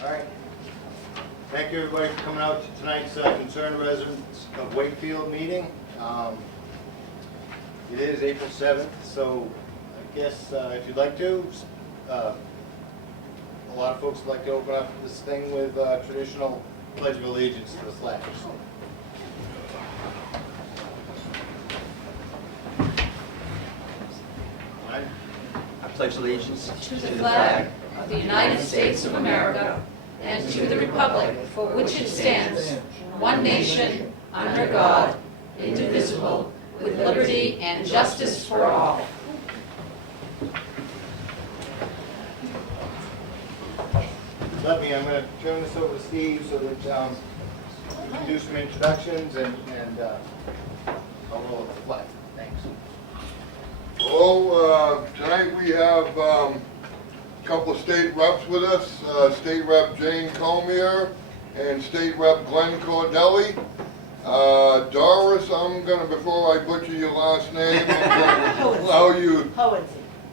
All right. Thank you, everybody, for coming out to tonight's Concerned Residents of Wakefield meeting. It is April 7th, so I guess if you'd like to, a lot of folks would like to open up this thing with traditional Pledge of Allegiance to the flag. I pledge allegiance to the flag of the United States of America and to the republic for which it stands, one nation, under God, indivisible, with liberty and justice for all. Let me, I'm going to turn this over to Steve so that we can do some introductions and I'll roll up the flag. Thanks. Hello, tonight we have a couple of state reps with us, State Rep Jane Comier and State Rep Glenn Cordelli. Doris, I'm going to, before I butcher your last name, I'm going to allow you,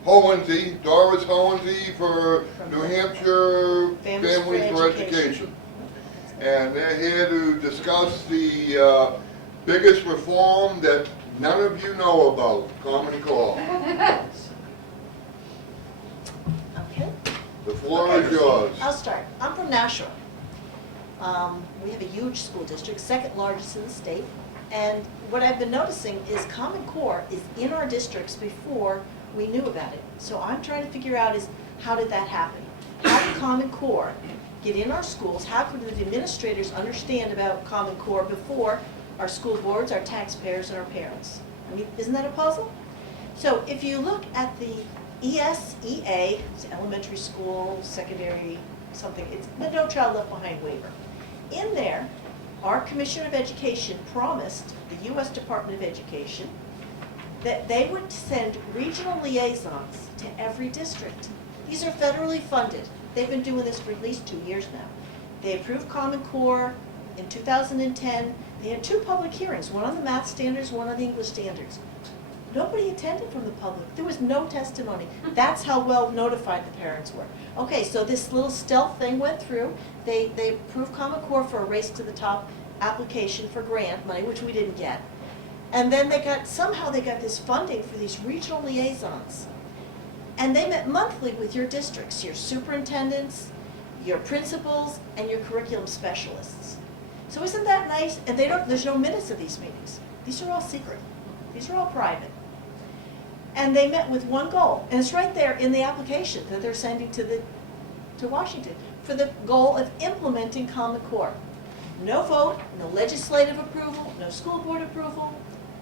Hohensee, Doris Hohensee for New Hampshire Families for Education. And they're here to discuss the biggest reform that none of you know about, Common Core. Okay. The floor is yours. I'll start. I'm from Nashua. We have a huge school district, second largest in the state. And what I've been noticing is Common Core is in our districts before we knew about it. So I'm trying to figure out is how did that happen? How did Common Core get in our schools? How could the administrators understand about Common Core before our school boards, our taxpayers, and our parents? I mean, isn't that a puzzle? So if you look at the ESEA, it's elementary school, secondary, something, it's the No Child Left Behind waiver. In there, our Commissioner of Education promised the U.S. Department of Education that they would send regional liaisons to every district. These are federally funded. They've been doing this for at least 2 years now. They approved Common Core in 2010. They had 2 public hearings, one on the math standards, one on the English standards. Nobody attended from the public. There was no testimony. That's how well notified the parents were. Okay, so this little stealth thing went through. They approved Common Core for a race to the top application for grant money, which we didn't get. And then somehow they got this funding for these regional liaisons. And they met monthly with your districts, your superintendents, your principals, and your curriculum specialists. So isn't that nice? And there's no minutes of these meetings. These are all secret. These are all private. And they met with one goal, and it's right there in the application that they're sending to Washington, for the goal of implementing Common Core. No vote, no legislative approval, no school board approval.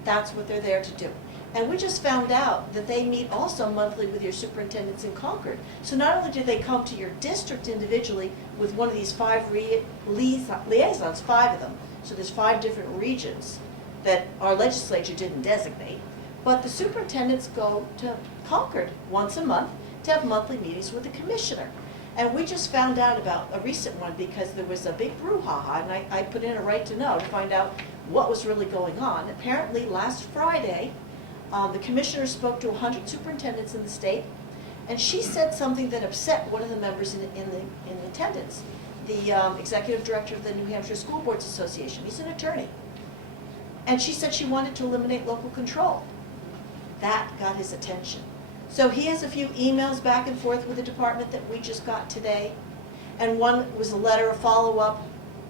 That's what they're there to do. And we just found out that they meet also monthly with your superintendents in Concord. So not only do they come to your district individually with one of these 5 liaisons, 5 of them, so there's 5 different regions that our legislature didn't designate, but the superintendents go to Concord once a month to have monthly meetings with the commissioner. And we just found out about a recent one because there was a big brouhaha, and I put in a right to know to find out what was really going on. Apparently last Friday, the commissioner spoke to 100 superintendents in the state, and she said something that upset one of the members in attendance, the executive director of the New Hampshire School Boards Association. He's an attorney. And she said she wanted to eliminate local control. That got his attention. So he has a few emails back and forth with the department that we just got today. And one was a letter of follow-up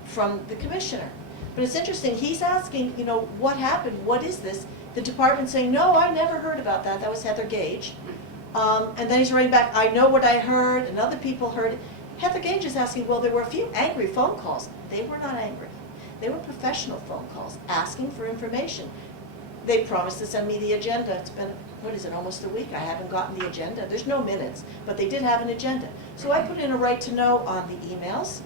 from the commissioner. But it's interesting, he's asking, you know, what happened? What is this? The department saying, no, I never heard about that. That was Heather Gage. And then he's writing back, I know what I heard, and other people heard it. Heather Gage is asking, well, there were a few angry phone calls. They were not angry. They were professional phone calls asking for information. They promised to send me the agenda. It's been, what is it, almost a week? I haven't gotten the agenda. There's no minutes, but they did have an agenda. So I put in a right to know on the emails,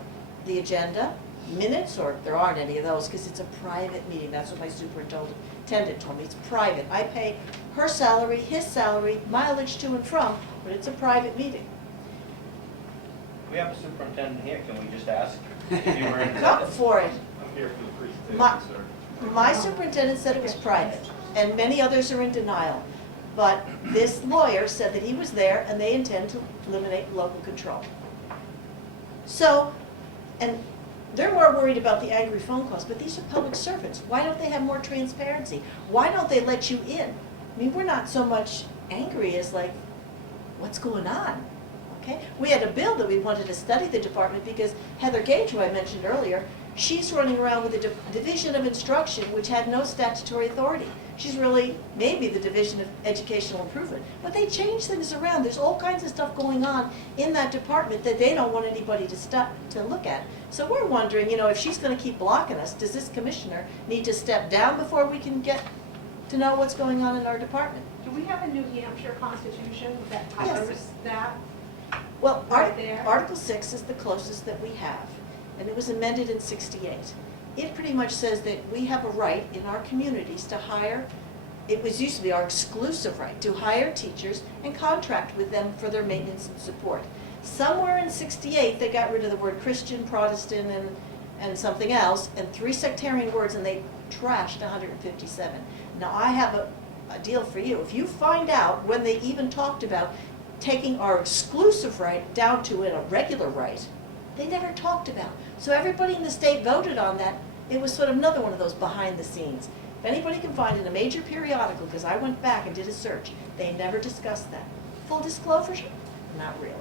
the agenda, minutes, or there aren't any of those because it's a private meeting. That's what my superintendent told me. It's private. I pay her salary, his salary, mileage to and from, but it's a private meeting. We have a superintendent here, can we just ask if you were in? Come for it. I'm here for the presentation, sir. My superintendent said it was private, and many others are in denial. But this lawyer said that he was there and they intend to eliminate local control. So, and they're more worried about the angry phone calls, but these are public servants. Why don't they have more transparency? Why don't they let you in? I mean, we're not so much angry as like, what's going on? Okay? We had a bill that we wanted to study the department because Heather Gage, who I mentioned earlier, she's running around with a division of instruction which had no statutory authority. She's really maybe the Division of Educational Improvement. But they change things around. There's all kinds of stuff going on in that department that they don't want anybody to look at. So we're wondering, if she's going to keep blocking us, does this commissioner need to step down before we can get to know what's going on in our department? Do we have a New Hampshire constitution that Yes. covers that? Well, Right there. Article 6 is the closest that we have, and it was amended in '68. It pretty much says that we have a right in our communities to hire, it was used to be our exclusive right, to hire teachers and contract with them for their maintenance and support. Somewhere in '68, they got rid of the word Christian, Protestant, and something else, and 3 sectarian words, and they trashed 157. Now, I have a deal for you. If you find out when they even talked about taking our exclusive right down to a regular right, they never talked about. So everybody in the state voted on that. It was sort of another one of those behind the scenes. If anybody can find in a major periodical, because I went back and did a search, they never discussed that. Full disclosure? Not really.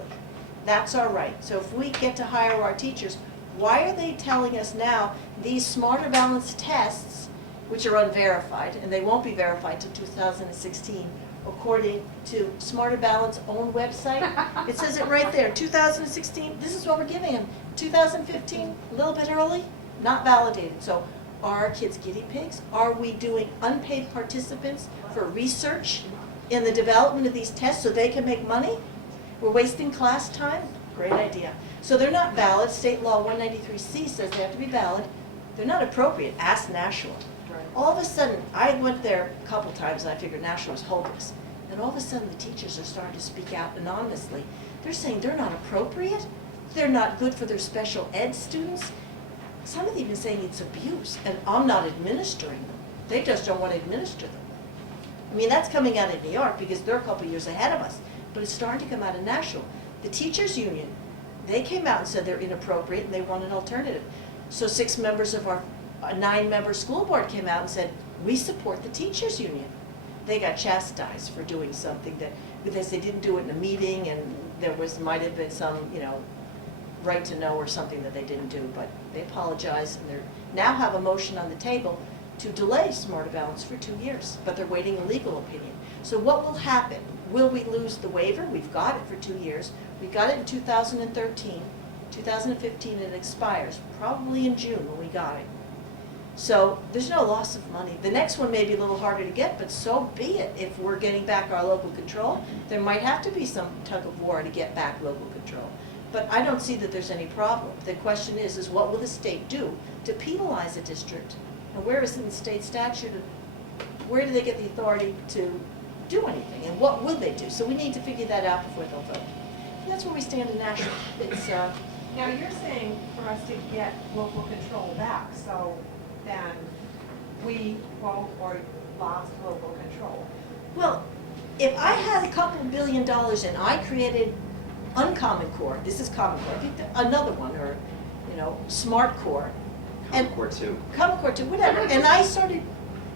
That's our right. So if we get to hire our teachers, why are they telling us now these smarter balanced tests, which are unverified, and they won't be verified till 2016, according to Smarter Balance own website? It says it right there, 2016, this is what we're giving them. 2015, a little bit early, not validated. So are our kids guinea pigs? Are we doing unpaid participants for research in the development of these tests so they can make money? We're wasting class time? Great idea. So they're not valid. State law 193C says they have to be valid. They're not appropriate. Ask Nashua. All of a sudden, I went there a couple times and I figured Nashua was hopeless. Then all of a sudden, the teachers are starting to speak out anonymously. They're saying they're not appropriate. They're not good for their special ed students. Some of them even saying it's abuse, and I'm not administering them. They just don't want to administer them. I mean, that's coming out of New York because they're a couple years ahead of us, but it's starting to come out of Nashua. The teachers union, they came out and said they're inappropriate and they want an alternative. So 6 members of our 9-member school board came out and said, we support the teachers union. They got chastised for doing something that, because they didn't do it in a meeting and there might have been some, right to know or something that they didn't do, but they apologized and they now have a motion on the table to delay Smarter Balance for 2 years, but they're waiting a legal opinion. So what will happen? Will we lose the waiver? We've got it for 2 years. We got it in 2013. 2015 it expires, probably in June when we got it. So there's no loss of money. The next one may be a little harder to get, but so be it. If we're getting back our local control, there might have to be some tug of war to get back local control. But I don't see that there's any problem. The question is what will the state do to penalize a district? And where is it in state statute? Where do they get the authority to do anything? And what will they do? So we need to figure that out before they'll vote. And that's where we stand in Nashville. It's, Now, you're saying for us to get local control back, so then we won't or lost local control. well, if I had a couple $1 billion and I created Uncommon Core, this is Common Core, another one, or, Smart Core, and Court 2. Common Core 2, whatever, and I started,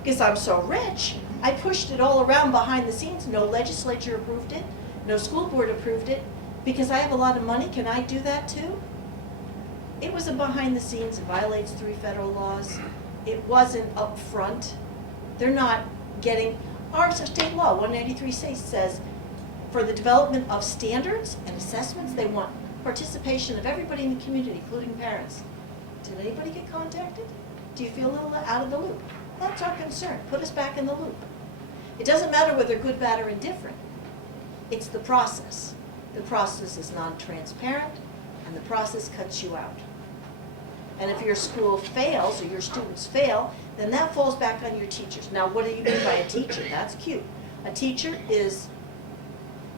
because I'm so rich, I pushed it all around behind the scenes. No legislature approved it, no school board approved it. Because I have a lot of money, can I do that too? It was a behind the scenes, it violates 3 federal laws. It wasn't up front. They're not getting, our state law, 193C says, for the development of standards and assessments, they want participation of everybody in the community, including parents. Did anybody get contacted? Do you feel a little out of the loop? That's our concern. Put us back in the loop. It doesn't matter whether good, bad, or indifferent. It's the process. The process is non-transparent, and the process cuts you out. And if your school fails, or your students fail, then that falls back on your teachers. Now, what do you mean by a teacher? That's cute. A teacher is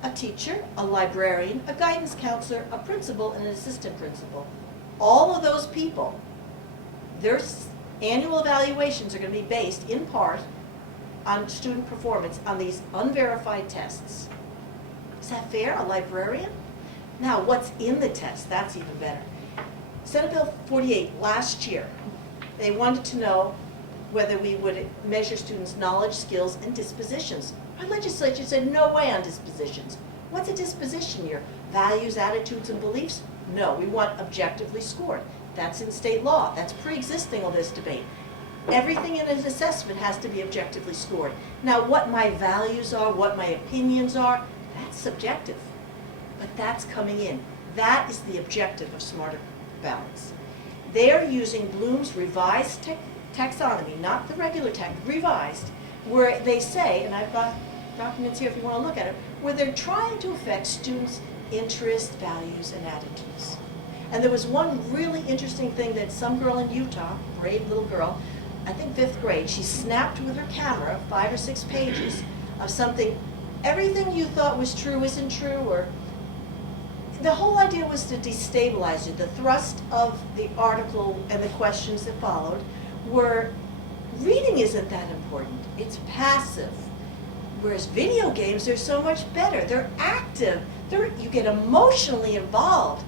a teacher, a librarian, a guidance counselor, a principal, and an assistant principal. All of those people, their annual evaluations are going to be based, in part, on student performance on these unverified tests. Is that fair? A librarian? Now, what's in the test? That's even better. Senate Bill 48 last year, they wanted to know whether we would measure students' knowledge, skills, and dispositions. Our legislature said no way on dispositions. What's a disposition? Your values, attitudes, and beliefs? No, we want objectively scored. That's in state law. That's pre-existing all this debate. Everything in an assessment has to be objectively scored. Now, what my values are, what my opinions are, that's subjective. But that's coming in. That is the objective of Smarter Balance. They're using Bloom's revised taxonomy, not the regular revised, where they say, and I've got documents here if you want to look at it, where they're trying to affect students' interests, values, and attitudes. And there was one really interesting thing that some girl in Utah, brave little girl, I think 5th grade, she snapped with her camera 5 or 6 pages of something, everything you thought was true isn't true, or the whole idea was to destabilize you. The thrust of the article and the questions that followed were, reading isn't that important, it's passive. Whereas video games are so much better, they're active, you get emotionally involved.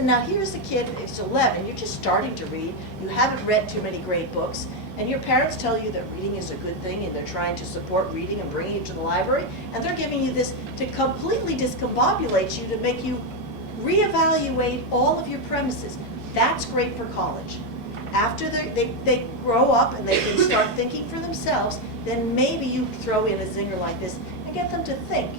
Now here's a kid, it's 11, you're just starting to read, you haven't read too many great books, and your parents tell you that reading is a good thing and they're trying to support reading and bringing you to the library, and they're giving you this to completely discombobulate you, to make you reevaluate all of your premises. That's great for college. After they grow up and they can start thinking for themselves, then maybe you throw in a zinger like this and get them to think.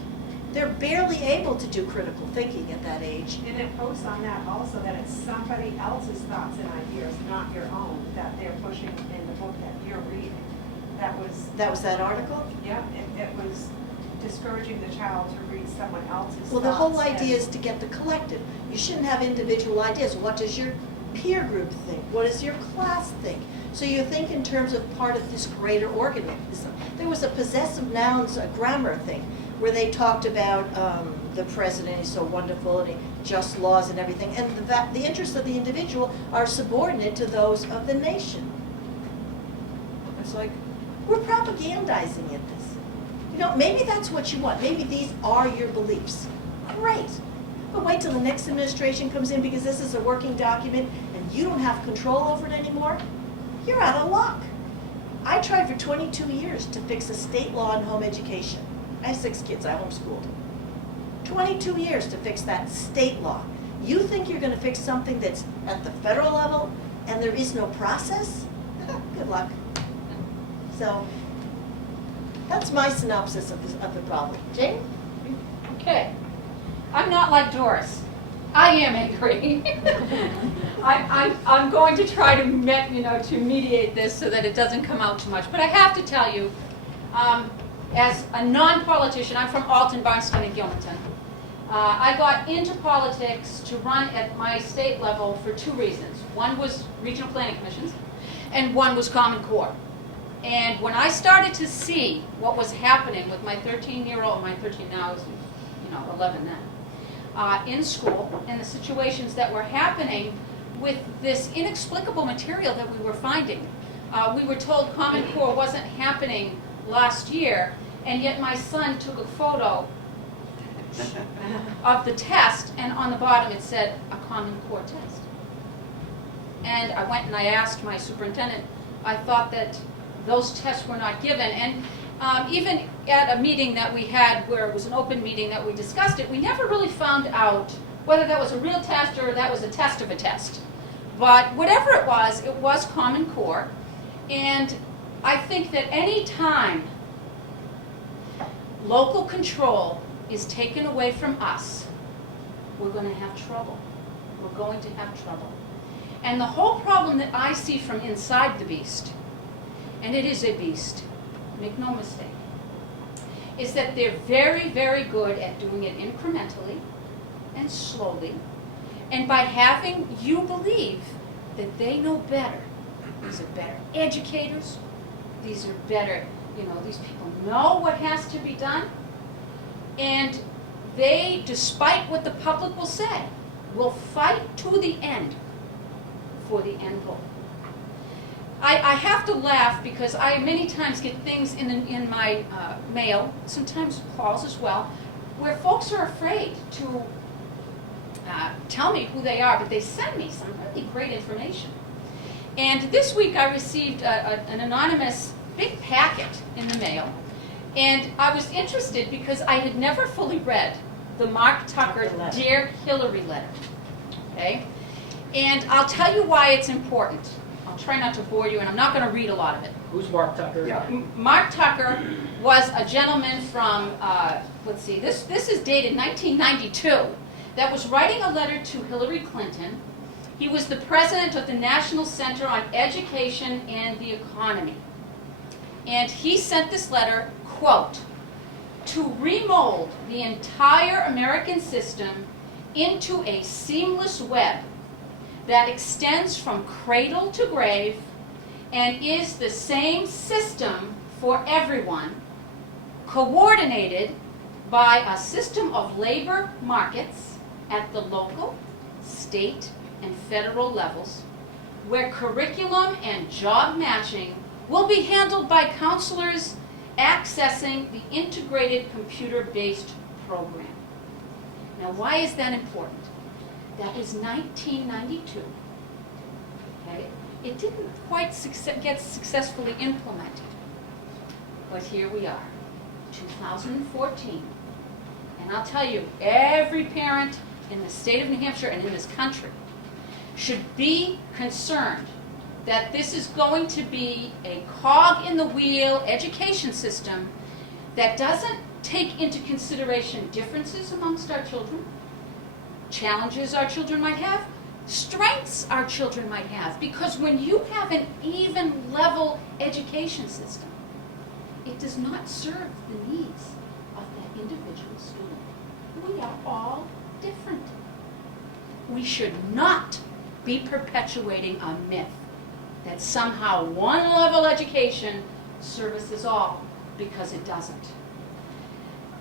They're barely able to do critical thinking at that age. And it posts on that also that it's somebody else's thoughts and ideas, not your own, that they're pushing in the book that you're reading. That was that article? Yeah, it was discouraging the child to read someone else's thoughts. Well, the whole idea is to get the collective. You shouldn't have individual ideas. What does your peer group think? What does your class think? So you think in terms of part of this greater organism. There was a possessive nouns, a grammar thing, where they talked about the president is so wonderful and just laws and everything, and the interests of the individual are subordinate to those of the nation. It's like, we're propagandizing it this. You know, maybe that's what you want. Maybe these are your beliefs. Great. But wait till the next administration comes in, because this is a working document and you don't have control over it anymore. You're out of luck. I tried for 22 years to fix a state law on home education. I have 6 kids, I homeschooled. 22 years to fix that state law. You think you're going to fix something that's at the federal level and there is no process? Good luck. So that's my synopsis of the problem. Jane? Okay. I'm not like Doris. I am angry. I'm going to try to mediate this so that it doesn't come out too much. But I have to tell you, as a non-politician, I'm from Alton, Barnstone, and Gilmanton. I got into politics to run at my state level for 2 reasons. One was regional planning commissions, and one was Common Core. And when I started to see what was happening with my 13-year-old, my 13 now is 11 then, in school, and the situations that were happening with this inexplicable material that we were finding. We were told Common Core wasn't happening last year, and yet my son took a photo of the test, and on the bottom it said a Common Core test. And I went and I asked my superintendent, I thought that those tests were not given. And even at a meeting that we had where it was an open meeting that we discussed it, we never really found out whether that was a real test or that was a test of a test. But whatever it was Common Core. And I think that any time local control is taken away from us, we're going to have trouble. We're going to have trouble. And the whole problem that I see from inside the beast, and it is a beast, make no mistake, is that they're very, very good at doing it incrementally and slowly. And by having you believe that they know better, these are better educators, these are better, these people know what has to be done, and they, despite what the public will say, will fight to the end for the end goal. I have to laugh because I many times get things in my mail, sometimes calls as well, where folks are afraid to tell me who they are, but they send me some really great information. And this week I received an anonymous big packet in the mail, and I was interested because I had never fully read the Mark Tucker Dear Hillary letter. Okay? And I'll tell you why it's important. I'll try not to bore you, and I'm not going to read a lot of it. Who's Mark Tucker? Yeah. Mark Tucker was a gentleman from, let's see, this is dated 1992, that was writing a letter to Hillary Clinton. He was the president of the National Center on Education and the Economy. And he sent this letter, quote, to remold the entire American system into a seamless web that extends from cradle to grave and is the same system for everyone, coordinated by a system of labor markets at the local, state, and federal levels, where curriculum and job matching will be handled by counselors accessing the integrated computer-based program. Now, why is that important? That was 1992. Okay? It didn't quite get successfully implemented. But here we are, 2014. And I'll tell you, every parent in the state of New Hampshire and in this country should be concerned that this is going to be a cog in the wheel education system that doesn't take into consideration differences amongst our children, challenges our children might have, strengths our children might have. Because when you have an even level education system, it does not serve the needs of that individual student. We are all different. We should not be perpetuating a myth that somehow one level education services all, because it doesn't.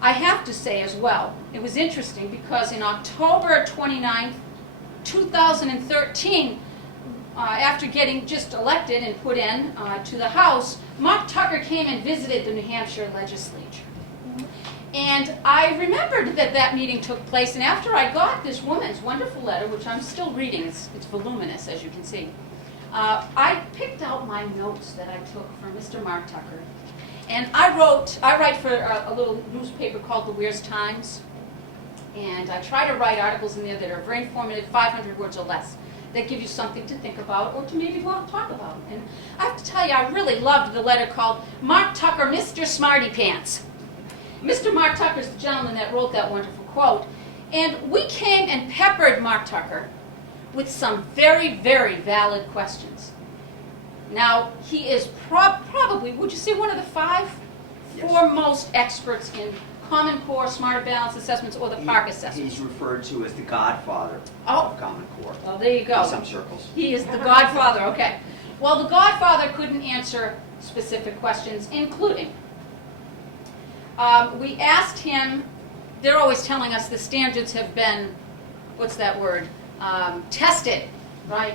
I have to say as well, it was interesting because in October 29th, 2013, after getting just elected and put in to the House, Mark Tucker came and visited the New Hampshire legislature. And I remembered that that meeting took place, and after I got this woman's wonderful letter, which I'm still reading, it's voluminous as you can see, I picked out my notes that I took from Mr. Mark Tucker. And I write for a little newspaper called the Weirs Times, and I try to write articles in there that are very informative, 500 words or less, that give you something to think about or to maybe go out and talk about. And I have to tell you, I really loved the letter called Mark Tucker, Mr. Smarty Pants. Mr. Mark Tucker is the gentleman that wrote that wonderful quote. And we came and peppered Mark Tucker with some very, very valid questions. Now, he is probably, would you say, one of the five foremost experts in Common Core, Smarter Balance assessments, or the PARC assessments? He's referred to as the godfather Oh. of Common Core Well, there you go. in some circles. He is the godfather, okay. Well, the godfather couldn't answer specific questions, including, we asked him, they're always telling us the standards have been, what's that word, tested, right?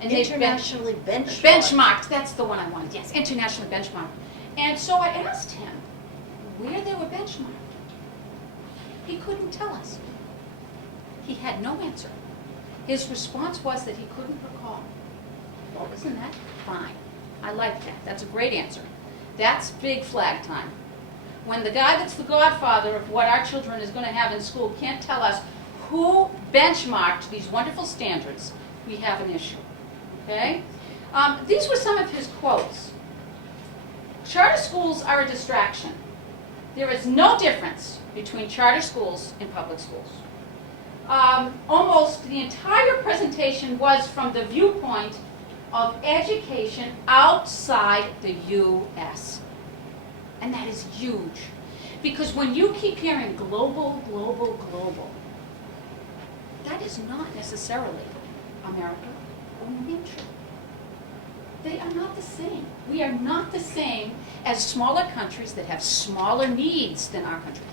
And they've been Internationally benchmarked. benchmarked, that's the one I wanted, yes, internationally benchmarked. And so I asked him where they were benchmarked. He couldn't tell us. He had no answer. His response was that he couldn't recall. Well, isn't that fine? I like that. That's a great answer. That's big flag time. When the guy that's the godfather of what our children is going to have in school can't tell us who benchmarked these wonderful standards, we have an issue. Okay? These were some of his quotes. Charter schools are a distraction. There is no difference between charter schools and public schools. Almost the entire presentation was from the viewpoint of education outside the U.S. And that is huge. Because when you keep hearing global, global, global, that is not necessarily America or New Hampshire. They are not the same. We are not the same as smaller countries that have smaller needs than our country.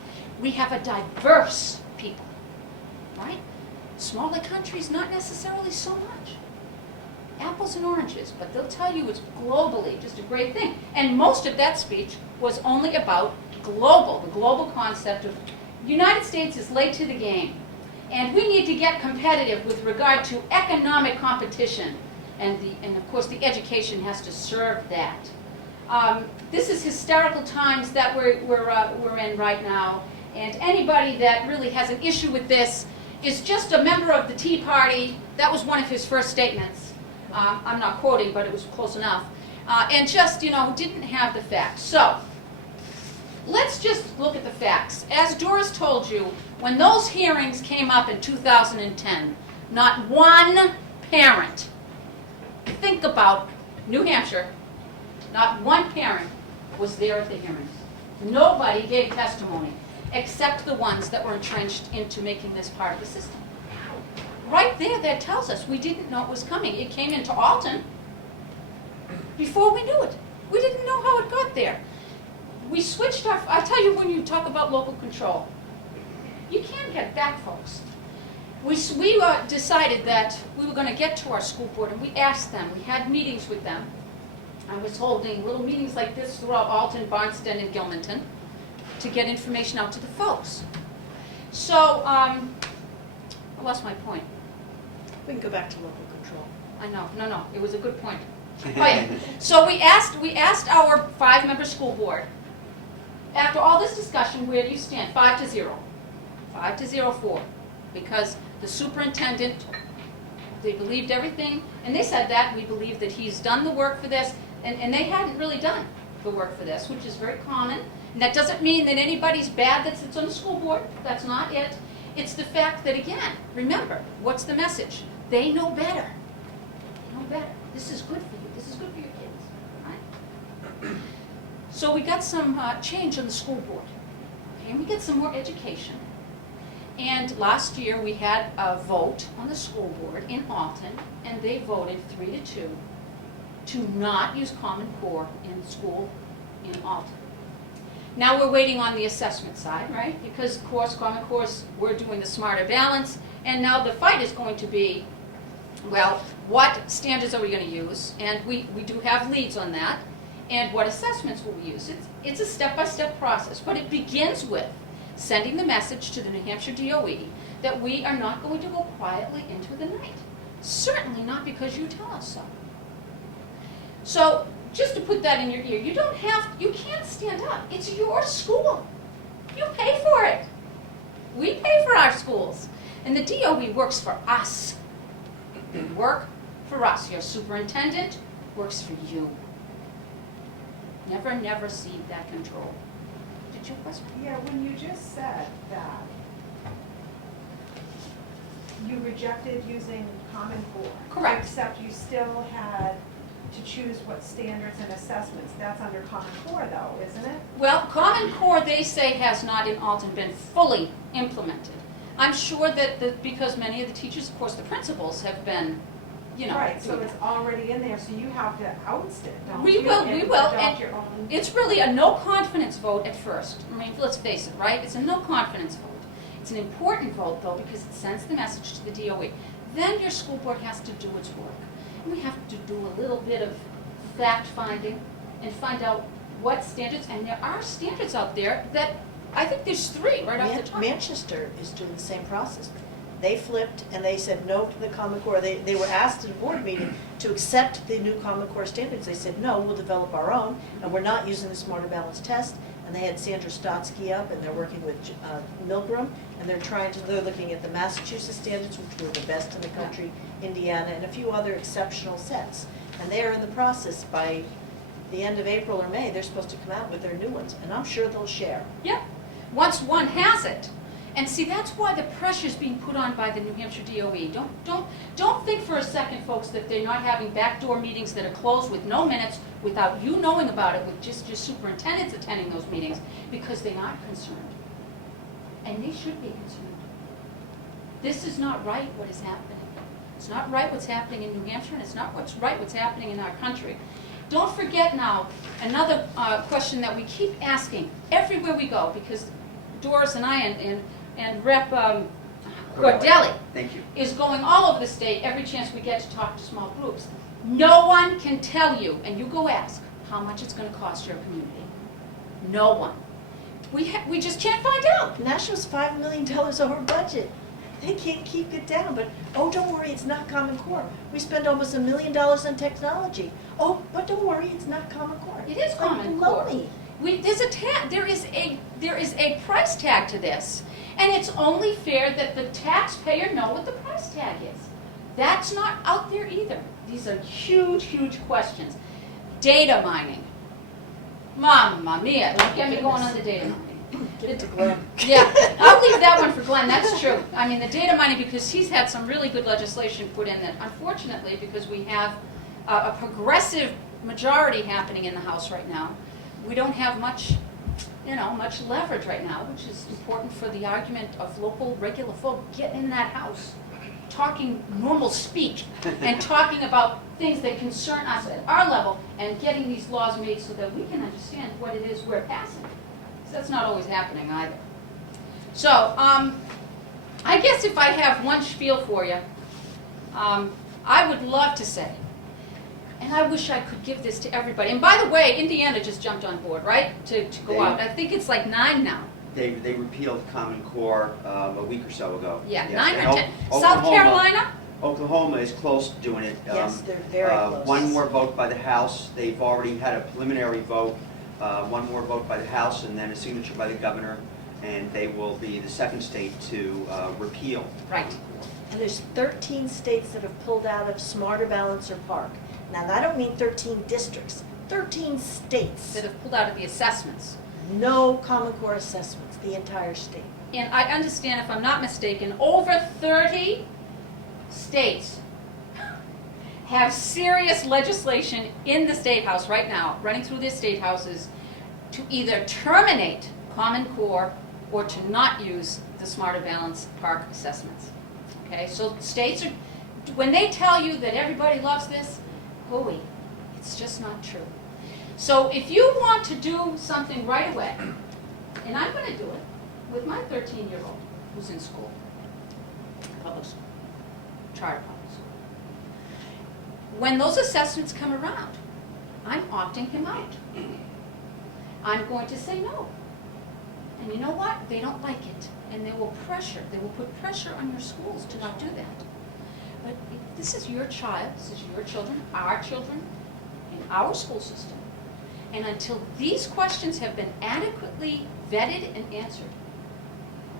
We have a diverse people, right? Smaller countries, not necessarily so much. Apples and oranges, but they'll tell you it's globally just a great thing. And most of that speech was only about global, the global concept of the United States is late to the game. And we need to get competitive with regard to economic competition. And of course, the education has to serve that. This is hysterical times that we're in right now. And anybody that really has an issue with this is just a member of the Tea Party. That was one of his first statements. I'm not quoting, but it was close enough. And just, didn't have the facts. So, let's just look at the facts. As Doris told you, when those hearings came up in 2010, not one parent, think about New Hampshire, not one parent was there at the hearings. Nobody gave testimony, except the ones that were entrenched into making this part of the system. Right there, that tells us we didn't know it was coming. It came into Alton before we knew it. We didn't know how it got there. We switched our, I tell you, when you talk about local control, you can get back, folks. We decided that we were going to get to our school board, and we asked them. We had meetings with them. I was holding little meetings like this throughout Alton, Barnstead, and Gilmanton to get information out to the folks. So, I lost my point. We can go back to local control. I know, no, it was a good point. Oh, yeah. So we asked our 5-member school board, after all this discussion, where do you stand? 5-0. 5-0 because the superintendent, they believed everything, and they said that, we believe that he's done the work for this, and they hadn't really done the work for this, which is very common. And that doesn't mean that anybody's bad that sits on the school board. That's not it. It's the fact that, again, remember, what's the message? They know better. They know better. This is good for you. This is good for your kids, right? So we got some change on the school board, okay? And we get some more education. And last year we had a vote on the school board in Alton, and they voted 3-2 to not use Common Core in school in Alton. Now we're waiting on the assessment side, right? Because, of course, Common Core, we're doing the smarter balance, and now the fight is going to be, well, what standards are we going to use? And we do have leads on that. And what assessments will we use? It's a step-by-step process, but it begins with sending the message to the New Hampshire DOE that we are not going to go quietly into the night. Certainly not because you tell us so. So, just to put that in your ear, you can't stand up. It's your school. You pay for it. We pay for our schools. And the DOE works for us. They work for us. Your superintendent works for you. Never cede that control. Did you question? Yeah, when you just said that you rejected using Common Core. Correct. Except you still had to choose what standards and assessments. That's under Common Core though, isn't it? Well, Common Core, they say, has not in Alton been fully implemented. I'm sure that because many of the teachers, of course, the principals have been, Right, so doing it's it. already in there, so you have to oust it, don't We you? will, And we will, adopt and your own. it's really a no confidence vote at first. I mean, let's face it, right? It's a no confidence vote. It's an important vote, though, because it sends the message to the DOE. Then your school board has to do its work. And we have to do a little bit of fact finding and find out what standards, and there are standards out there that, I think there's 3 right off the top. Manchester is doing the same process. They flipped and they said no to the Common Core. They were asked at a board meeting to accept the new Common Core standards. They said, no, we'll develop our own, and we're not using the Smarter Balance test. And they had Sandra Stotsky up, and they're working with Milgram, and they're looking at the Massachusetts standards, which were the best in the country, Indiana, and a few other exceptional sets. And they are in the process. By the end of April or May, they're supposed to come out with their new ones, and I'm sure they'll share. Yep, once one has it. And see, that's why the pressure's being put on by the New Hampshire DOE. Don't think for a second, folks, that they're not having backdoor meetings that are closed with no minutes, without you knowing about it, with just your superintendents attending those meetings, because they aren't concerned. And they should be concerned. This is not right, what is happening. It's not right what's happening in New Hampshire, and it's not what's happening in our country. Don't forget now, another question that we keep asking everywhere we go, because Doris and I and Rep. Cordelli Thank you. is going all over the state every chance we get to talk to small groups. No one can tell you, and you go ask, how much it's going to cost your community. No one. We just can't find out. Nashville's $5 million over budget. They can't keep it down, but, oh, don't worry, it's not Common Core. We spend almost $1 million on technology. Oh, but don't worry, it's not Common Core. It is It's like Common Core. baloney. There is a price tag to this, and it's only fair that the taxpayer know what the price tag is. That's not out there either. These are huge, huge questions. Data mining. Mamma mia, don't get me going on the data mining. Give it to Glenn. Yeah, I'll leave that one for Glenn, that's true. I mean, the data mining, because he's had some really good legislation put in that, unfortunately, because we have a progressive majority happening in the House right now, we don't have much, much leverage right now, which is important for the argument of local, regular folk getting in that House, talking normal speak, and talking about things that concern us at our level, and getting these laws made so that we can understand what it is we're passing. So that's not always happening either. So, I guess if I have one spiel for you, I would love to say, and I wish I could give this to everybody. And by the way, Indiana just jumped on board, right? To go out. I think it's like 9 now. They repealed Common Core a week or so ago. Yeah, Yes. 9 And or 10. South Carolina? Oklahoma is close to doing it. Yes, they're very close. One more vote by the House. They've already had a preliminary vote. One more vote by the House, and then a signature by the governor, and they will be the second state to repeal. Right. And there's 13 states that have pulled out of Smarter Balance or Park. Now, I don't mean 13 districts, 13 states. That have pulled out of the assessments. No Common Core assessments, the entire state. And I understand, if I'm not mistaken, over 30 states have serious legislation in the State House right now, running through their state houses, to either terminate Common Core or to not use the Smarter Balance Park assessments. Okay, so states are, when they tell you that everybody loves this, hooey, it's just not true. So if you want to do something right away, and I'm going to do it with my 13-year-old who's in school, public school, charter public school. When those assessments come around, I'm opting him out. I'm going to say no. And you know what? They don't like it. And they will put pressure on your schools to not do that. But this is your child, this is your children, in our school system. And until these questions have been adequately vetted and answered,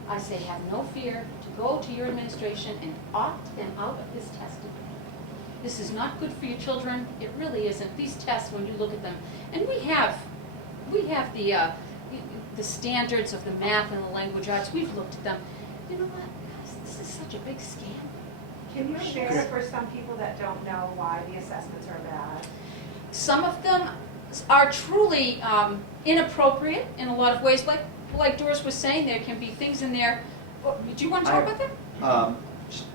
I say have no fear to go to your administration and opt them out of this testing. This is not good for your children. It really isn't. These tests, when you look at them, and we have the standards of the math and the language arts. We've looked at them. You know what, guys? This is such a big scam. Can you share for some people that don't know why the assessments are bad? Some of them are truly inappropriate in a lot of ways. Like Doris was saying, there can be things in there. Do you want to talk about that? Just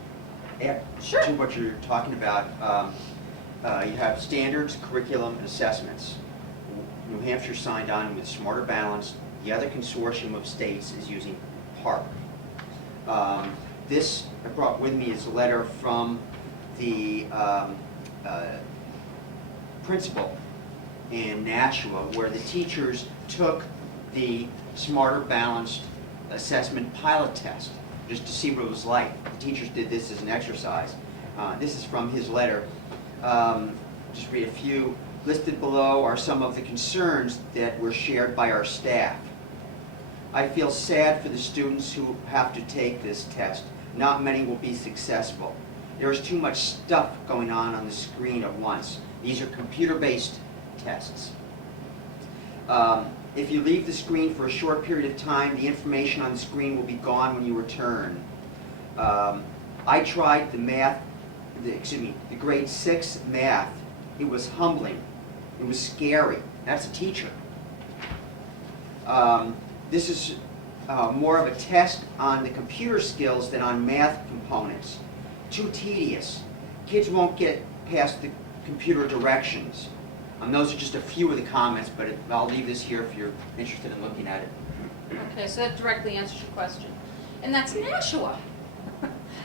add Sure. to what you're talking about. You have standards, curriculum, and assessments. New Hampshire signed on with Smarter Balance. The other consortium of states is using PARC. This I brought with me is a letter from the principal in Nashua, where the teachers took the Smarter Balanced Assessment pilot test just to see what it was like. The teachers did this as an exercise. This is from his letter. Just read a few. Listed below are some of the concerns that were shared by our staff. I feel sad for the students who have to take this test. Not many will be successful. There is too much stuff going on the screen at once. These are computer-based tests. If you leave the screen for a short period of time, the information on the screen will be gone when you return. I tried the grade 6 math. It was humbling. It was scary. That's a teacher. This is more of a test on the computer skills than on math components. Too tedious. Kids won't get past the computer directions. Those are just a few of the comments, but I'll leave this here if you're interested in looking at it. Okay, so that directly answers your question. And that's Nashua.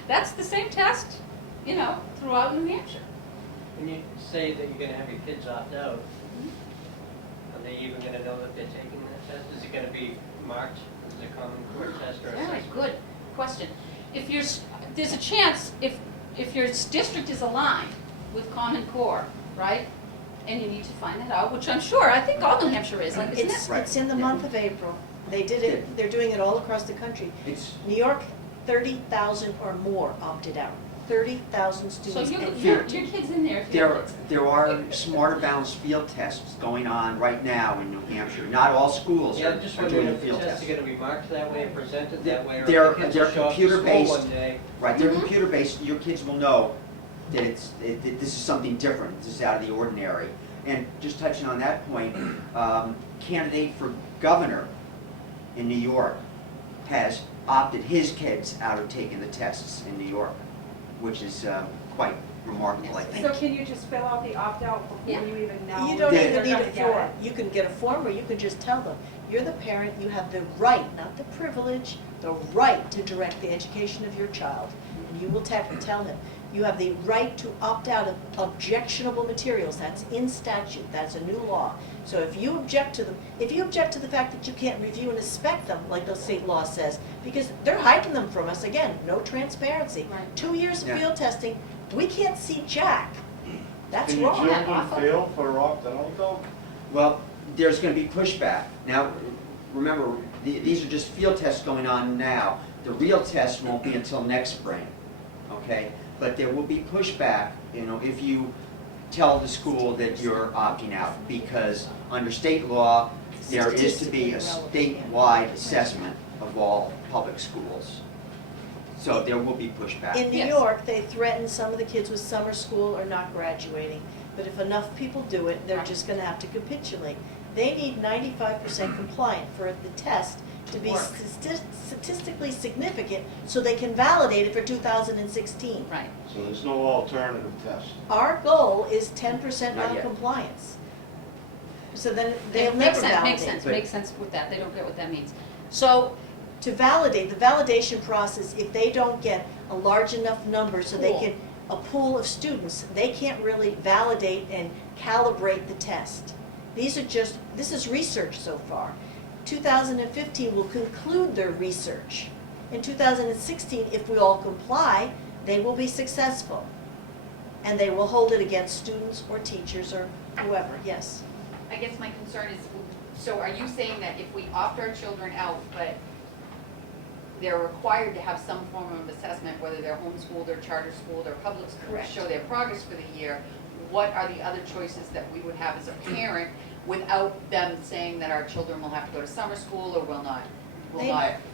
That's the same test, throughout New Hampshire. When you say that you're gonna have your kids opt out, are they even gonna know that they're taking that test? Is it gonna be marked as a Common Core test or Very assessment? good question. if there's a chance, if your district is aligned with Common Core, right? And you need to find that out, which I'm sure, I think all New Hampshire is, like, isn't it? It's in the month of April. They did it, they're doing it all across the country. It's, New York, 30,000 or more opted out. 30,000 So students. and your kid's in there. If you're- there are smarter balanced field tests going on right now in New Hampshire. Not all schools Yeah, are I'm just are wondering doing if the the field tests tests. are gonna be marked that way and presented that way, or They're- if the kids they're will show up to computer-based. school one day. Right, they're Mhm. computer-based, your kids will know that that this is something different, this is out of the ordinary. And just touching on that point, candidate for governor in New York has opted his kids out of taking the tests in New York, which is quite remarkable, I think. So can you just fill out the opt-out Yeah. before you even know? You don't Yeah. even they're need gonna a get form. it? You can get a form, or you can just tell them, you're the parent, you have the right, not the privilege, the right to direct the education of your child. And you will tell him, you have the right to opt out of objectionable materials. That's in statute, that's a new law. So if you object to them, if you object to the fact that you can't review and inspect them, like the state law says, because they're hiding them from us, again, no transparency. Right. 2 years of Yeah. field testing, we can't see jack. That's Can your wrong. children fail for opt-out though? Well, there's gonna be pushback. Now, remember, these are just field tests going on now. The real test won't be until next spring, okay? But there will be pushback, if you tell the school that you're opting out, because under state law, there is to be a statewide assessment of all public schools. So there will be pushback. In New Yes. York, they threaten some of the kids with summer school or not graduating. But if enough people do it, they're Right. just gonna have to capitulate. They need 95% compliant for the test to be Work. statistically significant so they can validate it for 2016. Right. So there's no alternative test. Our goal is 10% Not yet. non-compliance. So then they'll It never makes sense, validate. But- makes sense with that, they don't get what that means. So, To validate, the validation process, if they don't get a large enough number so they Pool. can, a pool of students, they can't really validate and calibrate the test. These are just, this is research so far. 2015 will conclude their research. In 2016, if we all comply, they will be successful. And they will hold it against students or teachers or whoever, yes. I guess my concern is, so are you saying that if we opt our children out, but they're required to have some form of assessment, whether they're homeschooled or charter schooled or public school, to Correct. show their progress for the year, what are the other choices that we would have as a parent without them saying that our children will have to go to summer school or will not?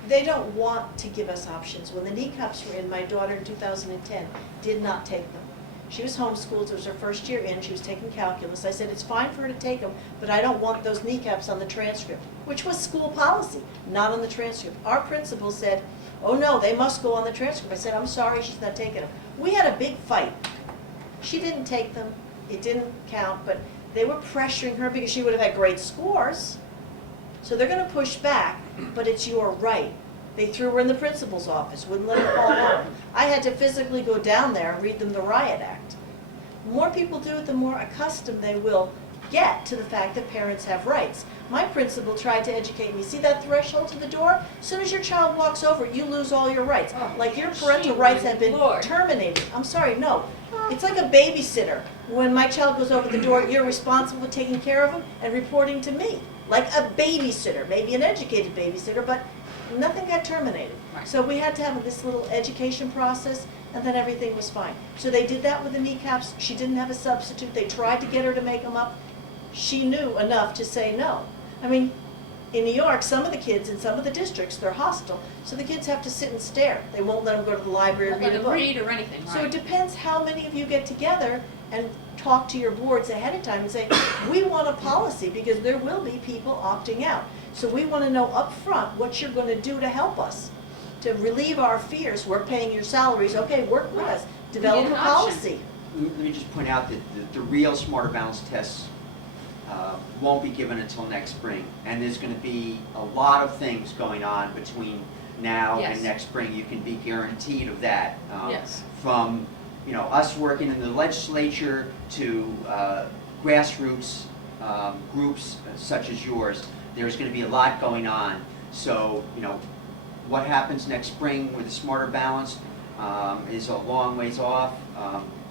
They don't want to give us options. When the kneecaps were in, my daughter in 2010 did not take them. She was homeschooled, it was her first year in, she was taking calculus. I said, it's fine for her to take them, but I don't want those kneecaps on the transcript, which was school policy, not on the transcript. Our principal said, oh no, they must go on the transcript. I said, I'm sorry, she's not taking them. We had a big fight. She didn't take them, it didn't count, but they were pressuring her because she would have had great scores. So they're gonna push back, but it's your right. They threw her in the principal's office, wouldn't let her fall out. I had to physically go down there and read them the riot act. The more people do it, the more accustomed they will get to the fact that parents have rights. My principal tried to educate me, see that threshold to the door? As soon as your child walks over, you lose all your rights. Like your parental rights have been Lord. terminated. I'm sorry, no. It's like a babysitter. When my child goes over the door, you're responsible for taking care of him and reporting to me. Like a babysitter, maybe an educated babysitter, but nothing got terminated. Right. So we had to have this little education process, and then everything was fine. So they did that with the kneecaps. She didn't have a substitute. They tried to get her to make them up. She knew enough to say no. I mean, in New York, some of the kids in some of the districts, they're hostile, so the kids have to sit and stare. They won't let them go to the library or let read a them book. read or anything, So it right? depends how many of you get together and talk to your boards ahead of time and say, we want a policy, because there will be people opting out. So we want to know up front what you're going to do to help us, to relieve our fears. We're paying your salaries, okay, work with us, develop an a option. policy. Let me just point out that the real Smarter Balance tests won't be given until next spring. And there's going to be a lot of things going on between now Yes. and next spring. You can be guaranteed of that. Yes. From, us working in the legislature to grassroots groups such as yours, there's going to be a lot going on. So, What happens next spring with the Smarter Balance is a long ways off.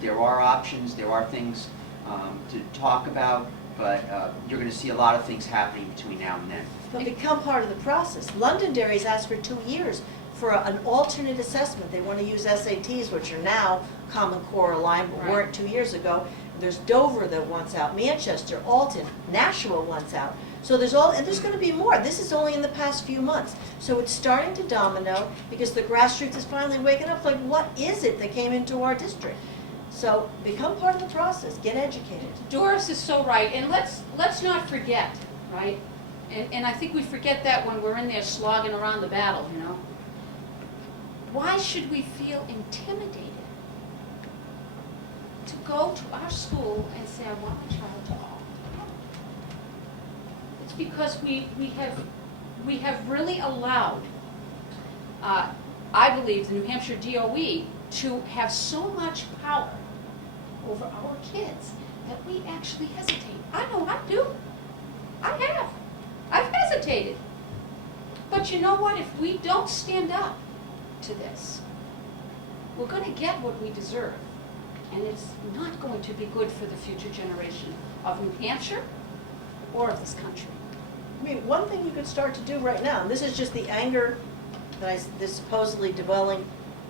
There are options, there are things to talk about, but you're going to see a lot of things happening between now and then. But become part of the process. Londonderry's asked for 2 years for an alternate assessment. They want to use SATs, which are now Common Core aligned, but Right. weren't 2 years ago. There's Dover that wants out, Manchester, Alton, Nashua wants out. So there's and there's going to be more. This is only in the past few months. So it's starting to domino because the grassroots is finally waking up. Like, what is it that came into our district? So become part of the process. Get educated. Doris is so right, and let's not forget, right? And I think we forget that when we're in there slogging around the battle, you know? Why should we feel intimidated to go to our school and say, I want my child to all? It's because we have really allowed, I believe, the New Hampshire DOE to have so much power over our kids that we actually hesitate. I know I do. I have. I've hesitated. But you know what? If we don't stand up to this, we're going to get what we deserve. And it's not going to be good for the future generation of New Hampshire or of this country. I mean, one thing you could start to do right now, and this is just the anger that that's supposedly developing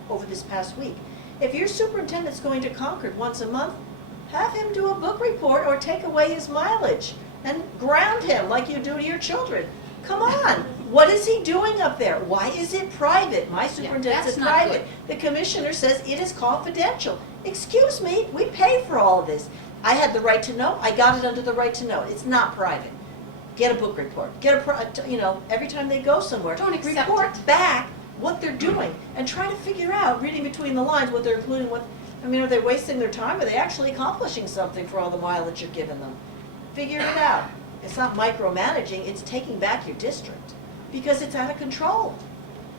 over this past week. If your superintendent's going to Concord once a month, have him do a book report or take away his mileage and ground him like you do to your children. Come on, what is he doing up there? Why is it private? My superintendent that's says not private. The commissioner says it is confidential. Excuse me, we pay for all of this. I had the right to know, I got it under the right to know. It's not private. Get a book report, every time they go somewhere. Don't accept report it. back what they're doing and try to figure out, reading between the lines, what they're including, are they wasting their time? Are they actually accomplishing something for all the mileage you're giving them? Figure it out. It's not micromanaging, it's taking back your district because it's out of control.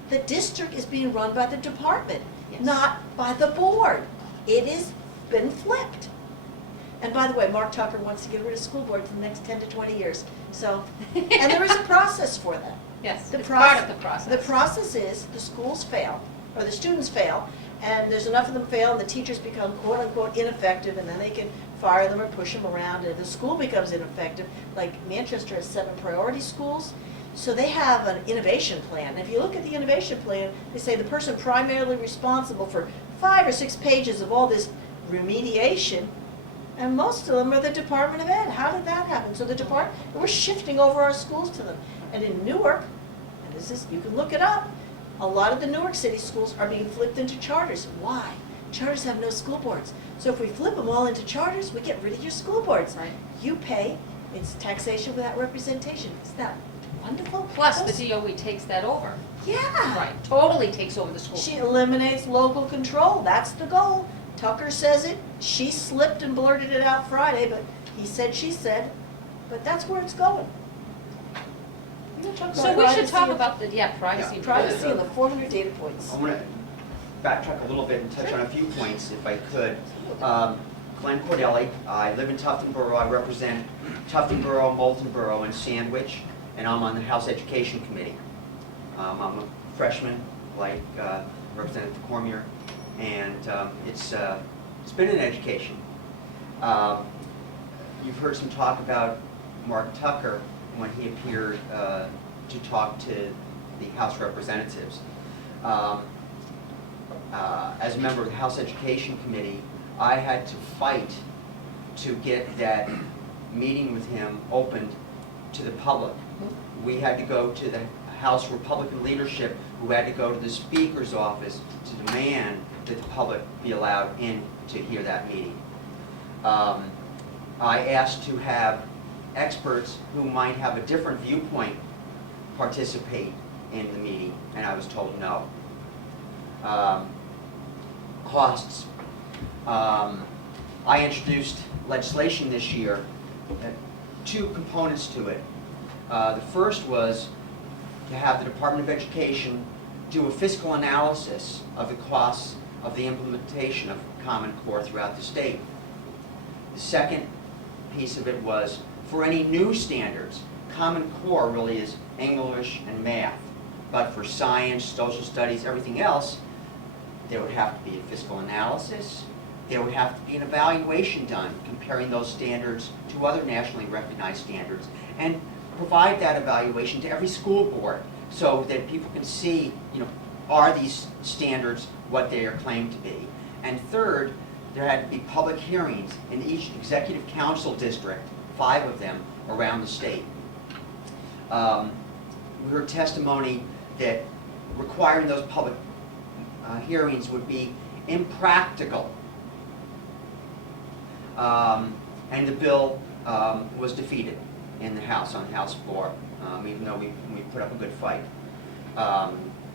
The district is being run by the department, Yes. not by the board. It has been flipped. And by the way, Mark Tucker wants to get rid of school board for the next 10 to 20 years. So, and there is a process for that. Yes, The it's proce- part of the process. The process is the schools fail, or the students fail, and there's enough of them fail, and the teachers become quote-unquote ineffective, and then they can fire them or push them around, and the school becomes ineffective. Like Manchester has 7 priority schools, so they have an innovation plan. If you look at the innovation plan, they say the person primarily responsible for 5 or 6 pages of all this remediation, and most of them are the Department of Ed. How did that happen? So we're shifting over our schools to them. And in Newark, and this is, you can look it up, a lot of the Newark City schools are being flipped into charters. Why? Charters have no school boards. So if we flip them all into charters, we get rid of your school boards. Right. You pay, it's taxation without representation. Isn't that wonderful? Plus, the DOE takes that over. Yeah. Right, totally takes over the school. She eliminates local control. That's the goal. Tucker says it. She slipped and blurted it out Friday, but he said, she said. But that's where it's going. You gonna talk So about we should privacy talk and- about privacy. and privacy and the 400 data points. I want to backtrack a little bit and touch on a few points, if I could. Glenn Cordelli, I live in Tuftonboro, I represent Tuftonboro, Moultonboro, and Sandwich, and I'm on the House Education Committee. I'm a freshman, like Representative Cormier, and it's been an education. You've heard some talk about Mark Tucker when he appeared to talk to the House Representatives. As a member of the House Education Committee, I had to fight to get that meeting with him opened to the public. We had to go to the House Republican leadership, who had to go to the Speaker's office to demand that the public be allowed in to hear that meeting. I asked to have experts who might have a different viewpoint participate in the meeting, and I was told no. Costs. I introduced legislation this year, 2 components to it. The first was to have the Department of Education do a fiscal analysis of the costs of the implementation of Common Core throughout the state. The second piece of it was, for any new standards, Common Core really is English and math. But for science, social studies, everything else, there would have to be a fiscal analysis. There would have to be an evaluation done, comparing those standards to other nationally recognized standards, and provide that evaluation to every school board so that people can see, are these standards what they are claimed to be. And third, there had to be public hearings in each executive council district, 5 of them around the state. We heard testimony that requiring those public hearings would be impractical. And the bill was defeated in the House, on the House floor, even though we put up a good fight.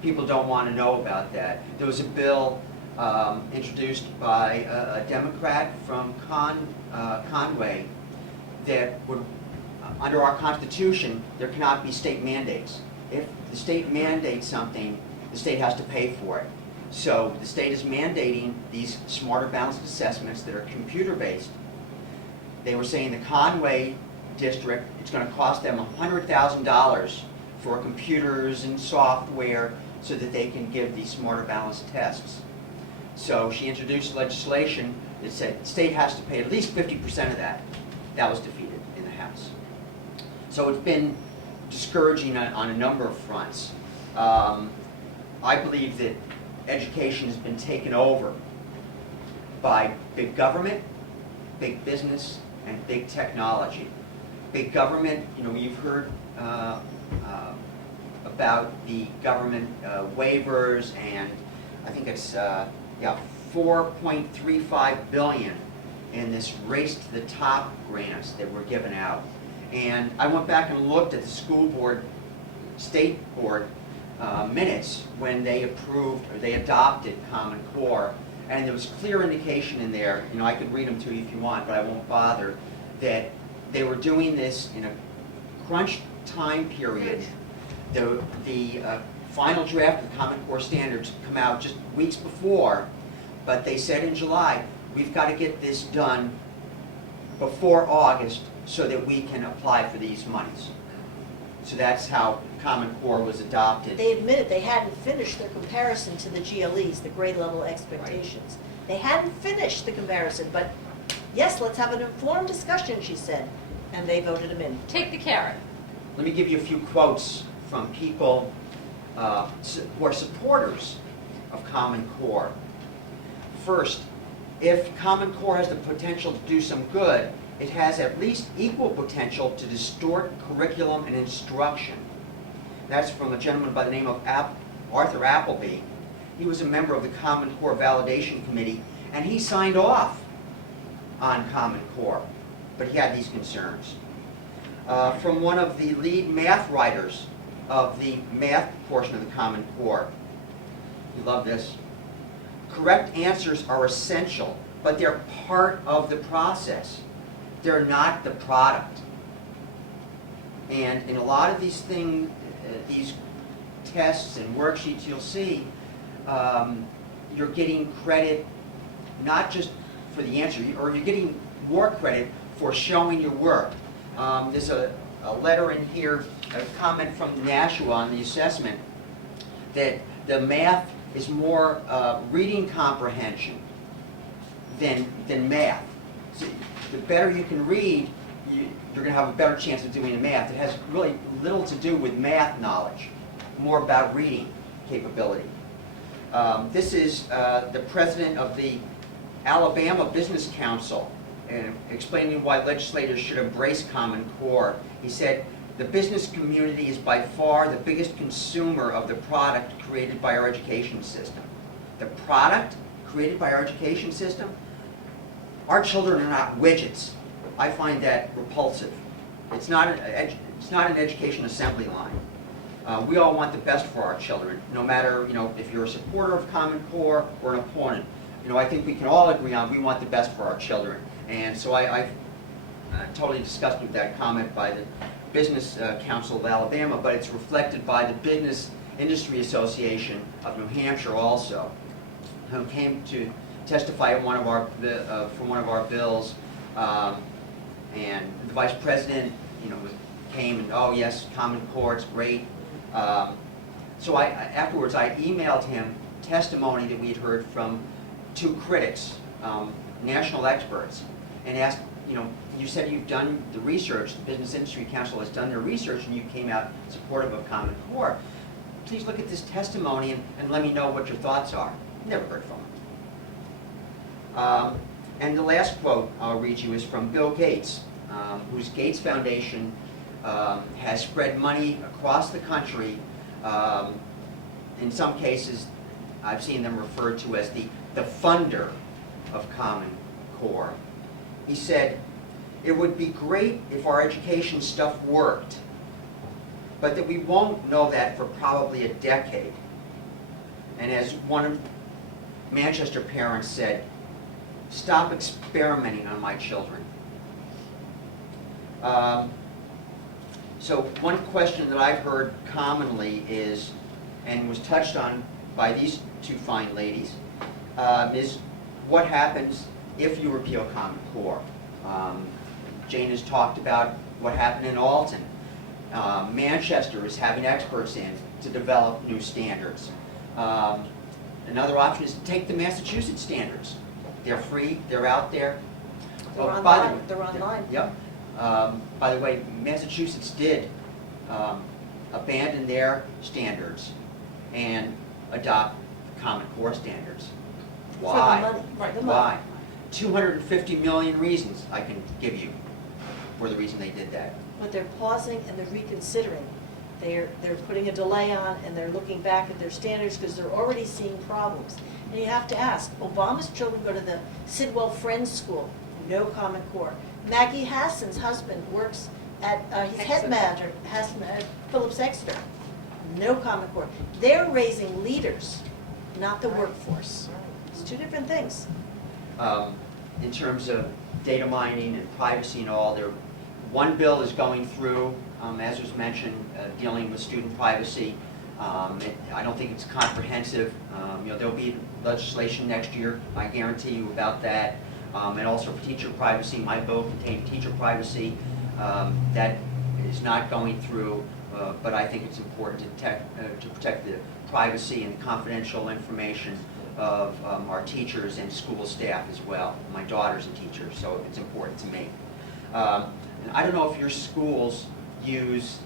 People don't want to know about that. There was a bill introduced by a Democrat from Conway that would, under our Constitution, there cannot be state mandates. If the state mandates something, the state has to pay for it. So the state is mandating these smarter balanced assessments that are computer-based. They were saying the Conway district, it's going to cost them $100,000 for computers and software so that they can give these smarter balanced tests. So she introduced legislation that said the state has to pay at least 50% of that. That was defeated in the House. So it's been discouraging on a number of fronts. I believe that education has been taken over by big government, big business, and big technology. Big government, you've heard about the government waivers, and I think it's $4.35 billion in this race to the top grants that were given out. And I went back and looked at the school board, state board minutes when they approved or they adopted Common Core, and there was clear indication in there, I could read them to you if you want, but I won't bother, that they were doing this in a crunch time period. The final draft of the Common Core standards come out just weeks before, but they said in July, we've got to get this done before August so that we can apply for these monies. So that's how Common Core was adopted. They admitted they hadn't finished their comparison to the GLEs, the grade level expectations. Right. They hadn't finished the comparison, but yes, let's have an informed discussion, she said, and they voted them in. Take the carrot. Let me give you a few quotes from people who are supporters of Common Core. First, if Common Core has the potential to do some good, it has at least equal potential to distort curriculum and instruction. That's from a gentleman by the name of Arthur Appleby. He was a member of the Common Core Validation Committee, and he signed off on Common Core, but he had these concerns. From one of the lead math writers of the math portion of the Common Core, you love this. Correct answers are essential, but they're part of the process. They're not the product. And in a lot of these things, these tests and worksheets, you'll see you're getting credit not just for the answer, or you're getting more credit for showing your work. There's a letter in here, a comment from Nashua on the assessment, that the math is more reading comprehension than math. So the better you can read, you're going to have a better chance of doing the math. It has really little to do with math knowledge, more about reading capability. This is the president of the Alabama Business Council, explaining why legislators should embrace Common Core. He said, the business community is by far the biggest consumer of the product created by our education system. The product created by our education system? Our children are not widgets. I find that repulsive. It's not an education assembly line. We all want the best for our children, no matter if you're a supporter of Common Core or an opponent. I think we can all agree on we want the best for our children. And so I'm totally disgusted with that comment by the Business Council of Alabama, but it's reflected by the Business Industry Association of New Hampshire also, who came to testify at for one of our bills, and the vice president, came and, oh yes, Common Core, it's great. So afterwards, I emailed him testimony that we had heard from 2 critics, national experts, and asked, you said you've done the research, the Business Industry Council has done their research, and you came out supportive of Common Core. Please look at this testimony and let me know what your thoughts are. Never heard from him. And the last quote I'll read you is from Bill Gates, whose Gates Foundation has spread money across the country. In some cases, I've seen them referred to as the funder of Common Core. He said, "It would be great if our education stuff worked, but that we won't know that for probably a decade." And as one of Manchester parents said, "Stop experimenting on my children." So one question that I've heard commonly is, and was touched on by these 2 fine ladies, is what happens if you repeal Common Core. Jane has talked about what happened in Alton. Manchester is having experts in to develop new standards. Another option is to take the Massachusetts standards. They're free, they're out there. They're Oh, by the online. way- They're online. Yep. By the way, Massachusetts did abandon their standards and adopt Common Core standards. Why? For the money. For the money. Why? 250 million reasons I can give you for the reason they did that. But they're pausing and they're reconsidering. They're putting a delay on and they're looking back at their standards because they're already seeing problems. And you have to ask, Obama's children go to the Sidwell Friends School, no Common Core. Maggie Hassan's husband works at, he's head Exeter. manager, Hassan at Phillips Exeter, no Common Core. They're raising leaders, not the workforce. It's 2 different things. In terms of data mining and privacy and all, one bill is going through, as was mentioned, dealing with student privacy. I don't think it's comprehensive. There'll be legislation next year, I guarantee you about that. And also for teacher privacy, my bill contained teacher privacy. That is not going through, but I think it's important to protect the privacy and confidential information of our teachers and school staff as well. My daughter's a teacher, so it's important to me. And I don't know if your schools use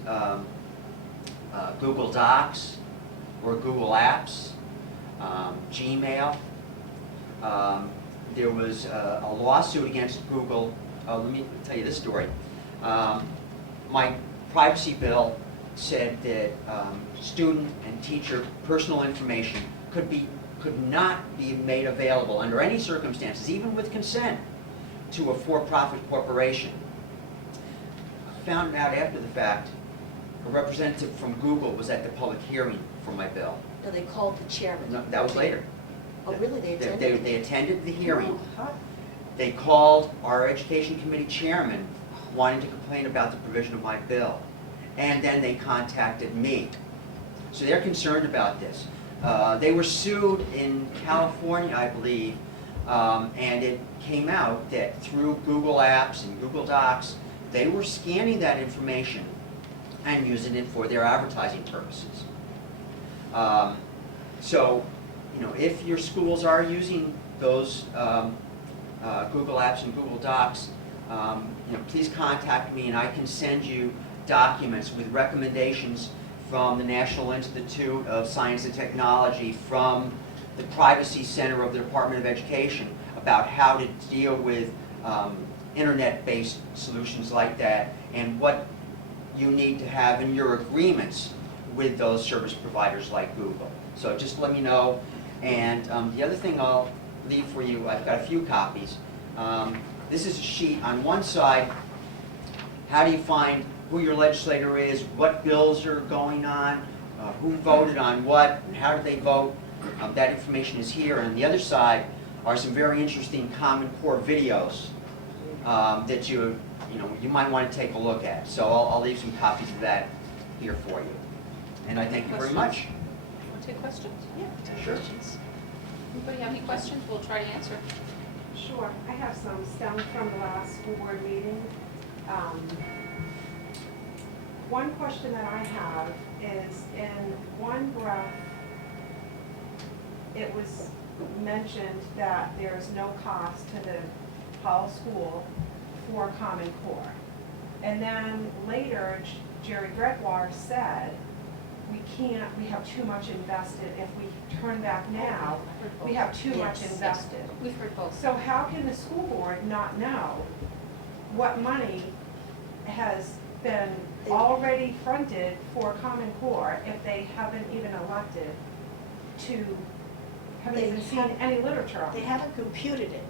Google Docs or Google Apps, Gmail. There was a lawsuit against Google. Let me tell you this story. My privacy bill said that student and teacher personal information could not be made available under any circumstances, even with consent, to a for-profit corporation. I found out after the fact, a representative from Google was at the public hearing for my bill. No, they called the chairman. No, that was later. Oh, really? They attended? They attended the hearing. Huh? They called our education committee chairman wanting to complain about the provision of my bill. And then they contacted me. So they're concerned about this. They were sued in California, I believe, and it came out that through Google Apps and Google Docs, they were scanning that information and using it for their advertising purposes. So, if your schools are using those Google Apps and Google Docs, please contact me and I can send you documents with recommendations from the National Institute of Science and Technology, from the Privacy Center of the Department of Education, about how to deal with internet-based solutions like that and what you need to have in your agreements with those service providers like Google. So just let me know. And the other thing I'll leave for you, I've got a few copies. This is a sheet. On one side, how do you find who your legislator is, what bills are going on, who voted on what, and how did they vote. That information is here. And on the other side are some very interesting Common Core videos that you might want to take a look at. So I'll leave some copies of that here for you. And I thank you very much. Want to take questions? Yeah. Sure. Anybody have any questions? We'll try to answer. Sure, I have some stemmed from the last school board meeting. one question that I have is, in one breath, it was mentioned that there's no cost to the Powell School for Common Core. And then later, Jerry Gregoire said, we have too much invested. If we turn back now, we have too much Yes. invested. We've heard both. So how can the school board not know what money has been already fronted for Common Core if they haven't even elected to, haven't They even seen haven't- any literature on They it? haven't computed it.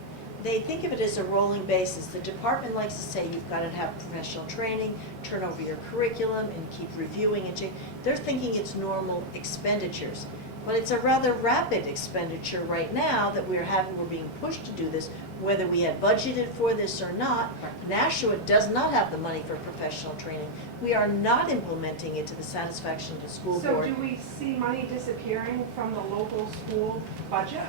They think of it as a rolling basis. The department likes to say you've got to have professional training, turn over your curriculum, and keep reviewing and changing. They're thinking it's normal expenditures. But it's a rather rapid expenditure right now that we're being pushed to do this, whether we had budgeted for this or not. Nashua does not have the money for professional training. We are not implementing it to the satisfaction of the school So board. do we see money disappearing from the local school budget?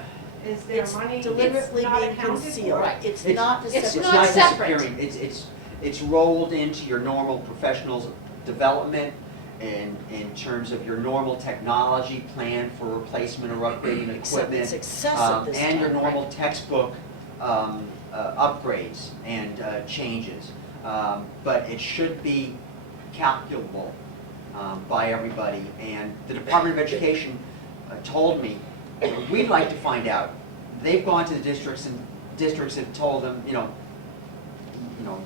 Is there It's money deliberately not being accounted concealed. for? Right. It's It's- not a it's separate. not separate. disappearing. It's rolled into your normal professionals development and in terms of your normal technology plan for replacement or upgrading of Except equipment. it's excessive this And your time. normal textbook upgrades and changes. But it should be calculable by everybody. And the Department of Education told me, we'd like to find out. They've gone to the districts and districts have told them,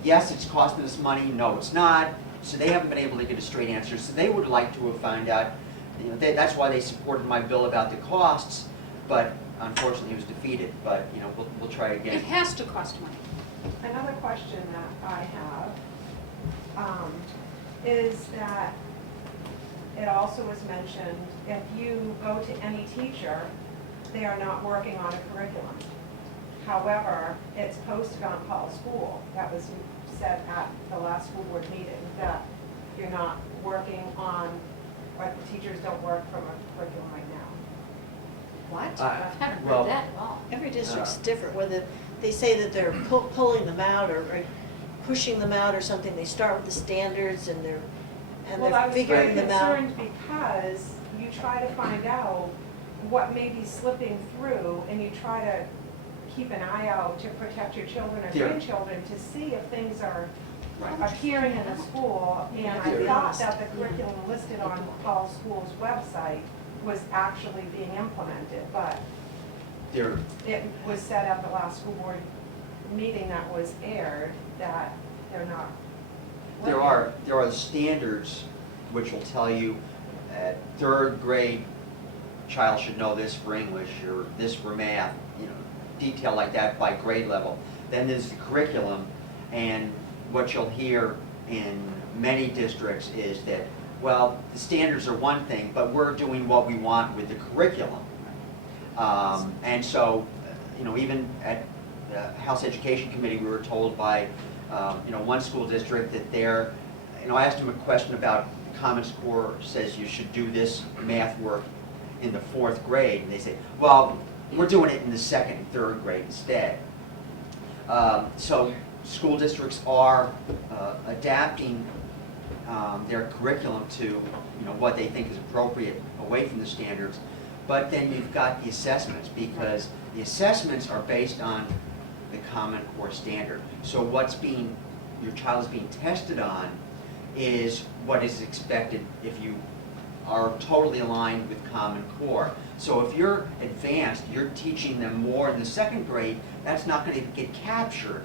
yes, it's costing us money, no, it's not. So they haven't been able to get a straight answer. So they would like to have found out, that's why they supported my bill about the costs, but unfortunately it was defeated. But, we'll try again. It has to cost money. Another question that I have is that it also was mentioned, if you go to any teacher, they are not working on a curriculum. However, it's posted on Powell School. That was said at the last school board meeting, that you're not working on, or the teachers don't work from a curriculum right now. What? Uh, I haven't well- heard that at all. Every district's different, whether they say that they're pulling them out or pushing them out or something. They start with the standards and they're Well, I was very figuring them out. concerned because you try to find out what may be slipping through, and you try to keep an eye out to protect your children or Yeah. grandchildren to see if things are Right. appearing in the school. And I Yeah. thought that the curriculum listed on Powell School's website was actually being implemented, but There, it was said at the last school board meeting that was aired that they're not there working. are the standards which will tell you at third grade, child should know this for English or this for math, detail like that by grade level. Then there's the curriculum, and what you'll hear in many districts is that, well, the standards are one thing, but we're doing what we want with the curriculum. And so, even at the House Education Committee, we were told by, one school district that they're, I asked them a question about Common Core says you should do this math work in the 4th grade, and they say, well, we're doing it in the 2nd and 3rd grade instead. So school districts are adapting their curriculum to what they think is appropriate away from the standards. But then you've got the assessments, because the assessments are based on the Common Core standard. So your child is being tested on is what is expected if you are totally aligned with Common Core. So if you're advanced, you're teaching them more in the 2nd grade, that's not going to get captured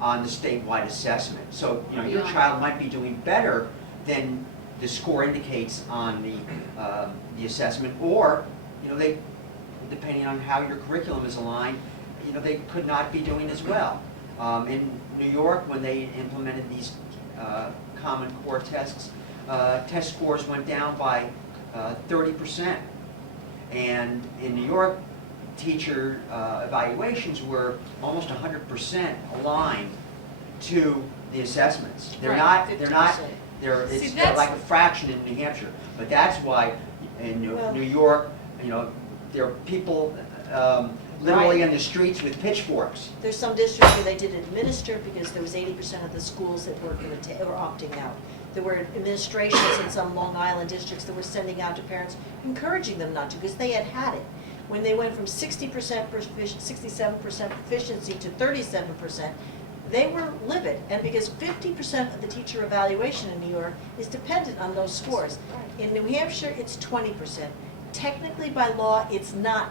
on the statewide assessment. So, your child might be doing better than the score indicates on the assessment, or, they, depending on how your curriculum is aligned, they could not be doing as well. In New York, when they implemented these Common Core tests, test scores went down by 30%. And in New York, teacher evaluations were almost 100% aligned to the assessments. They're Right, not, 50%. it's See, that's- like a fraction in New Hampshire. But that's why in Well- New York, there are people literally in the streets with pitchforks. There's some districts where they did administer because there was 80% of the schools that were opting out. There were administrations in some Long Island districts that were sending out to parents, encouraging them not to, because they had it. When they went from 60%, 67% proficiency to 37%, they were livid. And because 50% of the teacher evaluation in New York is dependent on those scores. In New Hampshire, it's 20%. Technically, by law, it's not.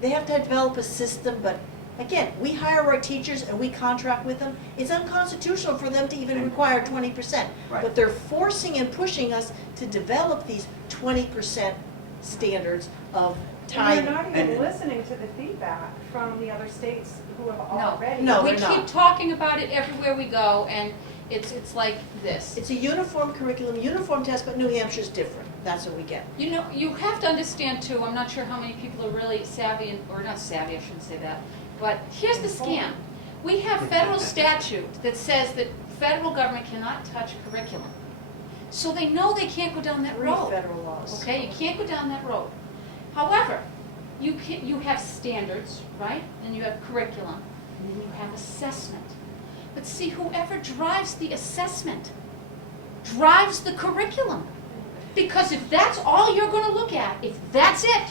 They have to develop a system, but again, we hire our teachers and we contract with them. It's unconstitutional for them to even require 20%. Right. But they're forcing and pushing us to develop these 20% standards of And time. they're not even And- listening to the feedback from the other states who have No. already. No, We they're not. keep talking about it everywhere we go, and it's like this. It's a uniform curriculum, uniform test, but New Hampshire's different. That's what we get. You know, you have to understand too, I'm not sure how many people are really savvy, or not savvy, I shouldn't say that, but here's the scam. We have federal statute that says that federal government cannot touch curriculum. So they know they can't go down that Three road. federal laws. Okay, you can't go down that road. However, you have standards, right? And you have curriculum, and then you have assessment. But see, whoever drives the assessment drives the curriculum. Because if that's all you're going to look at, if that's it,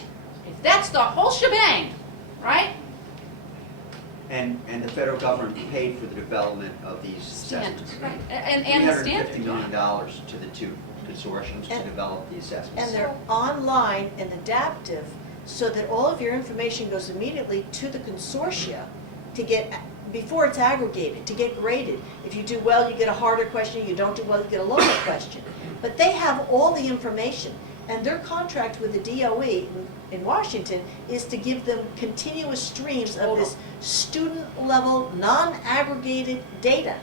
if that's the whole shebang, right? And the federal government paid for the development of these Standards, assessments. right? And the $350 standards. million to the two consortiums to And- develop the assessments. And they're online and adaptive, so that all of your information goes immediately to the consortia to get, before it's aggregated, to get graded. If you do well, you get a harder question. You don't do well, you get a lower question. But they have all the information, and their contract with the DOE in Washington is to give them continuous streams of this student-level, non-aggregated data.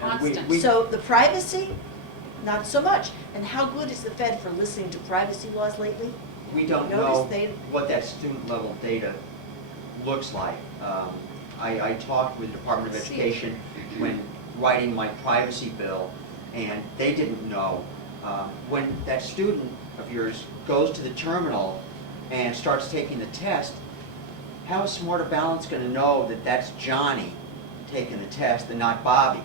And we- Constant. we- So the privacy, not so much. And how good is the Fed for listening to privacy laws lately? We don't Notice know they- what that student level data looks like. I talked with the Department of See. Education when writing my privacy bill, and they didn't know. When that student of yours goes to the terminal and starts taking the test, how is Smarter Balance going to know that that's Johnny taking the test and not Bobby?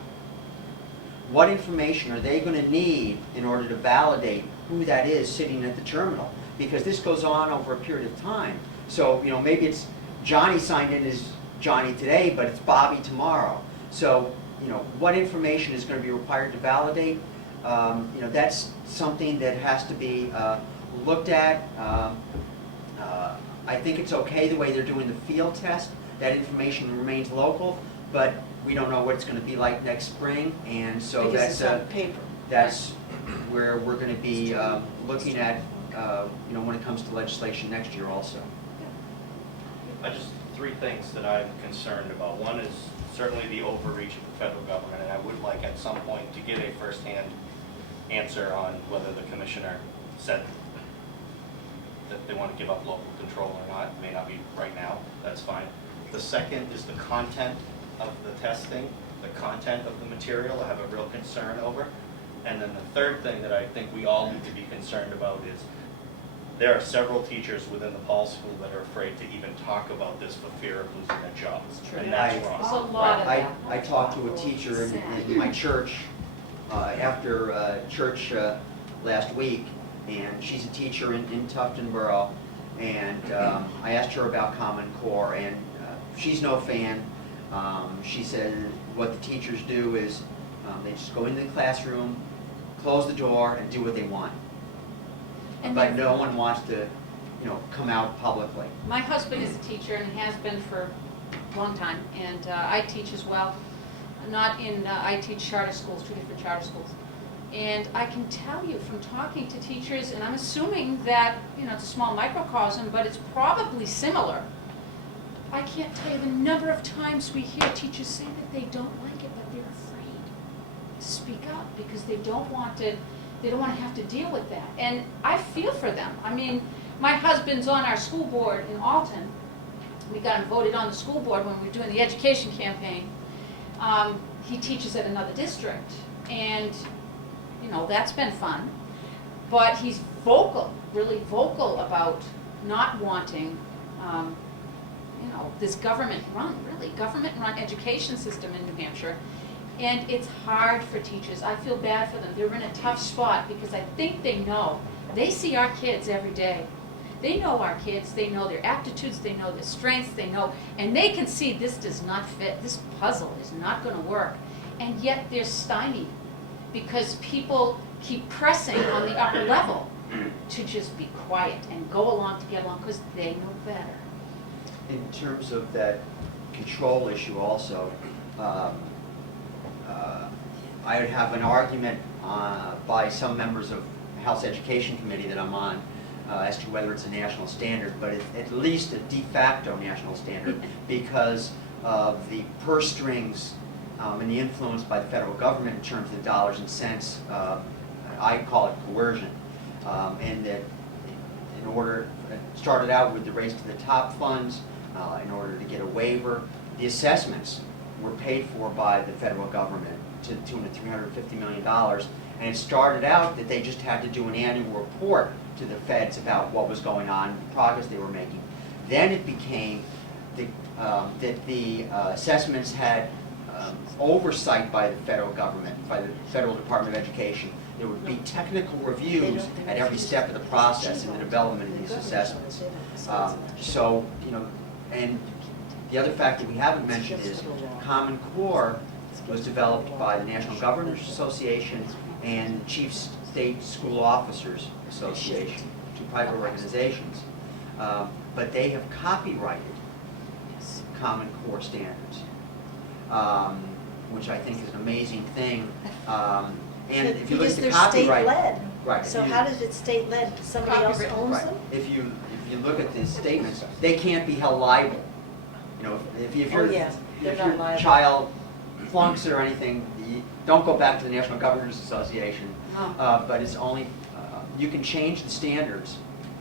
What information are they going to need in order to validate who that is sitting at the terminal? Because this goes on over a period of time. So, you know, maybe it's Johnny signed in as Johnny today, but it's Bobby tomorrow. So, you know, what information is going to be required to validate? You know, that's something that has to be looked at. I think it's okay the way they're doing the field test. That information remains local, but we don't know what it's going to be like next spring, and so Because that's it's on paper. that's where we're going to be looking at, you know, when it comes to legislation next year also. Three things that I'm concerned about. One is certainly the overreach of the federal government, and I would like at some point to get a firsthand answer on whether the commissioner said that they want to give up local control or not. It may not be right now, that's fine. The second is the content of the testing, the content of the material I have a real concern over. And then the third thing that I think we all need to be concerned about is there are several teachers within the Paul School that are afraid to even talk about this for fear of losing their jobs. True. And that's I- There's wrong. a lot of I, that. I talked to a teacher in my church after church last week, and she's a teacher in Tufton Borough, and I asked her about Common Core, and she's no fan. She said what the teachers do is they just go into the classroom, close the door, and do what they want. And But then- no one wants to, you know, come out publicly. My husband is a teacher and has been for a long time, and I teach as well. Not in, I teach charter schools, 2 different charter schools. And I can tell you from talking to teachers, and I'm assuming that, you know, it's a small microcosm, but it's probably similar. I can't tell you the number of times we hear teachers say that they don't like it, but they're afraid to speak up because they don't want to have to deal with that. And I feel for them. I mean, my husband's on our school board in Alton. We got him voted on the school board when we were doing the education campaign. He teaches at another district, and you know, that's been fun. But he's vocal, really vocal about not wanting, you know, this government-run education system in New Hampshire. And it's hard for teachers. I feel bad for them. They're in a tough spot because I think they know. They see our kids every day. They know our kids. They know their aptitudes. They know their strengths. They know, and they can see this does not fit. This puzzle is not going to work. And yet they're stymied because people keep pressing on the upper level to just be quiet and go along to get along because they know better. In terms of that control issue also, I would have an argument by some members of the House Education Committee that I'm on as to whether it's a national standard, but it's at least a de facto national standard because of the purse strings and the influence by the federal government in terms of dollars and cents. I call it coercion. And that in order, it started out with the race to the top funds, in order to get a waiver. The assessments were paid for by the federal government to the tune of $350 million. And it started out that they just had to do an annual report to the feds about what was going on, the progress they were making. Then it became that the assessments had oversight by the federal government, by the Federal Department of Education. There would be technical reviews at every step of the process in the development of these assessments. So, you know, and the other fact that we haven't mentioned is Common Core was developed by the National Governors Association and Chief State School Officers Association, two private organizations. But they have copyrighted Common Core standards, which I think is an amazing thing. And if you look at the copyright, because they're state-led. right? So if you- how does it state-led? Somebody else Copyright, owns right. them? If you look at the statements, they can't be held liable. You know, if your Oh, yeah. They're if not your liable. child flunks or anything, don't go back to the National Governors Association. No. But it's only you can change the standards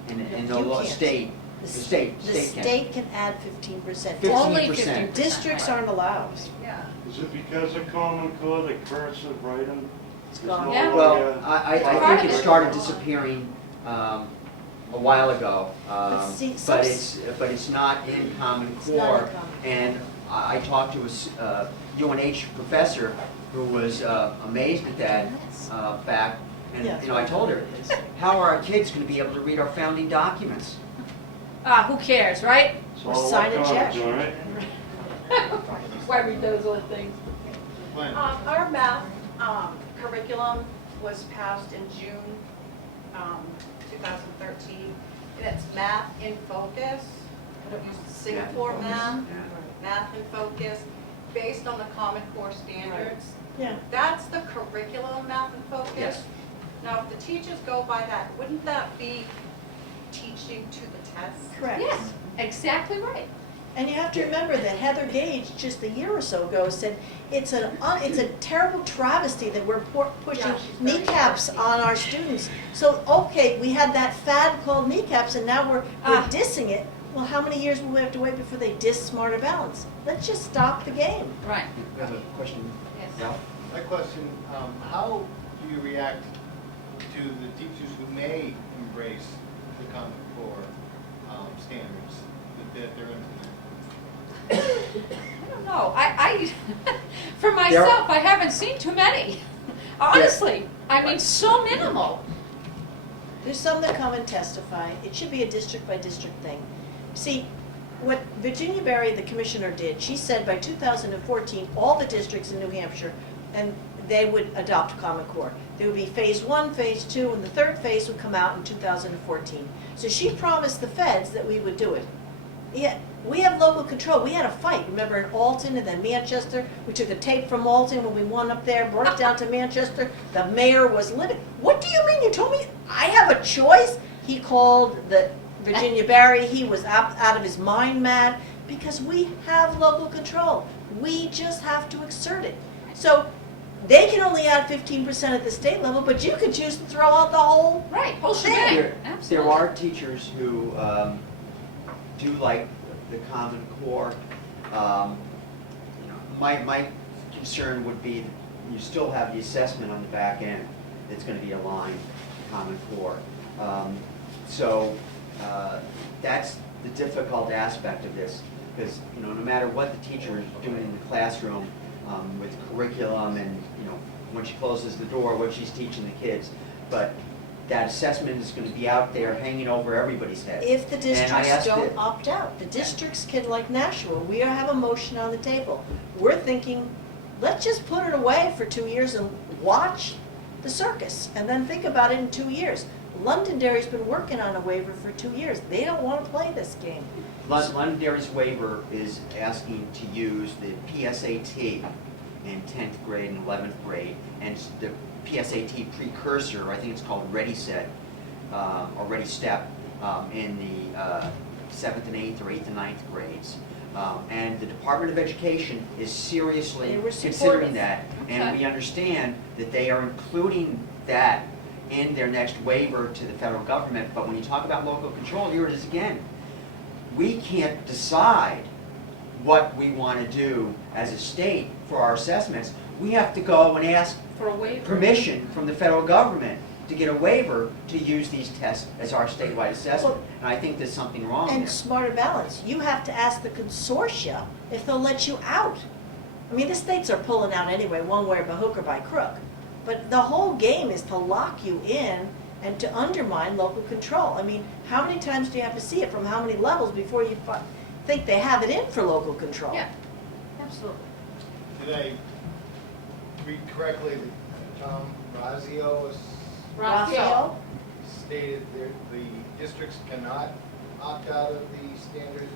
in the You law, can't. state. The state The can. state can add 15%. 15%. Only 15%. Districts aren't allowed. Yeah. Is it because of Common Core, the cursive writing? It's There's gone. no Yeah. way, Well, I It's part think of it it. started disappearing a while ago, But see, but some it's not in Common It's not in Core. Common Core. And I talked to a UNH professor who was amazed at that fact. And Yeah. you know, I told her, how are our kids going to be able to read our founding documents? Who cares, right? It's Or all sign a check. electronic, all right? Why read those little things? Glenn? Our math curriculum was passed in June 2013, and it's Math in Focus. We don't use Singapore math, Math in Focus, based on the Common Core standards. Yeah. That's the curriculum, Math in Focus. Yes. Now, if the teachers go by that, wouldn't that be teaching to the test? Correct. Yes, exactly right. And you have to remember that Heather Gage, just a year or so ago, said it's a terrible travesty that we're pushing Yeah, she's very kneecaps nasty. on our students. So, okay, we had that fad called kneecaps, and now we're dissing it. Well, how many years will we have to wait before they diss Smarter Balance? Let's just stop the game. Right. You have a question? Yes. Ralph? My question, how do you react to the teachers who may embrace the Common Core standards that they're implementing? I don't know. I for myself, I haven't seen too many. Honestly, I mean, so minimal. There's some that come and testify. It should be a district-by-district thing. See, what Virginia Berry, the commissioner, did, she said by 2014, all the districts in New Hampshire, and they would adopt Common Core. There would be phase 1, phase 2, and the third phase would come out in 2014. So she promised the feds that we would do it. Yeah, we have local control. We had a fight, remember, in Alton and then Manchester. We took the tape from Alton when we won up there, brought it down to Manchester. The mayor was livid. What do you mean? You told me I have a choice? He called the Virginia Berry. He was out of his mind mad because we have local control. We just have to exert it. So they can only add 15% at the state level, but you could choose to throw out the whole. Right, whole There. shebang. There Absolutely. are teachers who do like the Common Core. You know, my concern would be that you still have the assessment on the back end that's going to be aligned to Common Core. So that's the difficult aspect of this, because you know, no matter what the teacher is doing in the classroom, with curriculum and, when she closes the door, what she's teaching the kids. But that assessment is gonna be out there hanging over everybody's head. If the And I districts asked don't it- opt out, the districts can, like Nashua, we have a motion on the table. We're thinking, let's just put it away for 2 years and watch the circus, and then think about it in 2 years. Londonderry's been working on a waiver for 2 years. They don't want to play this game. Londonderry's waiver is asking to use the PSAT in 10th grade and 11th grade, and the PSAT precursor, I think it's called Ready Set, or Ready Step, in the 7th and 8th or 8th and 9th grades. And the Department of Education is seriously They were considering supportive. that, and Okay. we understand that they are including that in their next waiver to the federal government. But when you talk about local control, here it is again. We can't decide what we want to do as a state for our assessments. We have to go and ask For a waiver. permission from the federal government to get a waiver to use these tests as our statewide assessment. And I think there's something wrong And there. smarter balance, you have to ask the consortia if they'll let you out. I mean, the states are pulling out anyway, one way by hook or by crook. But the whole game is to lock you in and to undermine local control. I mean, how many times do you have to see it from how many levels before you think they have it in for local control? Yeah, absolutely. Did I read correctly that Tom Razio Raphael? stated that the districts cannot opt out of the standard,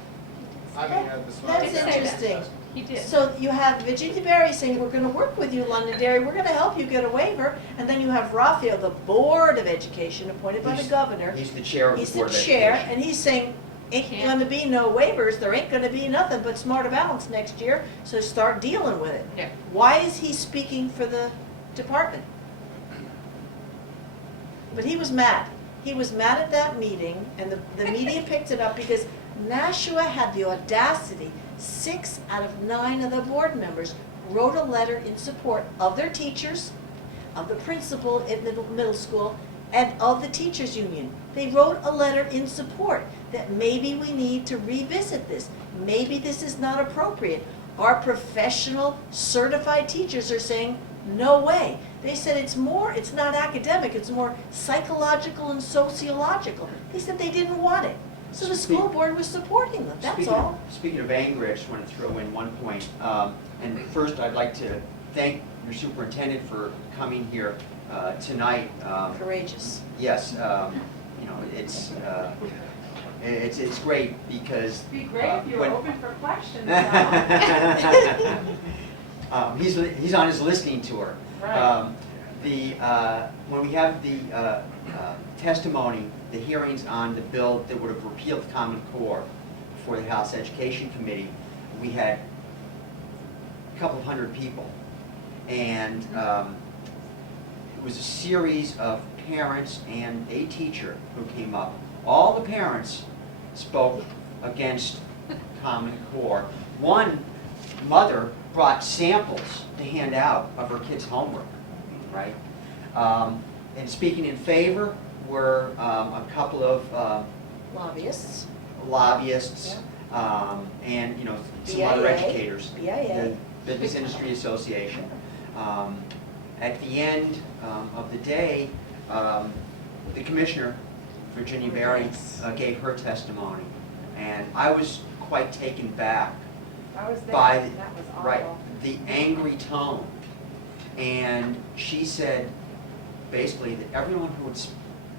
I mean, of the smart. That's Did say that. interesting. He did. So you have Virginia Berry saying, we're gonna work with you, Londonderry, we're gonna help you get a waiver. And then you have Raphael, the Board of Education, appointed by the He's- governor. He's the chair of He's the Board the of chair, Education. and he's saying, ain't Can't. gonna be no waivers, there ain't gonna be nothing but smarter balance next year, so start dealing with it. Yeah. Why is he speaking for the department? But he was mad. He was mad at that meeting, and the media picked it up because Nashua had the audacity, 6 out of 9 of the board members wrote a letter in support of their teachers, of the principal at middle school, and of the teachers union. They wrote a letter in support that maybe we need to revisit this. Maybe this is not appropriate. Our professional certified teachers are saying, no way. They said it's not academic, it's more psychological and sociological. They said they didn't want it. So the school board was supporting them, that's all. Speaking of anger, I just want to throw in one point. And first, I'd like to thank your superintendent for coming here tonight. Courageous. Yes, it's great because. It'd be great if you were when- open for questions. He's on his listening tour. Right. When we have the testimony, the hearings on the bill that would have repealed the Common Core before the House Education Committee, we had a couple of hundred people. And it was a series of parents and a teacher who came up. All the parents spoke against Common Core. One mother brought samples to hand out of her kids' homework, right? And speaking in favor were a couple of Lobbyists, lobbyists, and some other BIA. educators. BIA. The Business Industry Association. At the end of the day, the commissioner, Virginia Berry, gave her testimony, and I was quite taken back I was there, by that was awful. right, the angry tone. And she said basically that everyone who had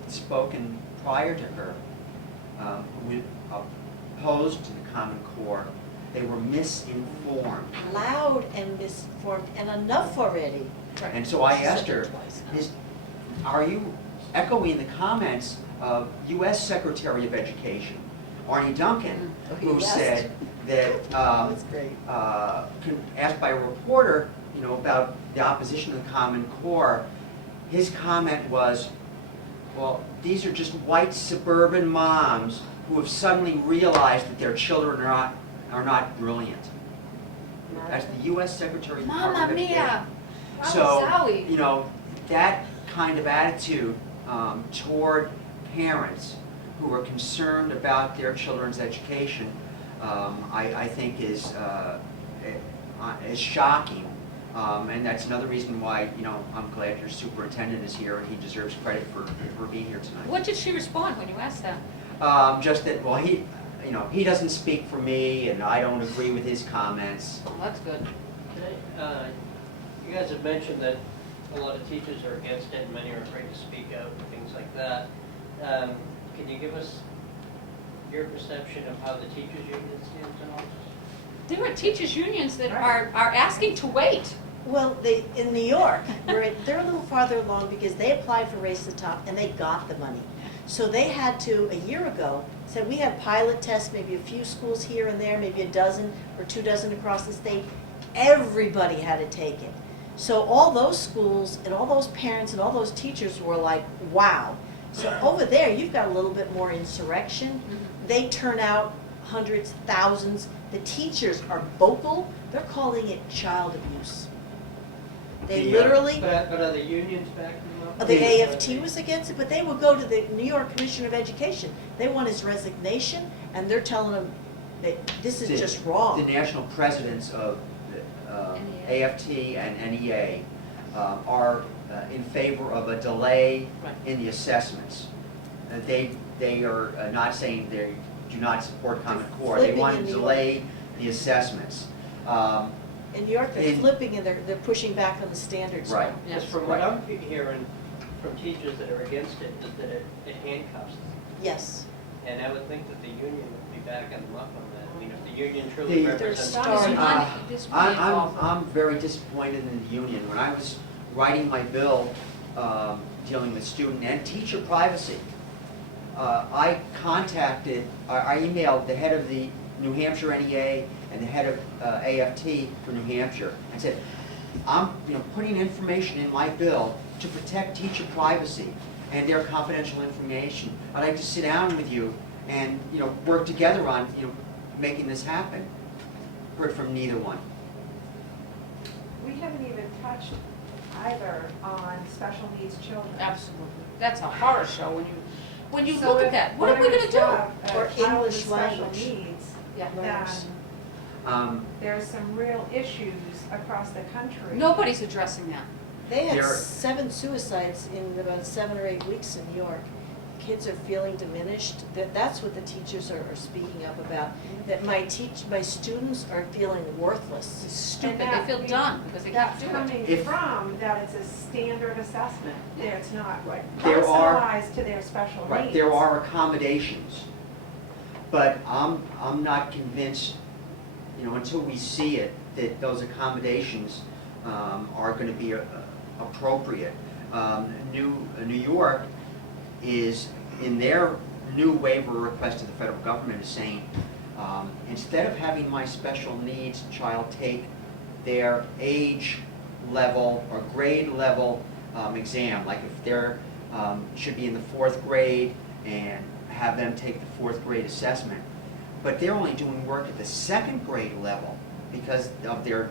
spoken prior to her who opposed to the Common Core, they were misinformed. loud and misinformed, and enough already. And so I She asked said her, it twice. are you echoing the comments of U.S. Secretary of Education, Arnie Duncan, Oh, he who asked. said that, That's great. asked by a reporter, about the opposition to the Common Core, his comment was, well, these are just white suburban moms who have suddenly realized that their children are not brilliant. That's the U.S. Secretary of Mamma Department of Education. mia! So, Zowie. that kind of attitude toward parents who are concerned about their children's education, I think is shocking And that's another reason why, you know, I'm glad your superintendent is here and he deserves credit for being here tonight. What did she respond when you asked that? Just that, well, he, you know, he doesn't speak for me and I don't agree with his comments. Oh, that's good. You guys have mentioned that a lot of teachers are against it and many are afraid to speak out and things like that. Can you give us your perception of how the teachers union stands on all this? There are teachers' unions that are asking to wait. Well, in New York, they're a little farther along because they applied for Race to the Top and they got the money. So they had to, a year ago, said we have pilot tests, maybe a few schools here and there, maybe a dozen or 2 dozen across the state. Everybody had to take it. So all those schools and all those parents and all those teachers were like, wow. So over there, you've got a little bit more insurrection. They turn out hundreds, thousands. The teachers are vocal. They're calling it child abuse. They literally, But are the unions backing them up? the AFT was against it, but they will go to the New York Commissioner of Education. They want his resignation, and they're telling him that this is just wrong. The national presidents of AFT and NEA are in favor of a delay in the assessments. They are not saying they do not support Common Core. They want to delay the assessments. In New York, they're flipping and they're pushing back on the standards now. Right. Just from what I'm hearing from teachers that are against it, is that it handcuffs them. Yes. And I would think that the union would be backing them up on that. I mean, if the union truly They're represents. starting. I'm very disappointed in the union. When I was writing my bill dealing with student and teacher privacy, I emailed the head of the New Hampshire NEA and the head of AFT for New Hampshire and said, I'm putting information in my bill to protect teacher privacy and their confidential information. I'd like to sit down with you and work together on making this happen. Heard from neither one. We haven't even touched either on special needs children. Absolutely. That's a horror show when you So look if at that. What are we we're gonna do? have a Or child with English special language. needs, Yeah. then there's some real issues across the country. Nobody's addressing that. They had There- 7 suicides in about 7 or 8 weeks in New York. Kids are feeling diminished. That's what the teachers are speaking up about. That my students are feeling worthless. It's stupid. And They that- feel done because they can't That's do it. coming If- from that it's a standard assessment. It's not There are- personalized to their special needs. Right, there are accommodations, but I'm not convinced, until we see it, that those accommodations are going to be appropriate. New York is, in their new waiver request to the federal government, is saying, instead of having my special needs child take their age level or grade level exam, like if they're should be in the 4th grade and have them take the 4th grade assessment, but they're only doing work at the 2nd grade level because of their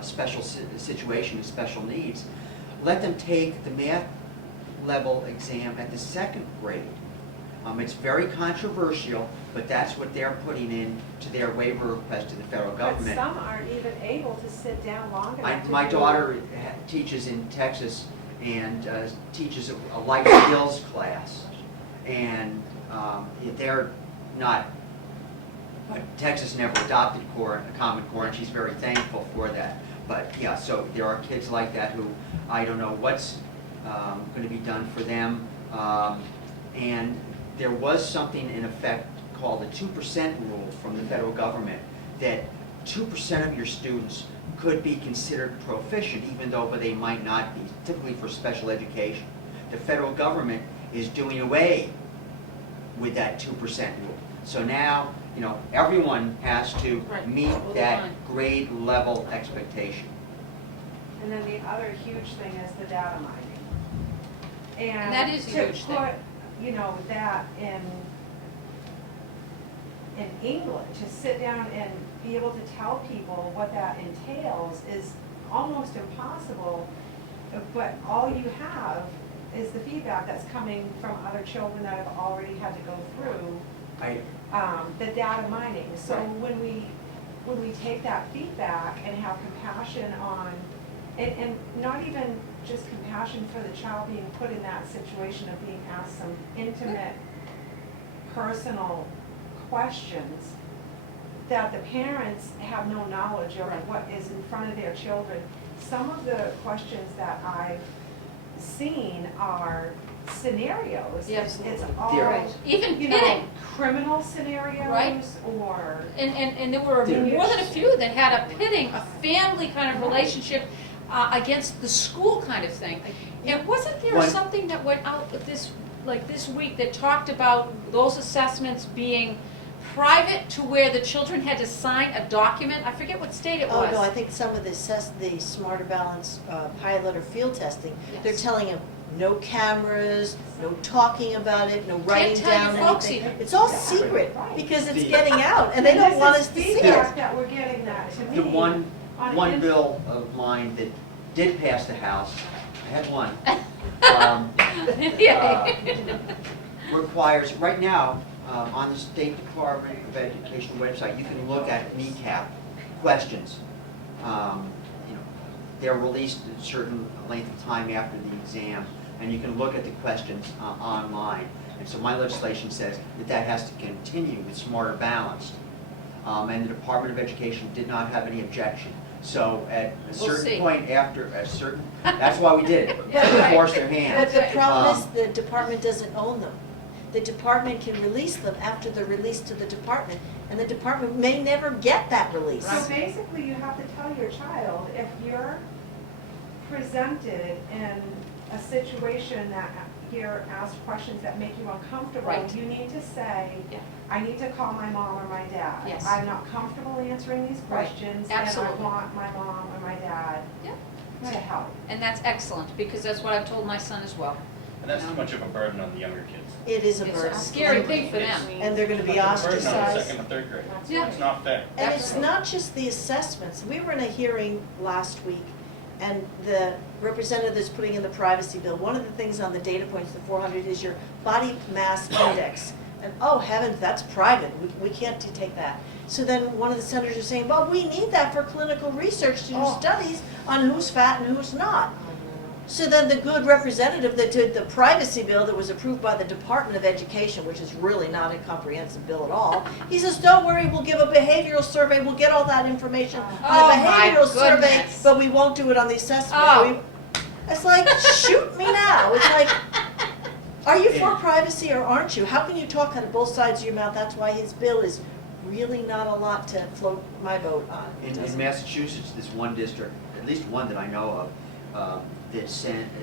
special situation and special needs. Let them take the math level exam at the 2nd grade. It's very controversial, but that's what they're putting in to their waiver request to the federal But government. some aren't even able to sit down long enough to My do- daughter teaches in Texas and teaches a life skills class. And they're not, but Texas never adopted Common Core, and she's very thankful for that. But yeah, so there are kids like that who, I don't know what's going to be done for them. And there was something in effect called the 2% rule from the federal government, that 2% of your students could be considered proficient, even though but they might not be, typically for special education. The federal government is doing away with that 2% rule. So now, everyone has to meet that grade level expectation. And then the other huge thing is the data mining. And That is a huge thing. to put, that in England, to sit down and be able to tell people what that entails is almost impossible. But all you have is the feedback that's coming from other children that have already had to go through the data mining. So Right. when we take that feedback and have compassion on and not even just compassion for the child being put in that situation of being asked some intimate, personal questions that the parents have no knowledge of what is in front of their children. Some of the questions that I've seen are scenarios. Yes. It's all, Right. Even you know, pitting. criminal scenarios Right. or. And there were more than a few that had a pitting, a family kind of relationship against the school kind of thing. And wasn't there One- something that went out with this week that talked about those assessments being private to where the children had to sign a document? I forget what state it Oh, was. no, I think some of the Smarter Balance pilot or field testing, they're Yes. telling them, no cameras, no talking about it, no writing tell down your folks anything. even. It's all Exactly. secret, Right. because it's The- getting out, and they don't want us to This see is it. feedback that we're getting that to me. The one on bill of mine that did pass the House, I had one, requires, right now, on the State Department of Education website, you can look at kneecap questions. You know, they're released a certain length of time after the exam, and you can look at the questions online. And so my legislation says that that has to continue with Smarter Balanced. And the Department of Education did not have any objection. So at a We'll certain see. point after, a certain, that's why we did it, Yeah, to right. force their hand. But the problem is, Um, the department doesn't own them. The department can release them after they're released to the department, and the department may never get that release. So basically, you have to tell your child, if you're presented in a situation that you're asked questions that make you uncomfortable, Right. you need to say, Yeah. I need to call my mom or my dad. Yes. I'm not comfortable answering these Right. questions, Absolutely. and I want my mom or my dad Yeah. to help. And that's excellent, because that's what I've told my son as well. And that's too much of a burden on the younger kids. It is a It's burden. a scary thing for them. And they're gonna be Burden on the ostracized. second and third grade. Yeah. It's not fair. And it's Absolutely. not just the assessments. We were in a hearing last week, and the representative is putting in the privacy bill. One of the things on the data points, the 400, is your body mass index. And oh heavens, that's private. We can't take that. So then one of the senators is saying, well, we need that for clinical research to do Oh. studies on who's fat and who's not. So then the good representative that did the privacy bill that was approved by the Department of Education, which is really not a comprehensive bill at all, he says, don't worry, we'll give a behavioral survey, we'll get all that information on Oh, the my behavioral survey, goodness. but we won't do it on the assessment. Oh. It's like, shoot me now. It's like, are you for privacy or aren't you? How can you talk out of both sides of your mouth? That's why his bill is really not a lot to float my boat on. It In doesn't- Massachusetts, there's one district, at least one that I know of,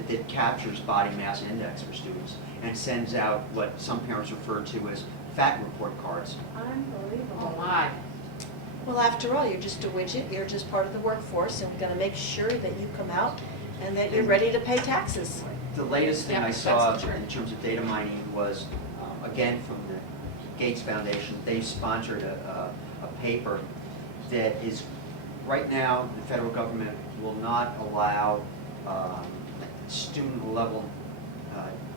that captures body mass index for students and sends out what some parents refer to as fat report cards. Unbelievable. Oh, my. Well, after all, you're just a widget, you're just part of the workforce, and we're gonna make sure that you come out and that you're ready to pay taxes. The latest thing Yeah, I that's saw the truth. in terms of data mining was, again, from the Gates Foundation. They sponsored a paper that is, right now, the federal government will not allow student-level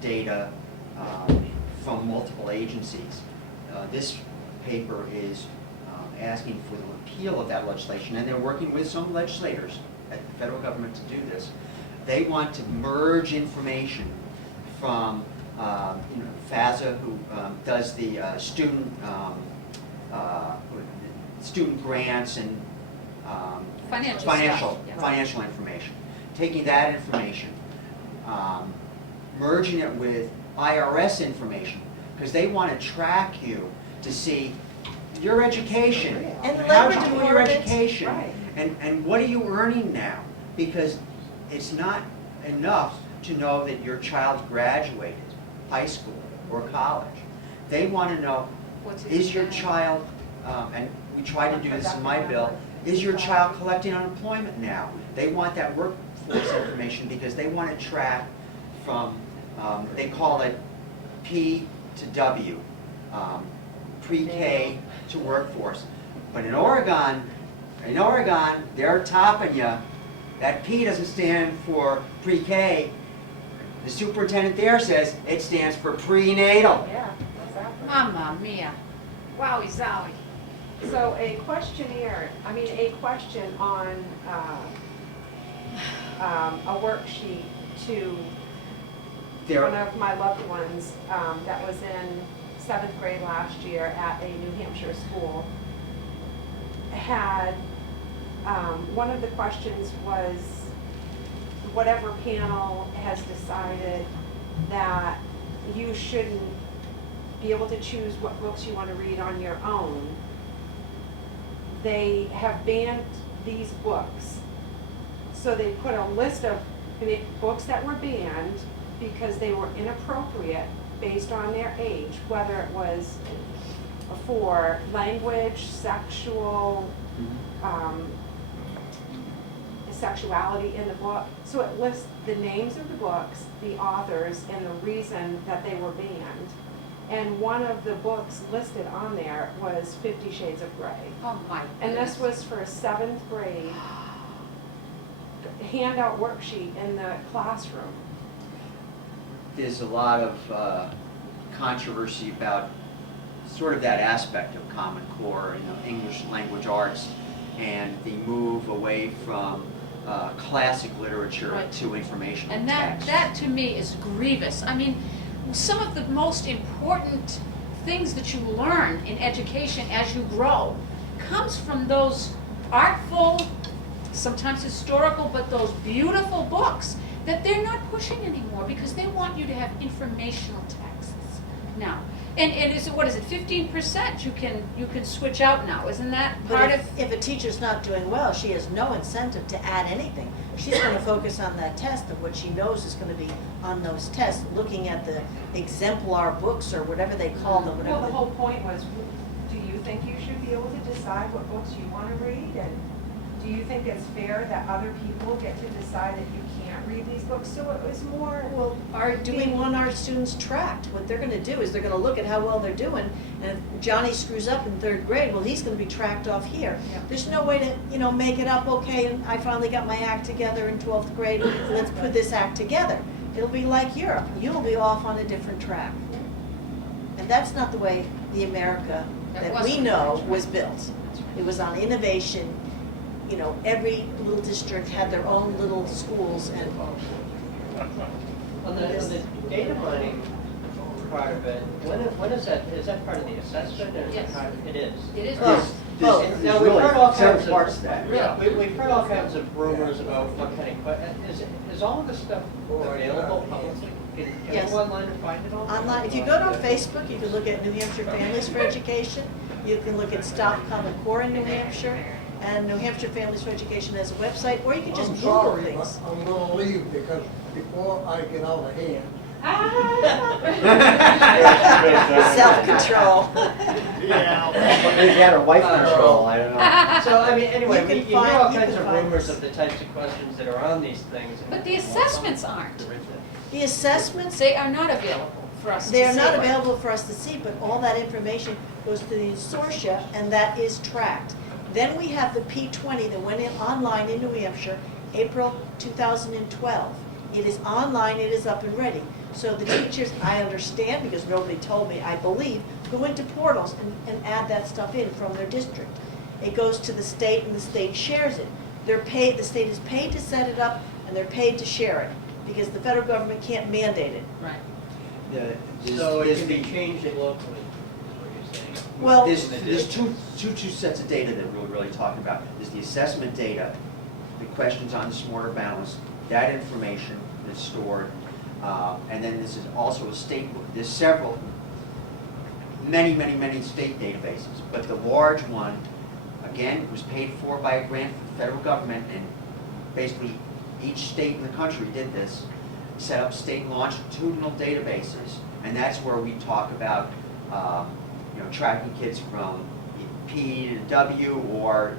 data from multiple agencies. This paper is asking for the repeal of that legislation, and they're working with some legislators at the federal government to do this. They want to merge information from, FASA, who does the student grants and Financial stuff, yeah. financial information. Taking that information, merging it with IRS information, because they want to track you to see your education. And the How'd labor you do your department, education? right. And what are you earning now? Because it's not enough to know that your child graduated high school or college. They want to know, What's his is your plan? child, and we try to do this in my bill, is your child collecting unemployment now? They want that workforce information because they want to track from, they call it P to W, pre-K to workforce. But in Oregon, they're topping you. That P doesn't stand for pre-K. The superintendent there says it stands for prenatal. Yeah, exactly. Mamma mia. Wowie zowie. So a questionnaire, a question on a worksheet to There, one of my loved ones that was in 7th grade last year at a New Hampshire school. Had, one of the questions was, whatever panel has decided that you shouldn't be able to choose what books you want to read on your own, they have banned these books. So they put a list of books that were banned because they were inappropriate based on their age, whether it was for language, sexual, sexuality in the book. So it lists the names of the books, the authors, and the reason that they were banned. And one of the books listed on there was 50 Shades of Grey. Oh, my And goodness. this was for a 7th grade handout worksheet in the classroom. there's a lot of controversy about sort of that aspect of Common Core, English language arts, and the move away from classic literature Right. to informational And text. that to me is grievous. I mean, some of the most important things that you learn in education as you grow comes from those artful, sometimes historical, but those beautiful books that they're not pushing anymore because they want you to have informational texts now. And is it, what is it, 15% you can switch out now, isn't that part But of? if a teacher's not doing well, she has no incentive to add anything. She's gonna focus on that test and what she knows is gonna be on those tests, looking at the exemplar books or whatever they call them, Well, whatever. the whole point was, do you think you should be able to decide what books you want to read? And do you think it's fair that other people get to decide that you can't read these books? So it was more, Well, do we want our students tracked? What they're gonna do is they're gonna look at how well they're doing, and if Johnny screws up in 3rd grade, well, he's gonna be tracked off here. Yeah. There's no way to, make it up, okay, and I finally got my act together in 12th grade, let's put this act together. It'll be like Europe, you'll be off on a different track. And that's not the way the America That that we wasn't know right. was built. It was on innovation, every little district had their own little schools, and On the data mining part of it, when is that part of the assessment, or is Yes. it part of, it is? It is. Oh, Now, we've heard all several kinds parts of, to that. yeah, we've heard all kinds of rumors about what kind of, is all of this stuff available publicly? Can Yes. you go online and find it all? online, if you go to Facebook, you can look at New Hampshire Families for Education, you can look at Stop Common Core in New Hampshire, and New Hampshire Families for Education has a website, or you can just I'm Google sorry, things. but I'm gonna leave because before I get out of hand, Self-control. Yeah. He had a wife control, I don't know. So, I mean, anyway, You can you hear all find- you kinds can of find rumors this. of the types of questions that are on these things. and- But the assessments aren't. The assessments, They are not available for us to see. they are not available for us to see, but all that information goes to the consortia, and that is tracked. Then we have the P20 that went in online in New Hampshire, April 2012. It is online, it is up and ready. So the teachers, I understand, because nobody told me, I believe, go into portals and add that stuff in from their district. It goes to the state, and the state shares it. They're paid, the state is paid to set it up, and they're paid to share it, because the federal government can't mandate it. Right. So it can be changed locally, is what you're saying. Well, There's two sets of data that we're really talking about. There's the assessment data, the questions on the smarter balance, that information that's stored, and then this is also a state book. There's several, many state databases, but the large one, again, was paid for by a grant from the federal government, and basically each state in the country did this, set up state longitudinal databases, and that's where we talk about tracking kids from P to W, or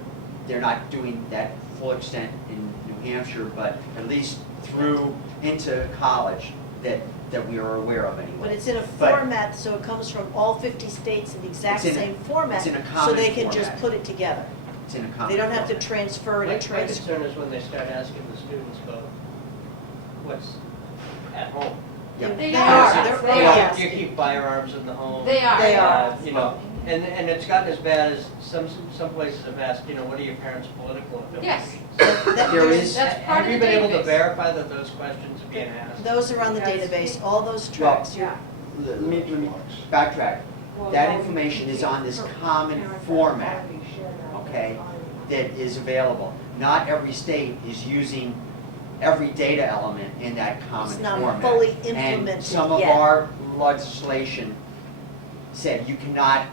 they're not doing that full extent in New Hampshire, but at least through into college that we are aware of anyway. but it's in a But format, so it comes from all 50 states in the exact It's in a- same format, it's in a so common they can just format. put it together. It's in a common They don't have to format. transfer it My and transfer. concern is when they start asking the students about what's at home. Yep. They They are. are. They're- They yes. are. You keep firearms in the home. They are. They are. You know, And it's gotten as bad as some places have asked, you know, what are your parents' political affiliations? Yes. There is, That's part Have of you the been able to database. verify that those questions are being asked? Those are on the database, all those tracks. Yeah. let me backtrack. That information is on this common format, okay, that is available. Not every state is using every data element in that common It's not format. fully And implemented some of yet. our legislation said you cannot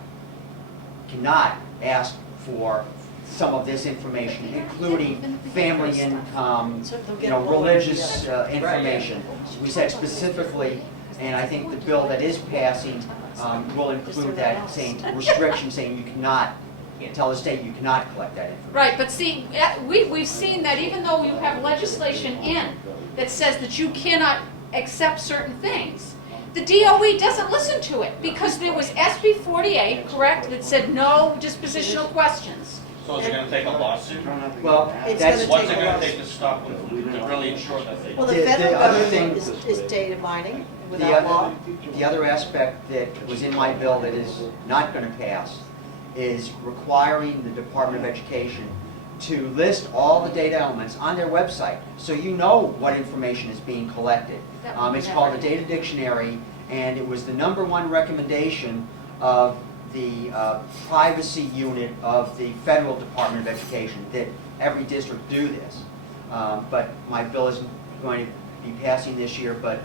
ask for some of this information, including family income, So they'll you get know, one way or the religious information. We said specifically, and I think the bill that is passing will include that same restriction, saying you cannot, tell the state you cannot collect that information. Right, but see, we've seen that even though you have legislation in that says that you cannot accept certain things, the DOE doesn't listen to it, because there was SB 48, correct, that said no dispositional questions. So is it gonna take a lawsuit? Well, It's that's, gonna What's take it a gonna while. take to stop them, to really ensure that they? Well, the The federal other government thing- is data mining the without law. other aspect that was in my bill that is not gonna pass is requiring the Department of Education to list all the data elements on their website, so you know what information is being collected. It's called the Data Dictionary, and it was the #1 recommendation of the privacy unit of the Federal Department of Education, that every district do this. But my bill isn't going to be passing this year, but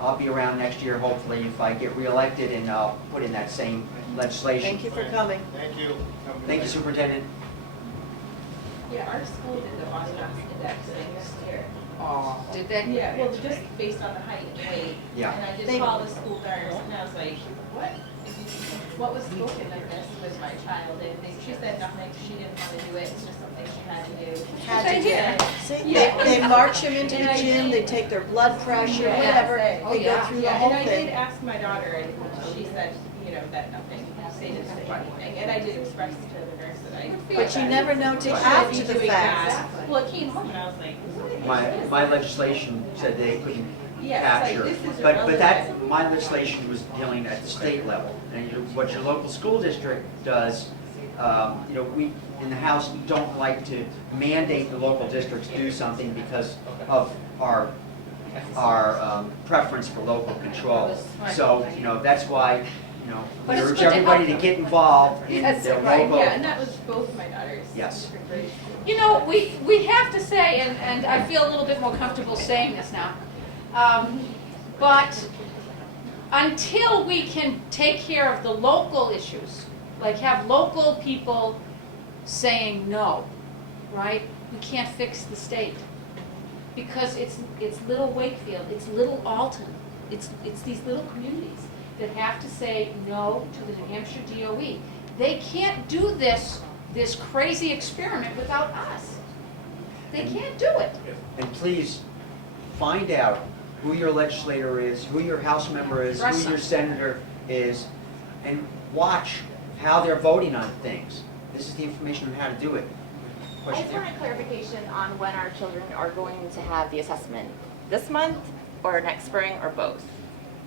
I'll be around next year, hopefully, if I get reelected, and I'll put in that same legislation. Thank you for coming. Thank you. Thank you, Superintendent. Yeah, our school did the Boston indexing this year. Did they? Yeah, well, just based on the height and weight. Yeah. And I did They- call the school nurse and I was like, what? What was spoken like this with my child? And she said nothing, she didn't want to do it, it's just something she had to do. Had to They do did. it. See, Yeah. they march them into the And I gym, they did- take their blood pressure, Yeah. whatever, Oh, they go yeah. through the Yeah, whole and I did thing. ask my daughter and she said, you know, that nothing, they didn't say anything. And I did express to the nurse that I. But you never know till They should after be the doing fact. that. Well, it came home and I was like, what? My legislation said they couldn't Yeah, it's capture, like, this is but that, irrelevant. my legislation was dealing at the state level. And what your local school district does, you know, we in the House don't like to mandate the local districts do something because of our preference for local control. So, you know, that's why, you know, But we it's urge good to everybody to help get involved in Yes, their Right, local. yeah, and that was both of my daughters. Yes. Different grades. You know, we have to say, and I feel a little bit more comfortable saying this now, but until we can take care of the local issues, like have local people saying no, right? We can't fix the state. Because it's little Wakefield, it's little Alton, it's these little communities that have to say no to the New Hampshire DOE. They can't do this crazy experiment without us. They can't do it. And please, find out who your legislator is, who your House member is, Trust who your them. senator is, and watch how they're voting on things. This is the information on how to do it. I Question just there? wanted clarification on when our children are going to have the assessment. This month, or next spring, or both?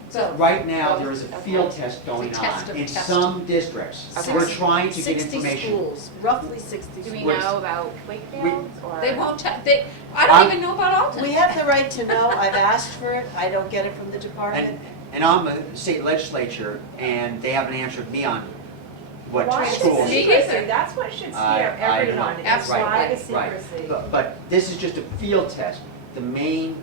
So, Right now, there is a Okay. field test going It's a test on of in test. some districts. Okay. We're trying to get 60 information. schools, roughly 60 Do we schools. know about Wakefield, or? they won't, I don't even know about Alton. We have the right to know, I've asked for it, I don't get it from the department. And I'm a state legislature, and they haven't answered me on what Why schools. Me secrecy? either. That's what should I scare know. everyone, is Absolutely. why the Right, secrecy. but this is just a field test. The main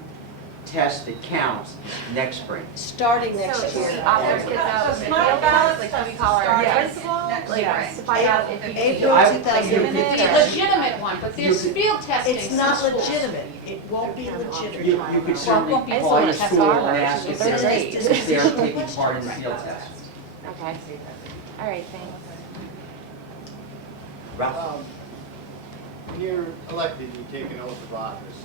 test that counts is next spring. Starting So next do we year. opt our kids out So in the smart field ballots ballots? Like, do we call our start principal? next Like, spring. to find out if you. April I- 2015. The legitimate one, but there's field testing. It's in not schools. legitimate, it won't be legitimate. You could certainly won't be call your test school ours. and ask if Third they're grade. if they're taking part in the field test. Okay. All right, thanks. Ralph? When you're elected, you take an oath of office.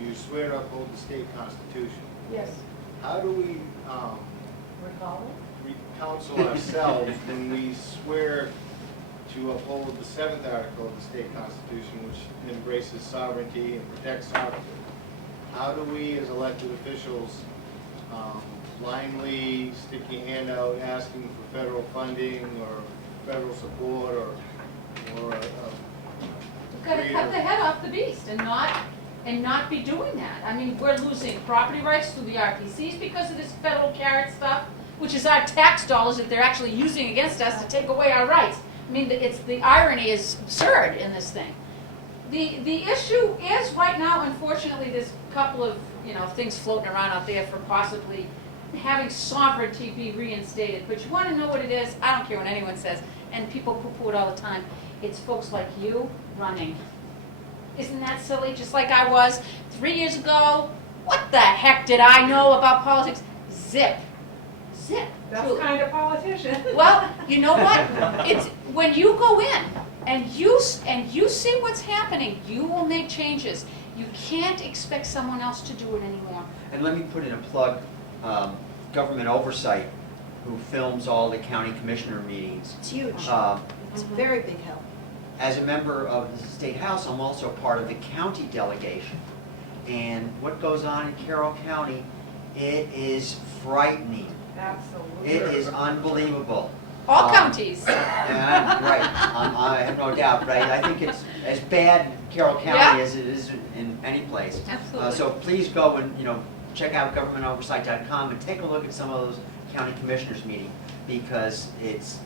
You swear to uphold the state constitution. Yes. How do we counsel ourselves when we swear to uphold the 7th article of the state constitution, which embraces sovereignty and protects sovereignty? How do we, as elected officials, blindly stick your hand out asking for federal funding or federal support or a We've got to cut the head off the beast and not be doing that. I mean, we're losing property rights through the RPCs because of this federal carrot stuff, which is our tax dollars that they're actually using against us to take away our rights. I mean, the irony is absurd in this thing. The issue is right now, unfortunately, there's a couple of things floating around out there for possibly having sovereignty be reinstated. But you want to know what it is? I don't care what anyone says, and people poo-poo it all the time. It's folks like you running. Isn't that silly? Just like I was 3 years ago. What the heck did I know about politics? Zip. That's Truly. kind of politician. Well, you know what? It's when you go in and you see what's happening, you will make changes. You can't expect someone else to do it anymore. And let me put in a plug, Government Oversight, who films all the county commissioner meetings. It's huge. It's a very big help. As a member of the State House, I'm also part of the county delegation. And what goes on in Carroll County, it is frightening. Absolutely. It is unbelievable. All counties. Right, I have no doubt, but I think it's as bad in Carroll County Yeah. as it is in any place. Absolutely. So please go and, check out GovernmentOversite.com and take a look at some of those county commissioners meeting, because it's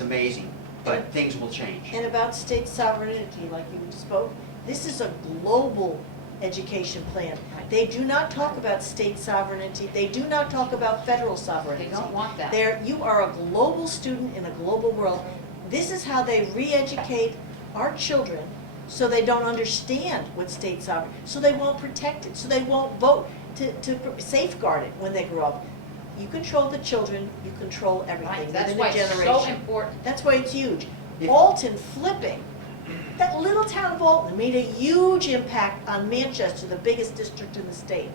amazing, but things will change. And about state sovereignty, like you spoke, this is a global education plan. They do not talk about state sovereignty. They do not talk about federal sovereignty. They don't want that. You are a global student in a global world. This is how they re-educate our children so they don't understand what state sovereignty, so they won't protect it, so they won't vote to safeguard it when they grow up. You control the children, you control everything Right. That's within why a generation. it's so important. That's why it's huge. Yeah. Alton flipping. That little town of Alton made a huge impact on Manchester, the biggest district in the state.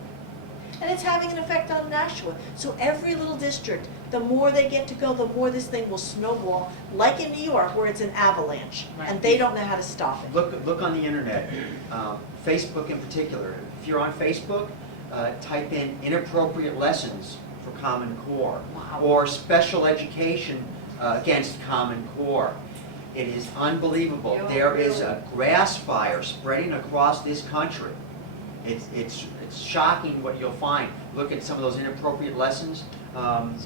And it's having an effect on Nashua. So every little district, the more they get to go, the more this thing will snowball, like in New York, where it's an avalanche, and they don't know how to stop it. Look on the internet, Facebook in particular. If you're on Facebook, type in inappropriate lessons for Common Core, or special education against Common Core. It is unbelievable. There is a grass fire spreading across this country. It's shocking what you'll find. Look at some of those inappropriate lessons. He's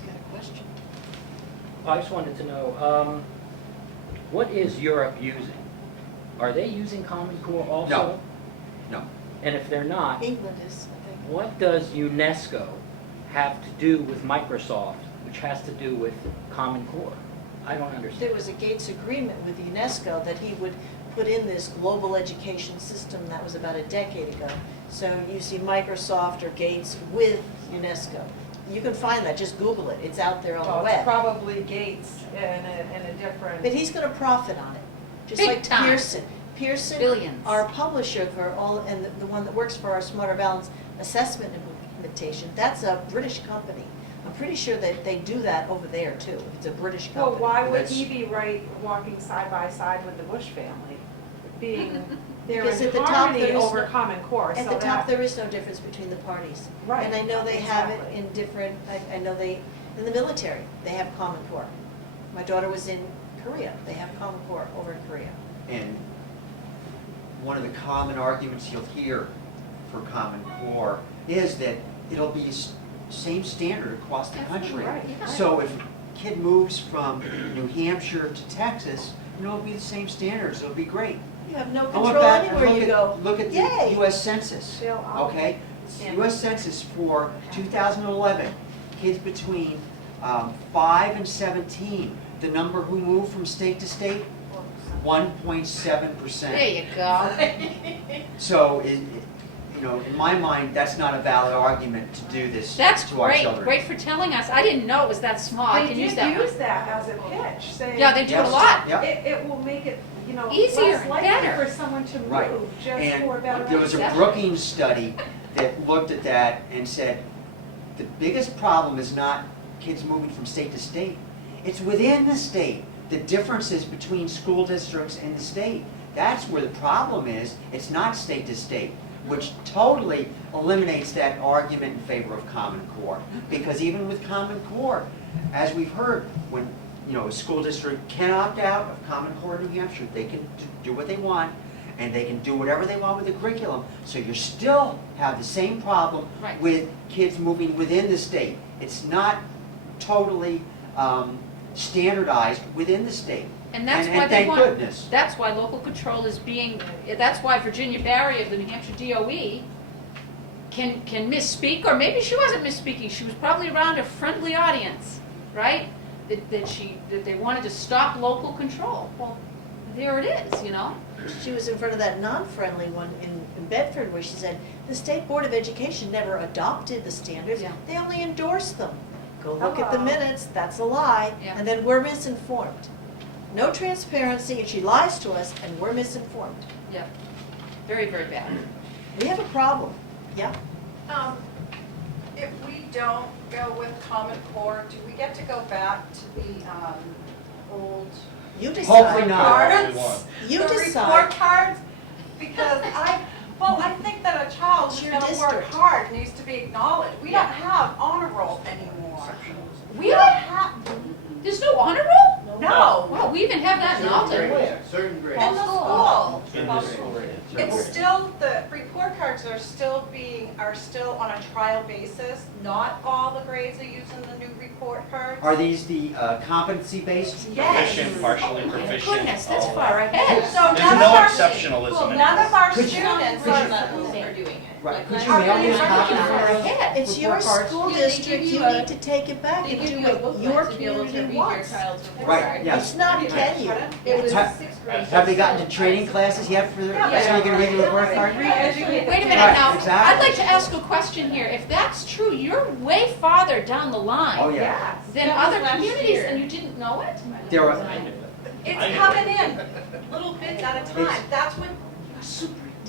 got a question. I just wanted to know, what is Europe using? Are they using Common Core also? No. And if they're not, England is, I think. what does UNESCO have to do with Microsoft, which has to do with Common Core? I don't understand. There was a Gates agreement with UNESCO that he would put in this global education system. That was about a decade ago. So you see Microsoft or Gates with UNESCO. You can find that, just Google it. It's out there on the Well, web. it's probably Gates in a different. But he's going to profit on it, just Big like time. Pearson. Pearson, Billions. our publisher for all, and the one that works for our Smarter Balance assessment implementation, that's a British company. I'm pretty sure that they do that over there too. It's a British Well, company. why would That's- he be walking side by side with the Bush family? Being, they're Because in at the top harmony there is over no- Common Core, so At the top, that, there is no difference between the parties. Right, And I know they have it exactly. in different, I know in the military, they have Common Core. My daughter was in Korea, they have Common Core over in Korea. And one of the common arguments you'll hear for Common Core is that it'll be same standard across the country. right. So if a kid moves from New Hampshire to Texas, it'll be the same standards, it'll be great. You have no I went control back and anywhere you go. Look at Yay. the US Census, They'll all- okay? Yeah. US Census for 2011, kids between 5 and 17, the number who moved from state to state, 1.7%. There you go. So, in my mind, that's not a valid argument to do this That's to our great. children. Great for telling us. I didn't know it was that small. I they can did use that use one. that as a pitch, saying. Yeah, they do Yes. a lot. Yep. It will make it, Easier less and likely better. for someone to Right. move just And for better there was a education. Brookings study that looked at that and said, the biggest problem is not kids moving from state to state. It's within the state, the differences between school districts and the state. That's where the problem is. It's not state to state. which totally eliminates that argument in favor of Common Core. Because even with Common Core, as we've heard, when a school district can opt out of Common Core in New Hampshire, they can do what they want, and they can do whatever they want with the curriculum. So you still have the same problem Right. with kids moving within the state. It's not totally standardized within the state. And that's why they thank want, goodness. that's why local control is being, that's why Virginia Barry of the New Hampshire DOE can misspeak, or maybe she wasn't misspeaking, she was probably around a friendly audience, right? That they wanted to stop local control. Well, there it is, She was in front of that non-friendly one in Bedford where she said, the State Board of Education never adopted the standards, Yeah. they only endorsed them. Go look at the Hello. minutes, that's a lie, Yeah. and then we're misinformed. No transparency, and she lies to us, and we're misinformed. Yeah, very, very bad. We have a problem, yeah. If we don't go with Common Core, do we get to go back to the old You Hopefully decide. not. cards? You The decide. report cards? Because I think that a child It's who's your gonna work district. hard needs to be acknowledged. We don't have honor roll anymore. We don't have, There's no honor roll? no, Well, we even have that in Alton. Certain grades. in the school. In the school. It's still, the report cards are still on a trial basis. Not all the grades are using the new report cards. Are these the competency-based? Yes. Proficient, partially Oh my proficient. goodness, that's all far that. ahead. So There's none no of our, exceptionalism in none it. of our Could you- students could you- are. Schools are doing it. Right, could Like, you Are mail we me a looking copy Looking far of the ahead. It's your report cards? school Yeah, they give district, you you a- need to take it back They and give do you a what booklet your to be able to community read your wants. child's report Right, card. yes. It's not can you. It Ha- was sixth grade. Have they gotten to training classes yet for Yeah, so you can read the report card? Re-educate. Wait a minute Right, now, exactly. I'd like to ask a question here. If that's true, you're way farther down the Oh, line yeah. than That was other last communities, year. and you didn't know it? There are, It's coming in, little bits at a time. That's what,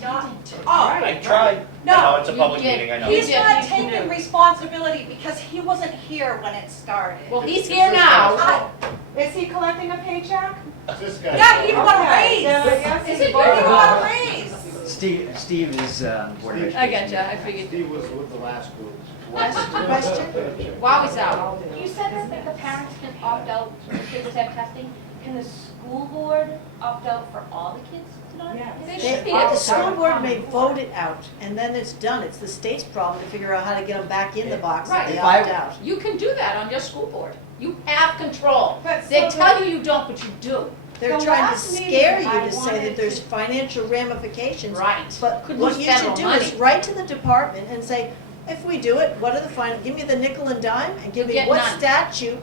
not, oh, I tried. No, I know it's a you public did. meeting, I know. he's Yeah, not you taking do. responsibility because he wasn't here when it started. Well, he's here now. Is he collecting a paycheck? This guy. Yeah, he'd want a raise. Is it He'd want a really? raise. Steve is Board of Education. I gotcha, I figured. Steve was with the last group. Last question? Wow, he's out. You said that the parents can opt out for kids to have testing. Can the school board opt out for all the kids to not have They testing? should be The able school to. board may vote it out, and then it's done. It's the state's problem to figure out how to get them back in the box if Right. they If I- opt out. You can do that on your school board. You have control. But They so tell you don't, but you do. They're The trying to last meeting, scare you I to say wanted that there's to- financial ramifications. Right. But Could what lose you should federal do is money. write to the department and say, if we do it, what are the give me the nickel and dime and give You me get what none. statute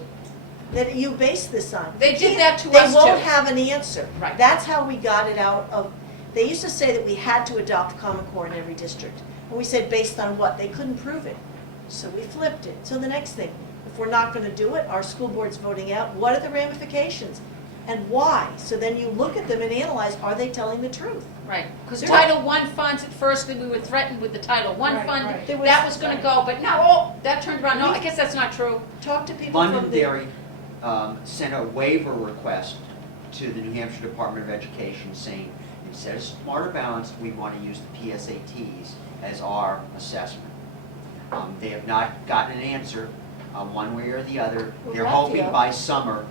that you base this on. They did that to They us won't too. have an answer. Right. That's how we got it out of, they used to say that we had to adopt Common Core in every district. And we said, based on what? They couldn't prove it. So we flipped it. So the next thing, if we're not gonna do it, our school board's voting out, what are the ramifications? And why? So then you look at them and analyze, are they telling the truth? Right, because There- Title I funds, at first, we were threatened with the Title I Right, fund, right. There was- that was gonna go, but now, that turned around, no, I guess that's not true. Talk to people from the. Londonderry sent a waiver request to the New Hampshire Department of Education saying, instead of Smarter Balanced, we want to use the PSATs as our assessment. They have not gotten an answer, one way or the other. Well, They're that's hoping the- by summer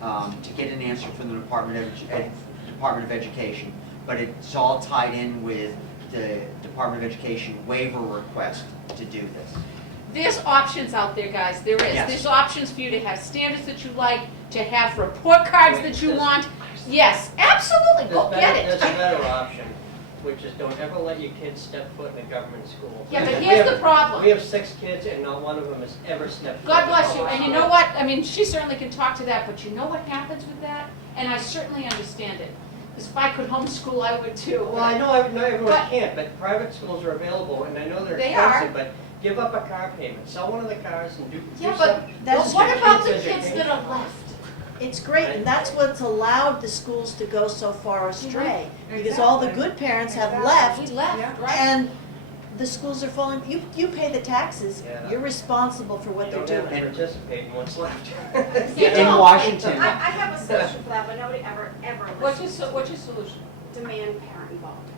to get an answer from the Department of Education, but it's all tied in with the Department of Education waiver request to do this. There's options out there, guys, there is. Yes. There's options for you to have standards that you like, to have report cards that you want. Yes, absolutely, go get it. There's a better option, which is don't ever let your kids step foot in a government school. Yeah, but We here's have- the problem. We have 6 kids and not one of them has ever stepped foot. God in a bless you, public and you school. know what, I mean, she certainly can talk to that, but you know what happens with that? And I certainly understand it, because if I could homeschool, I would too. Well, I know not everyone But- can't, but private schools are available, and I know they're They are. expensive, but give up a car payment, sell one of the cars and do Yeah, some. but That's what your about the kids' kids that are education. left? It's great, and that's what's allowed the schools to go so far astray. Because all the good parents have We left, left, right? and the schools are falling, you pay the taxes, Yeah. you're responsible for what You they're don't have doing. to participate in what's left. In Washington, I have a solution for that, but nobody ever What's your listens. what's your solution? Demand parent involvement.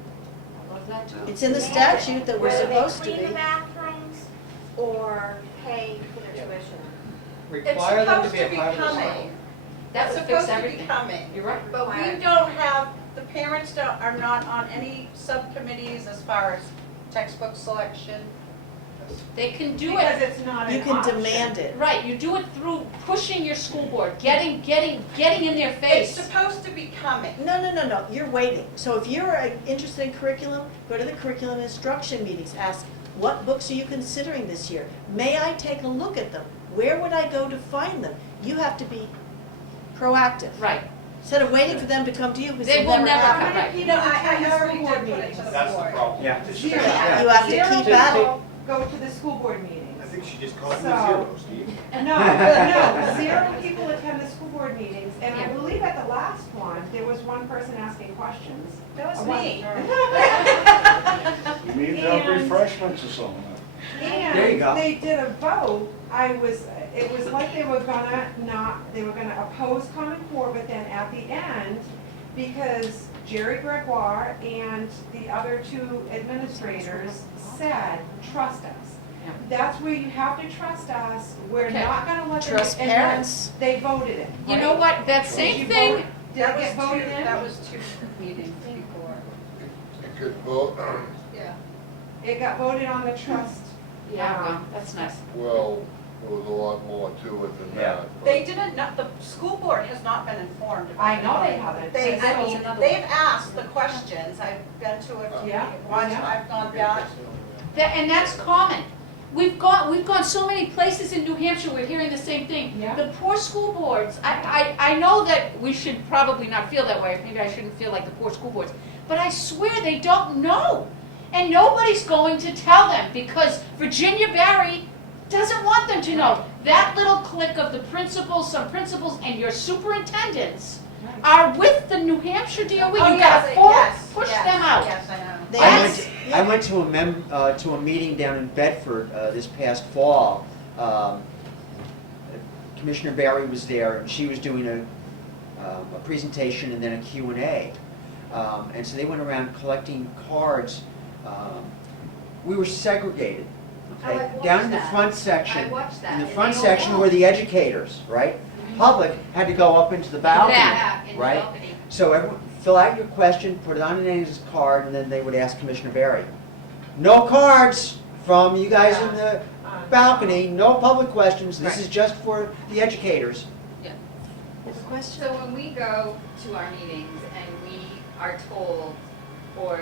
What's that too? It's in the statute that we're supposed to Whether they be. clean the bathrooms or pay for their tuition. Require them to be a part of the It's supposed to be school. coming. That It's would fix supposed to be everything. coming. You're right. But we don't have, the parents are not on any subcommittees as far as textbook selection. They can do Because it, it's not You an can option. demand it. right, you do it through pushing your school board, getting in their It's face. supposed to be coming. No, you're waiting. So if you're interested in curriculum, go to the curriculum instruction meetings, ask, what books are you considering this year? May I take a look at them? Where would I go to find them? You have to be proactive. Right. Instead of waiting for them to come to you, because They it will never never happens. come, right. You know, I already School did board put it to the That's the board. problem. Yeah. Zero. You have to Zero keep at it. people go to the school board meetings. I think she just called you So- a zero, Steve. No, 0 people attend the school board meetings, and I believe at the last one, there was one person asking questions. That was One- me. You need to have And- refreshments or something. There you go. And they did a vote, it was like they were gonna oppose Common Core, but then at the end, because Jerry Gregoire and the other two administrators said, trust us. Yeah. That's where you have to trust us, we're Okay. not gonna let them. Trust and then parents. They voted it, You know right? what, that Did same you thing, vote- Did it get voted in? That was two meetings before. It could vote, Yeah. It got voted on the trust. yeah, well, that's nice. well, there was a lot more to it than Yeah. that. but- They didn't know, the school board has not been informed about I it. know they haven't. They, That I was mean, another they've asked the questions, I've been to a few, Yeah, once yeah. I've gone back. And that's common. We've gone so many places in New Hampshire, we're hearing the same thing. Yeah. The poor school boards, I know that we should probably not feel that way, maybe I shouldn't feel like the poor school boards, but I swear they don't know. And nobody's going to tell them, because Virginia Barry doesn't want them to know. That little clique of the principals, some principals, and your superintendents are with the New Hampshire DOE. Oh, You yes, gotta yes, push yes, them out. Yes, I know. I went to a meeting down in Bedford this past fall. Commissioner Barry was there, and she was doing a presentation and then a Q&A. And so they went around collecting cards. We were segregated. Oh, Okay? I watched Down in the that. front section. I watched that. In the And front they don't section know. were the educators, right? Public had to go up into the balcony, back. Yeah, in the right? balcony. So everyone, fill out your question, put it on an answer card, and then they would ask Commissioner Barry. No cards from you guys in the balcony, no public questions, this is just for the educators. There's a question? So when we go to our meetings and we are told, or,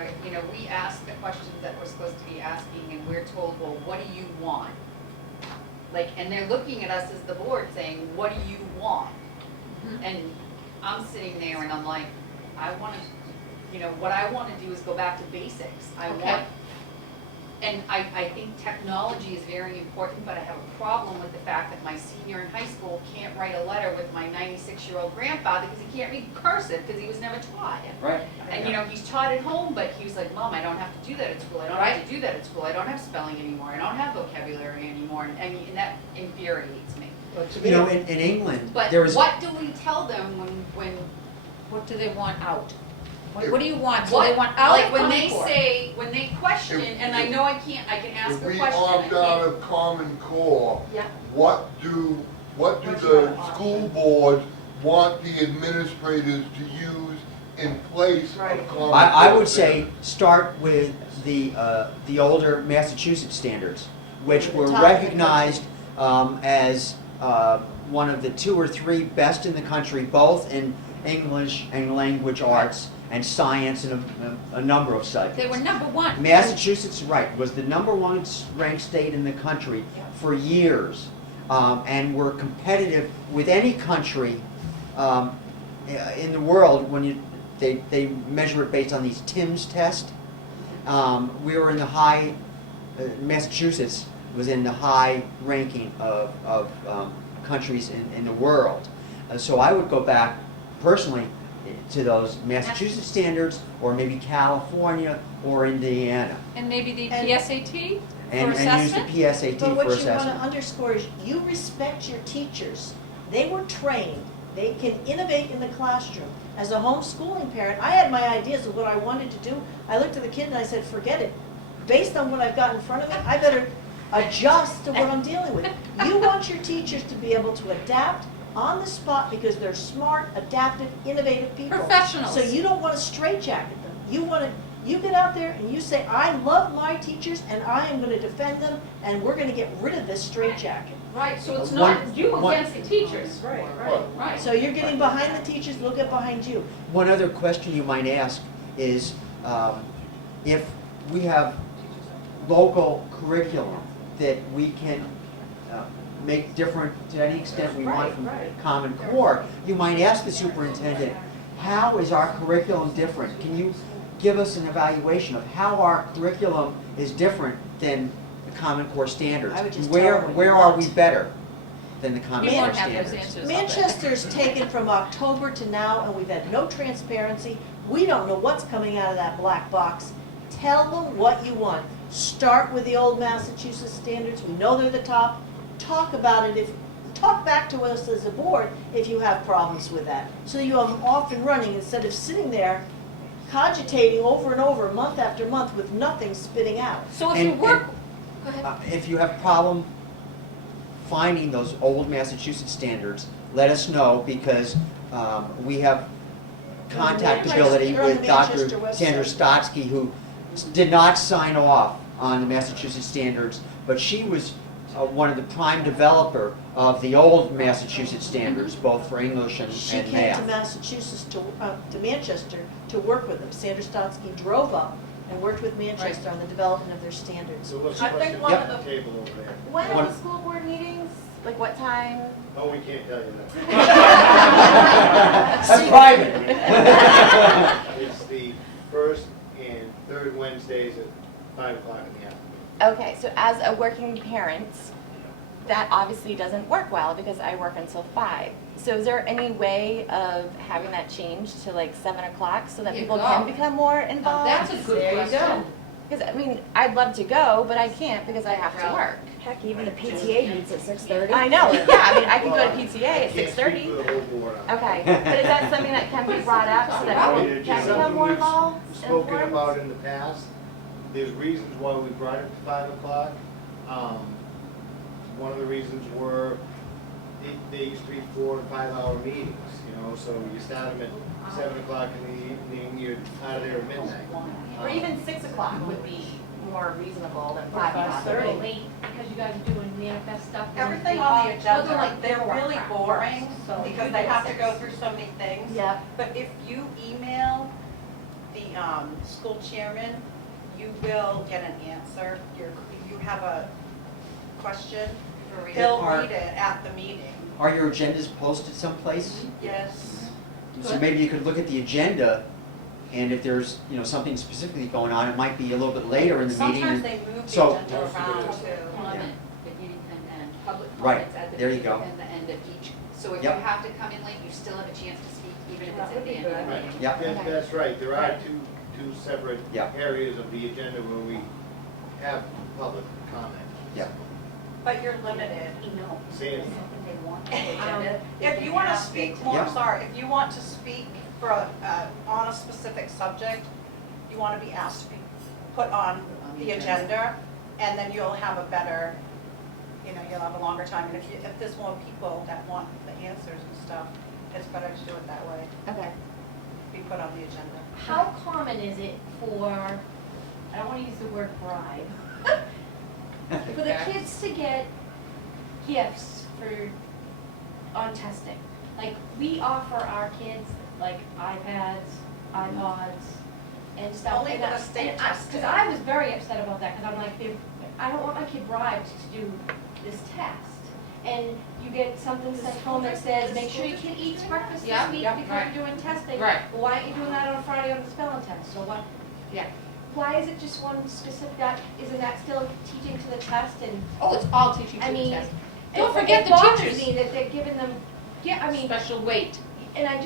we ask the questions that we're supposed to be asking and we're told, well, what do you want? And they're looking at us as the board saying, what do you want? And I'm sitting there and I'm like, I want to, what I want to do is go back to basics. And I think technology is very important, but I have a problem with the fact that my senior in high school can't write a letter with my 96-year-old grandfather because he can't read cursive because he was never taught. Right. And he's taught at home, but he was like, Mom, I don't have to do that at school. I don't have to do that at school. I don't have spelling anymore. I don't have vocabulary anymore. And that infuriates me. In England, But there was. what do we tell them when What do they want out? What do you want? So what, they want out like of when Common they Core. say, when they question, and I know I can ask If a we question. I opt out can't. of Common Core, Yeah. what do the school boards want the administrators to use in place of Common Core? I would say start with the older Massachusetts standards, which were recognized as one of the 2 or 3 best in the country, both in English and language arts and science and a number of subjects. They were number one. Massachusetts, right, was the #1 ranked state in the country for years, and were competitive with any country in the world when they measure it based on these TIMSS tests. We were in the high, Massachusetts was in the high ranking of countries in the world. So I would go back personally to those Massachusetts standards, or maybe California or Indiana, And maybe the And- PSAT for and use assessment? the PSAT But for what you want to assessment. underscore is you respect your teachers. They were trained They can innovate in the classroom. As a homeschooling parent, I had my ideas of what I wanted to do. I looked at the kid and I said, forget it. Based on what I've got in front of me, I better adjust to what I'm dealing with. You want your teachers to be able to adapt on the spot because they're smart, adaptive, innovative people. Professionals. So you don't want to straitjacket them. You get out there and you say, I love my teachers and I am going to defend them and we're going to get rid of this straitjacket. Right, so it's One- not you one- against the teachers. Right, Right. So you're getting behind the teachers, look at behind you. One other question you might ask is, if we have local curriculum that we can make different to any extent we want from Common Core, you might ask the superintendent, how is our curriculum different? Can you give us an evaluation of how our curriculum is different than the Common Core standards? I would just Where tell them what you are want. we better than the Common You Core won't have those standards? answers. Manchester's taken from October to now, and we've had no transparency. We don't know what's coming out of that black box. Tell them what you want. Start with the old Massachusetts standards. We know they're the top. Talk about it. Talk back to us as a board if you have problems with that. So you have them off and running instead of sitting there cogitating over and over, month after month, with nothing spitting out. So if you And- work, go ahead. If you have problem finding those old Massachusetts standards, let us know, because we have contactability They're on the with Dr. Manchester website. Sandra Stotsky, who did not sign off on the Massachusetts standards, but she was one of the prime developer of the old Massachusetts standards, both for English and She and came to math. Massachusetts, to Manchester, to work with them. Sandra Stotsky drove up and worked with Manchester on the development of their standards. So what's the I think question one on of the table over there? When One- are the school board meetings? Like what time? Oh, we can't tell you that. That's private. It's the first and third Wednesdays at 5 o'clock in the afternoon. Okay, so as a working parent, that obviously doesn't work well because I work until 5. So is there any way of having that changed to like 7 o'clock so that You people go. can become more Now, involved? that's a good question. Because I mean, I'd love to go, but I can't because I have to work. Heck, even the PTA meets at 6:30. I know, yeah, I mean, I can go to Well, PTA I at can't 6:30. speak for the whole board on it. Okay, but is that something that can be brought up so that people It's can become something more we've involved? spoken informed? about in the past. There's reasons why we brought it to 5 o'clock. One of the reasons were, they used to be 4 and 5 hour meetings, so you start them at 7 o'clock in the evening, you're out of there at midnight. Or even 6 o'clock would be more reasonable than 5 o'clock. They're late because you guys are doing manifest stuff. and Everything they on all- the agenda, they're like they're paperwork really crap. boring, So because you they do have to six. go through so many things. Yep. But if you email the school chairman, you will get an answer. You have a question, he'll Are- read it at the meeting. Are your agendas posted someplace? Yes. So maybe you could look at the agenda, and if there's, something specifically going on, it might be a little bit later in the meeting. Sometimes they move the So- agenda around too. Comment, beginning and end, public Right, comments at the there you beginning go. and the end of each. So if you Yep. have to come in late, you still have a chance to speak, even if That it's would at the be end of the good. meeting. Yep. That's right, there are two separate Yep. areas of the agenda where we have public comment. Yeah. But you're limited. Say it. Something they want on the agenda, they If can you want to ask speak it. more, Yeah. sorry, if you want to speak on a specific subject, you want to be asked to be put on the agenda, and then you'll have a better, you'll have a longer time. And if there's more people that want the answers and stuff, it's better to do it that way, Okay. be put on the agenda. How common is it for, I don't want to use the word bribe, for the kids to get gifts on testing? Like, we offer our kids like iPads, iPods, and stuff. Only for the state testing. Because I was very upset about that, because I'm like, I don't want my kid bribed to do this test. And you get something sent home that says, make sure your kid eats breakfast this Yeah, week yeah, because right. you're doing testing. Right. Well, why aren't you doing that on a Friday on the spelling test? So what? Yeah. Why is it just one specific, isn't that still teaching to the test? And Oh, it's all teaching to I the mean, test. Don't it forget the bothers teachers. me that they're giving them, I mean, Special weight. And I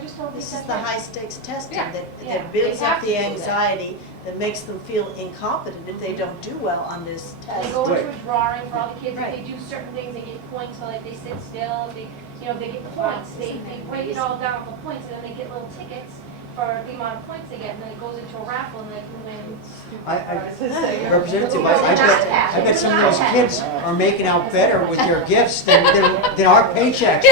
just don't think This is that's the right. high stakes testing Yeah, that yeah, builds they up have the to do that. anxiety, that makes them feel incompetent if they don't do well on this And test. they go into a drawing for all the kids, Right. if they do certain things, they get points for like they sit still, if they, you know, they get points, they break it all down for points, and then they get little tickets for the amount of points they get, and then it goes into a raffle, and like who wins. Representative, I bet some of those kids are making out better with their gifts than our paychecks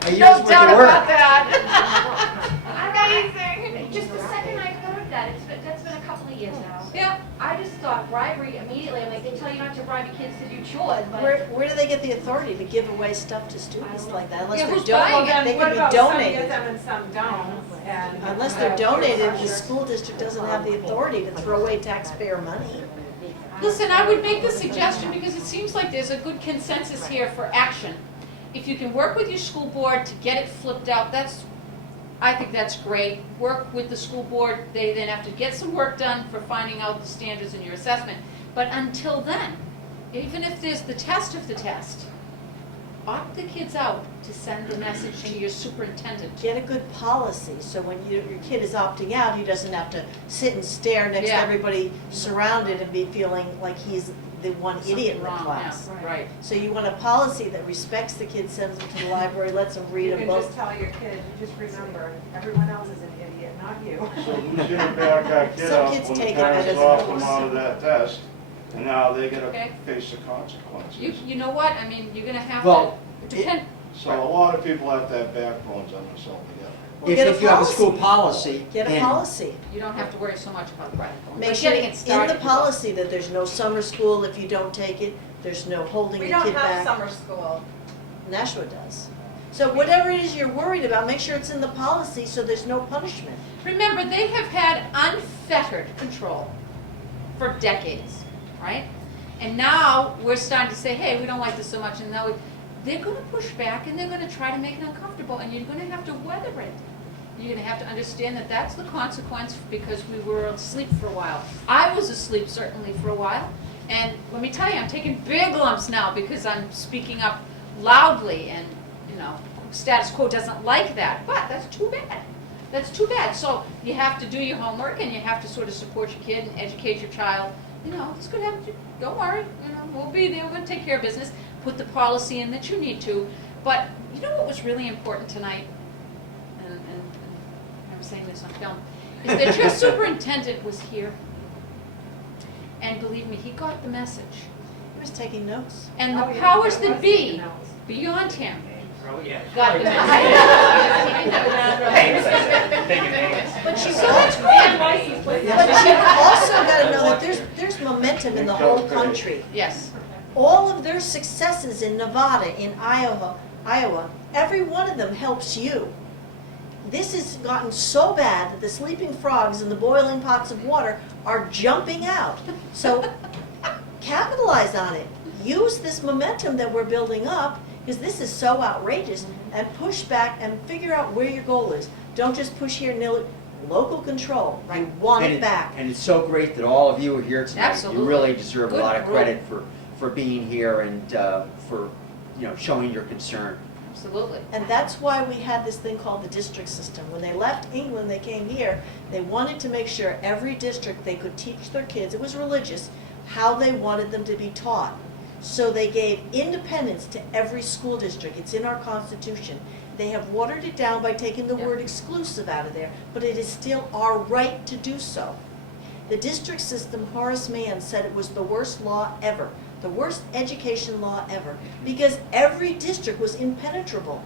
for a year's No worth doubt of work. about that. Amazing. Just the second I heard that, that's been a couple of years now. Yeah. I just thought bribery immediately, I'm like, they tell you not to bribe your kids to do chores, but. Where do they get the authority to give away stuff to students like that? Unless Yeah, they're who's buying donated, it? they What could be about some get donated. them and some don't? And Unless they're donated, the school district doesn't have the authority to throw away taxpayer money. Listen, I would make the suggestion, because it seems like there's a good consensus here for action. If you can work with your school board to get it flipped out, I think that's great. Work with the school board, they then have to get some work done for finding out the standards in your assessment. But until then, even if there's the test of the test, opt the kids out to send the message to your superintendent. Get a good policy, so when your kid is opting out, he doesn't have to sit and stare next to Yeah. everybody surrounded and be feeling like he's the one idiot in the Something wrong, yeah, class. right. So you want a policy that respects the kid, sends them to the library, lets them read you a can book. just tell your kid, just remember, everyone else is an idiot, not you. So who's gonna back our kid Some up kids when the take it parents as a opt them course. out of that test, and now they gotta Okay. face the consequences? You know what, I mean, you're gonna have Well, to depend, So a lot of people have to have backbones on this altogether. Well, get a If you have a policy. school policy, Get a then policy. you don't have to worry so much about the Make But sure getting it in started. the policy that there's no summer school if you don't take it, there's no holding We the don't kid have back. summer school. Nashua does. So whatever it is you're worried about, make sure it's in the policy so there's no punishment. Remember, they have had unfettered control for decades, right? And now we're starting to say, hey, we don't like this so much, and now they're gonna push back and they're gonna try to make it uncomfortable, and you're gonna have to weather it. You're gonna have to understand that that's the consequence because we were asleep for a while. I was asleep certainly for a while, and let me tell you, I'm taking big lumps now because I'm speaking up loudly, and, you know, status quo doesn't like that, but that's too bad. That's too bad. So you have to do your homework and you have to sort of support your kid and educate your child. You know, this could happen. Don't worry. You know, we'll be there. We're going to take care of business. Put the policy in that you need to. But you know what was really important tonight? And I'm saying this on film. Is that your superintendent was here. And believe me, he got the message. He was taking notes. And the Oh, yeah, powers that that was be taking notes. beyond him Oh, yeah. got the message. But you So that's good. But you've also got to know that there's momentum in the whole country. Yes. All of their successes in Nevada, in Iowa, every one of them helps you. This has gotten so bad that the sleeping frogs and the boiling pots of water are jumping out. So capitalize on it. Use this momentum that we're building up, because this is so outrageous, and push back and figure out where your goal is. Don't just push here, local control. You want it back. And it's so great that all of you are here tonight. Absolutely. You really deserve a Good lot of group. credit for being here and for, you know, showing your concern. Absolutely. And that's why we had this thing called the district system. When they left England, they came here, they wanted to make sure every district, they could teach their kids, it was religious, how they wanted them to be taught. So they gave independence to every school district. It's in our Constitution. They have watered it down by taking the word exclusive out of there, but it is still our right to do so. The district system, Horace Mann said it was the worst law ever, the worst education law ever, because every district was impenetrable.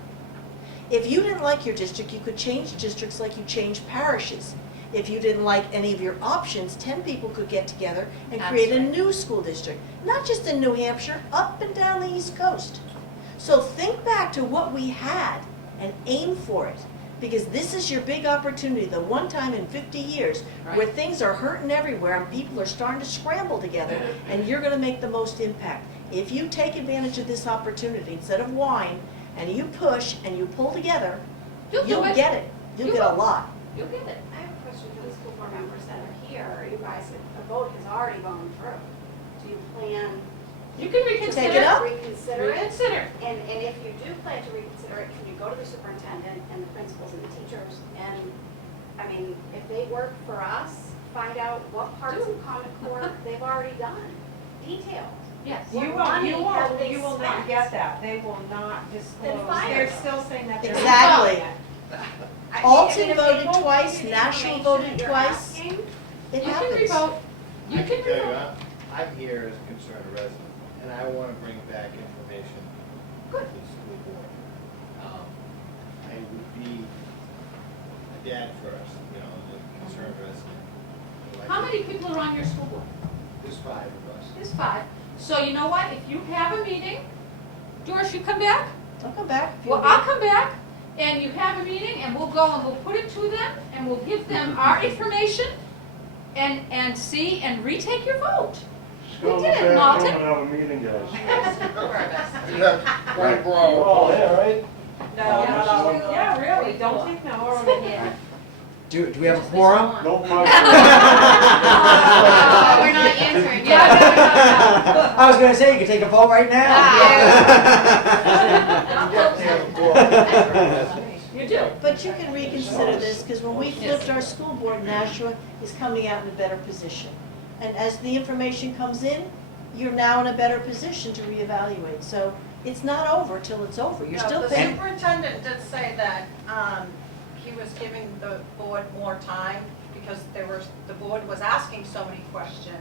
If you didn't like your district, you could change districts like you change parishes. If you didn't like any of your options, 10 people could get together and create a new school district. Not just in New Hampshire, up and down the East Coast. So think back to what we had and aim for it. Because this is your big opportunity, the one time in 50 years where things are hurting everywhere and people are starting to scramble together, and you're going to make the most impact. If you take advantage of this opportunity instead of whine, and you push and you pull together, you'll get it. You'll get a lot. You'll get it. I have a question for the school board members that are here. You guys, the vote has already gone through. Do you plan You can reconsider. Take it up. Reconsider it. Reconsider. And if you do plan to reconsider it, can you go to the superintendent and the principals and the teachers? And, I mean, if they work for us, find out what parts of Common Core they've already done, detailed. Yes. You What money have won't, they you will not spent? get that. They will not disclose. fire They're them. still saying that. they're not Exactly. doing it. Alton if they voted won't twice, give you the Nashua information voted that you're twice. asking, It You can happens. revote. You I can tell you, revote. I'm here as a concerned resident, and I want to bring back information to the school board. I would be a dad first, you know, a concerned resident. Like- How many people are on your school board? There's 5 of us. There's 5. So you know what? If you have a meeting, Doris, you come back? I'll come back. if you Well, want. I'll come back, and you have a meeting, and we'll go and we'll put it to them, and we'll give them our information, and see, and retake your vote. Just We go did look it, at Martin. and have a meeting, guys. Yeah, right, We're bro. all there, right? No, yeah, really, don't take no over here. Do we have a quorum? No Oh, pressure. we're not answering yet. I was gonna say, you can take a vote right now. You do. But you can reconsider this, because when we flipped our school board, Nashua is coming out in a better position. And as the information comes in, you're now in a better position to reevaluate. So it's not over till it's over. You're No, still the paying. superintendent did say that he was giving the board more time because the board was asking so many questions.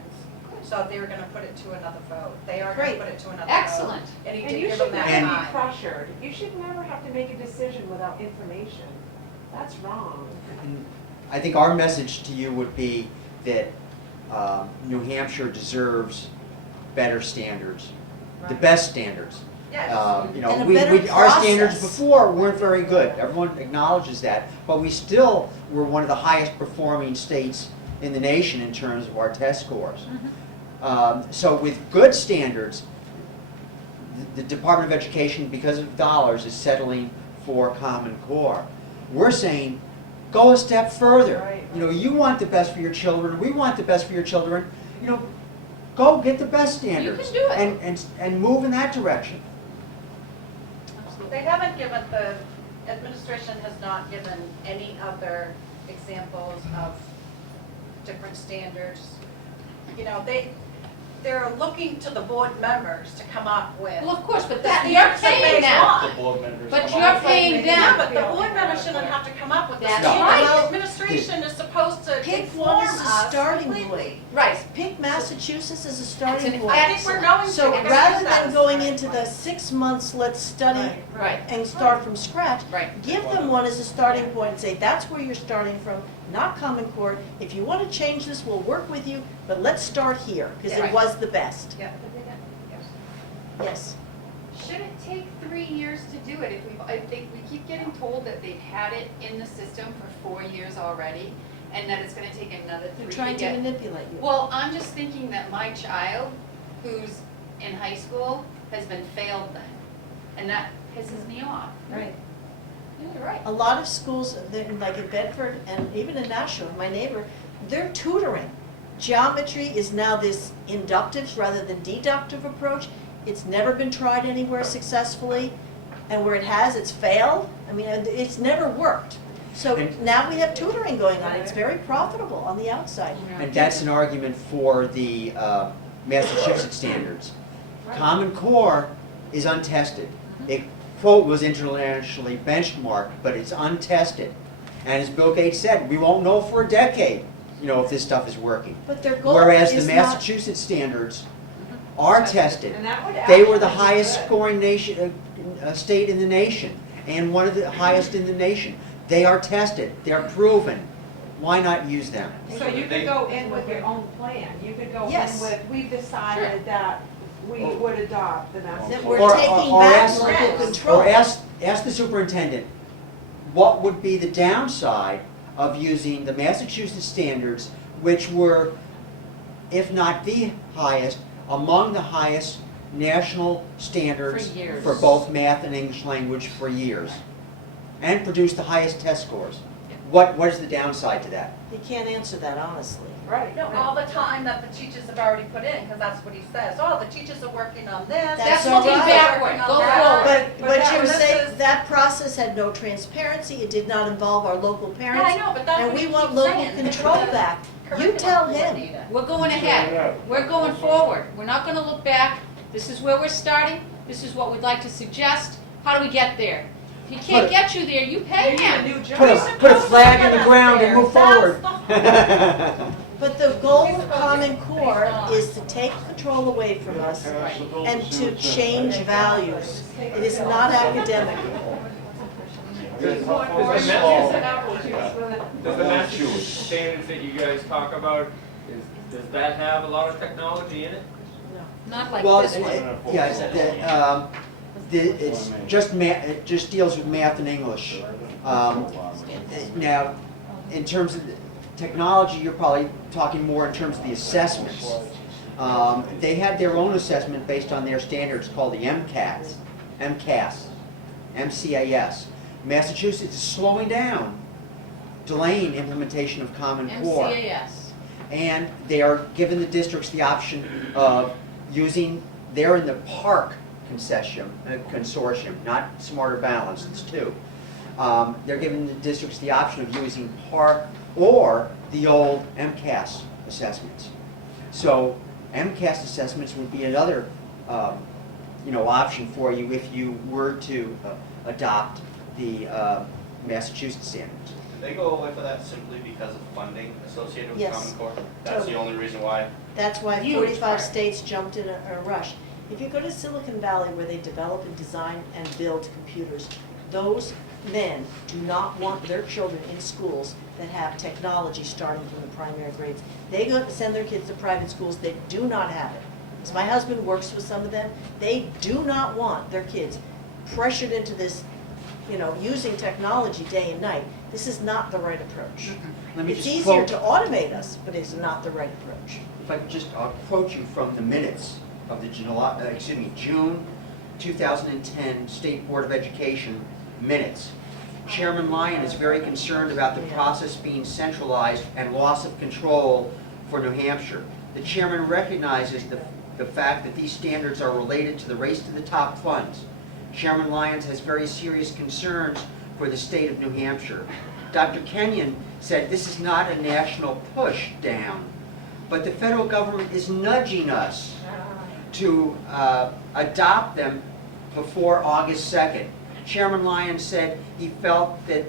So they were gonna put it to another vote. They are gonna Great. put it to another vote. Excellent. And he And did you give should them that never be time. pressured. You should never have to make a decision without information. That's wrong. I think our message to you would be that New Hampshire deserves better standards, the best standards. Yes. You know, And a better our standards process. before weren't very good. Everyone acknowledges that, but we still were one of the highest performing states in the nation in terms of our test scores. So with good standards, the Department of Education, because of dollars, is settling for Common Core. We're saying, go a step further. Right. You know, you want the best for your children, we want the best for your children. You know, go get the best standards. do it. And move in that direction. They haven't given, the administration has not given any other examples of different standards. You know, they're looking to the board members to come up with. Well, of course, but the you're standards that paying they them. want. The board members But come you're up. paying Yeah, them. but the board members shouldn't have to come up with the That's standards. right. The administration is supposed to Pick inform one as a us starting completely. Right. Pick Massachusetts as a starting an point. I think we're going to. So we're gonna rather use that than as going starting into point. the 6 months, let's study Right. and start from scratch, Right. give them one as a starting point and say, that's where you're starting from, not Common Core. If you want to change this, we'll work with you, but let's start here, because Yeah. it was the best. Yeah. Yes. Should it take 3 years to do it? I think we keep getting told that they've had it in the system for 4 years already, and that it's gonna take another 3 They're to trying to get. manipulate you. Well, I'm just thinking that my child, who's in high school, has been failed then, and that pisses me off. Right. Yeah, you're right. A lot of schools, like in Bedford and even in Nashua, my neighbor, they're tutoring. Geometry is now this inductive rather than deductive approach. It's never been tried anywhere successfully, and where it has, it's failed. I mean, it's never worked. So And- now we have tutoring going on. It's very profitable on the outside. And that's an argument for the Massachusetts standards. Common Core is untested. It, quote, was internationally benchmarked, but it's untested. And as Bill Gates said, we won't know for a decade, you know, if this stuff is working. But their goal Whereas the is not, Massachusetts standards are tested. And that would They were the actually be highest good. scoring nation, state in the nation, and one of the highest in the nation. They are tested, they're proven. Why not use them? So you could go in with your own plan. You could go in Yes. with, we've decided that we would adopt the that Massachusetts. we're taking back ask- local control. Or ask the superintendent, what would be the downside of using the Massachusetts standards, which were, if not the highest, among the highest national standards For years. for both math and English language for years, and produced the highest test scores. what is the downside to that? He can't answer that honestly. Right. No, all the time that the teachers have already put in, because that's what he says. Oh, the teachers are working on this. That's looking all right. backward, go forward. But you were this saying is- that process had no transparency, it did not involve our local parents. Yeah, I know, but that's And what we he want keeps local saying. control back. You tell him. We're going ahead. We're going forward. We're not gonna look back. This is where we're starting. This is what we'd like to suggest. How do we get there? If he can't get you there, you pay him. Put a flag in the ground and move forward. But the goal of Common Core is to take control away from us and to change values. It is not academic. Does the Massachusetts standards that you guys talk about, does that have a lot of technology in it? Not like Well, this one. yeah, it's just it just deals with math and English. Now, in terms of the technology, you're probably talking more in terms of the assessments. They had their own assessment based on their standards called the MCAS. Massachusetts is slowing down, delaying implementation of Common Core. MCAS. And they are giving the districts the option of using, they're in the park consortium, not Smarter Balanced, it's two. They're giving the districts the option of using park or the old MCAS assessments. So MCAS assessments would be another option for you if you were to adopt the Massachusetts standards. Did they go away for that simply because of funding associated with Yes. Common Core? That's the only reason why? That's why Huge 45 part. states jumped in a rush. If you go to Silicon Valley where they develop and design and build computers, those men do not want their children in schools that have technology starting from the primary grades. They go send their kids to private schools that do not have it. Because my husband works with some of them, they do not want their kids pressured into this, using technology day and night. This is not the right approach. Let me It's just easier quote- to automate us, but it's not the right approach. If I could just, I'll quote you from the minutes of the June 2010 State Board of Education minutes. Chairman Lyon is very concerned about the process being centralized and loss of control for New Hampshire. The chairman recognizes the fact that these standards are related to the race to the top funds. Chairman Lyons has very serious concerns for the state of New Hampshire. Dr. Kenyon said this is not a national push down, but the federal government is nudging us to adopt them before August 2nd. Chairman Lyons said he felt that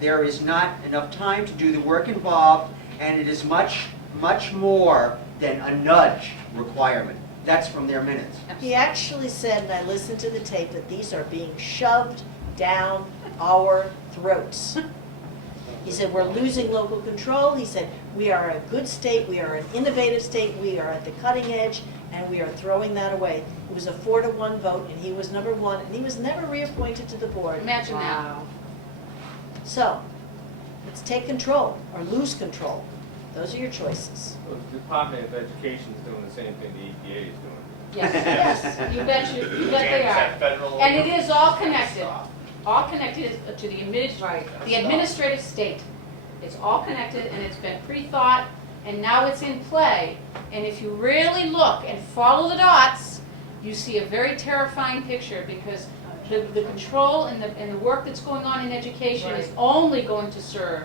there is not enough time to do the work involved, and it is much, much more than a nudge requirement. That's from their minutes. He actually said, and I listened to the tape, that these are being shoved down our throats. He said, we're losing local control. He said, we are a good state, we are an innovative state, we are at the cutting edge, and we are throwing that away. It was a 4-to-1 vote, and he was number one, and he was never reappointed to the board. Imagine that. So, let's take control or lose control. Those are your choices. Well, the Department of Education is doing the same thing the EPA is doing. Yes, yes, you bet they James, that are. federal- And it is all connected to the administrative state. It's all connected, and it's been pre-thought, and now it's in play. And if you really look and follow the dots, you see a very terrifying picture, because the control and the work that's going on in education is only going to serve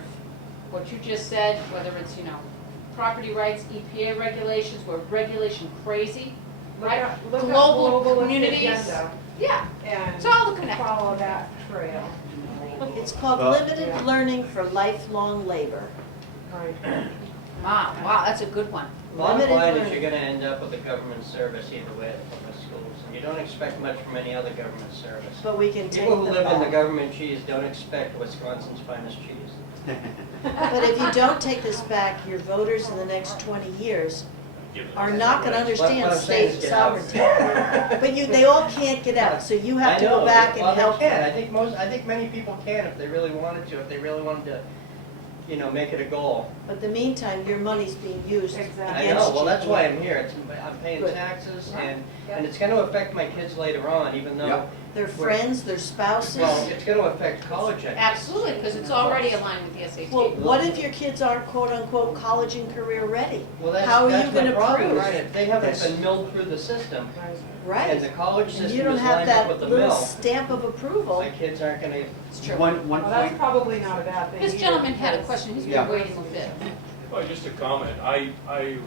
what you just said, whether it's, property rights, EPA regulations, we're regulation crazy, right? Look at Global globalist communities. agenda Yeah, and it's all connected. follow that trail. It's called limited learning for lifelong labor. Wow, that's a good one. Bottom Limited line is learning. you're gonna end up with a government service either way at the public schools. And you don't expect much from any other government service. But we can take People who them live in the back. government cheese don't expect Wisconsin's finest cheese. But if you don't take this back, your voters in the next 20 years are not going to understand What I'm saying is state get out. sovereignty. But they all can't get out, so you have to go back and help They can. them. I think many people can if they really wanted to, make it a goal. But in the meantime, your money's being used against you. I know, well, that's why I'm here. I'm paying Good. taxes, and it's gonna affect my kids later on, even though, Yep. their friends, their spouses. Well, it's gonna affect college education. Absolutely, because it's already aligned with the SAT. Well, what if your kids aren't quote-unquote college and career ready? Well, that's, How are you that's my gonna problem, prove? right? If they haven't That's- been milled through the system, Right. and the college And system you don't is have lined up that with the little mill, stamp of approval. my kids aren't gonna. It's true. One Well, that's point, probably not a bad thing This either, gentleman had a because- question, he's Yeah. been waiting a bit. Well, just a comment. I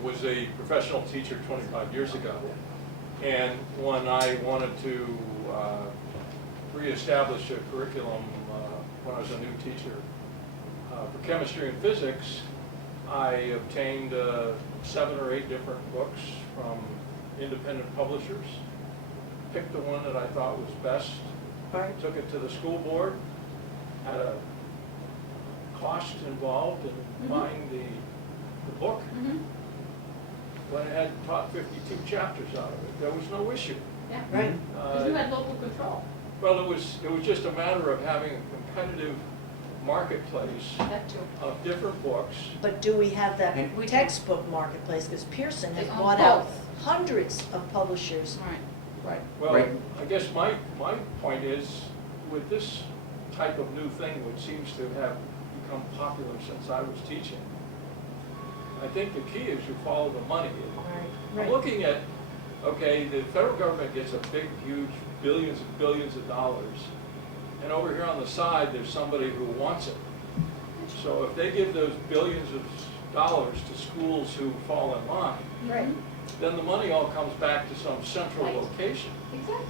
was a professional teacher 25 years ago, and when I wanted to reestablish a curriculum when I was a new teacher for chemistry and physics, I obtained 7 or 8 different books from independent publishers, picked the one that I thought was best, Right. took it to the school board, had a cost involved in buying the book. Went ahead and taught 52 chapters out of it. There was no issue. Yeah, Right. because you had local control. Well, it was just a matter of having a competitive marketplace That too. of different books. But do we have that And- We do. textbook marketplace? Because Pearson has They own bought out both. hundreds of publishers. Right. right, Well, right, I guess my point is, with this type of new thing, which seems to have become popular since I was teaching, I think the key is you follow the money. I'm looking at, okay, the federal government gets a big, huge, billions and billions of dollars, and over here on the side, there's somebody who wants it. So if they give those billions of dollars to schools who fall in line, Right. then the money all comes back to some central Right. location, Exactly.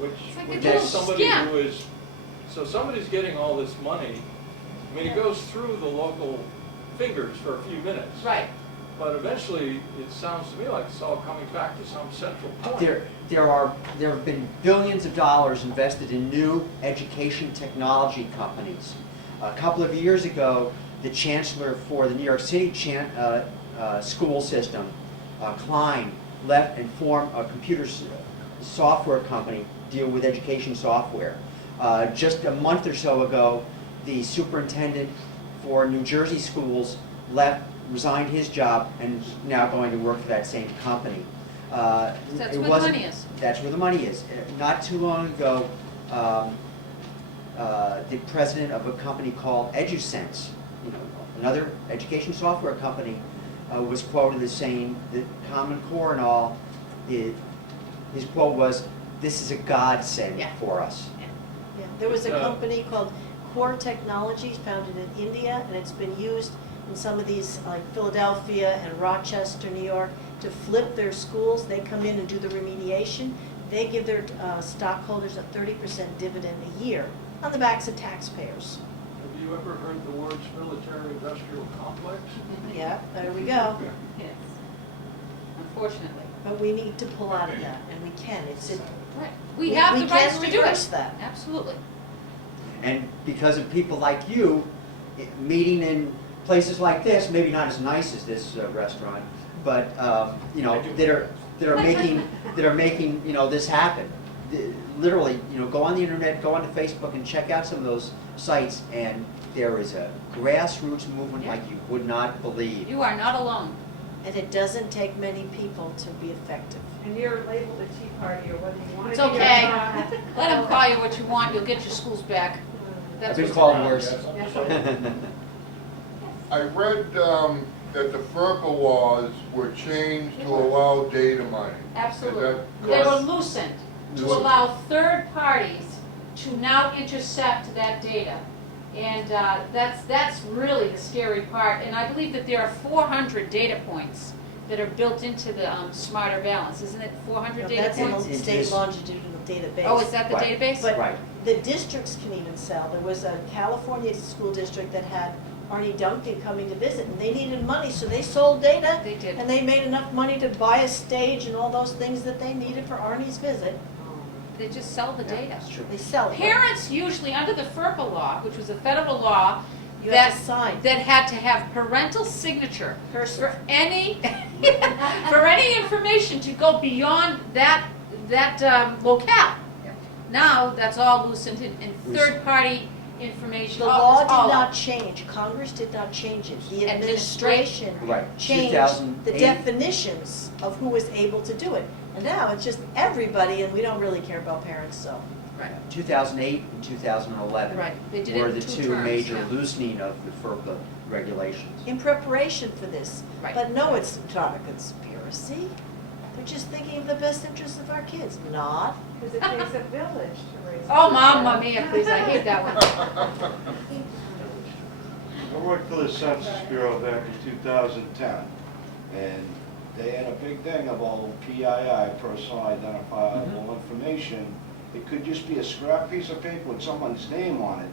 which like a which little is somebody scam. who is, so somebody's getting all this money. I mean, it goes through the local fingers for a few minutes. Right. But eventually, it sounds to me like it's all coming back to some central point. there have been billions of dollars invested in new education technology companies. A couple of years ago, the chancellor for the New York City school system, Klein, left and formed a software company, deal with education software. Just a month or so ago, the superintendent for New Jersey schools resigned his job and is now going to work for that same company. That's It where the wasn't- money is. That's where the money is. Not too long ago, the president of a company called EduSense, another education software company, was quoted as saying that Common Core and all, his quote was, "This is a godsend Yeah. for us." Yeah. There was a company called Core Technologies founded in India, and it's been used in some of these, like Philadelphia and Rochester, New York, to flip their schools. They come in and do the remediation. They give their stockholders a 30% dividend a year on the backs of taxpayers. Have you ever heard the words military-industrial complex? Yeah, there we go. Yes. Unfortunately. But we need to pull out of that, and we can. Right. We have the rights to do We can reverse it. that. Absolutely. And because of people like you, meeting in places like this, maybe not as nice as this restaurant, but that are making this happen. Literally, go on the internet, go onto Facebook, and check out some of those sites, and there is a grassroots movement like you would not believe. You are not alone. And it doesn't take many people to be effective. And you're labeled a tea party or whether you want It's to be or okay. not. Let them call you what you want, you'll get your schools back. I've That's been what's called around. worse. I read that the FERPA laws were changed to allow data mining. Absolutely. Is that They were correct? loosened to Loosened. allow third parties to now intercept that data. And that's really the scary part. And I believe that there are 400 data points that are built into the Smarter Balance. Isn't it 400 No, data that's in points? the state longitudinal database. Oh, is that the Right. database? But Right. the districts can even sell. There was a California school district that had Arnie Duncan coming to visit, and they needed money, so they sold data. They did. And they made enough money to buy a stage and all those things that they needed for Arnie's visit. They just sell the data. That's true. They sell it. Parents usually, under the FERPA law, which was a federal law, You have to sign. that had to have parental signature Cursive. for any, for any information to go beyond that locale. Now, that's all loosened in third-party information. The all- law it's all did up. not change. Congress did not change it. The Administration. administration Right. changed 2008. the definitions of who was able to do it. And now it's just everybody, and we don't really care about parents, so. Right. 2008 and 2011 Right. They did it were in the 2 two terms, major yeah. loosening of the FERPA regulations. In preparation for this. Right. But no, it's not a conspiracy. They're just thinking of the best interests of our kids, not. Because it takes a village to raise. Oh, Mamma Mia, please, I hate that one. I worked for the Census Bureau back in 2010, And they had a big thing about PII, personal identifiable Mm-hmm. information. It could just be a scrap piece of paper with someone's name on it.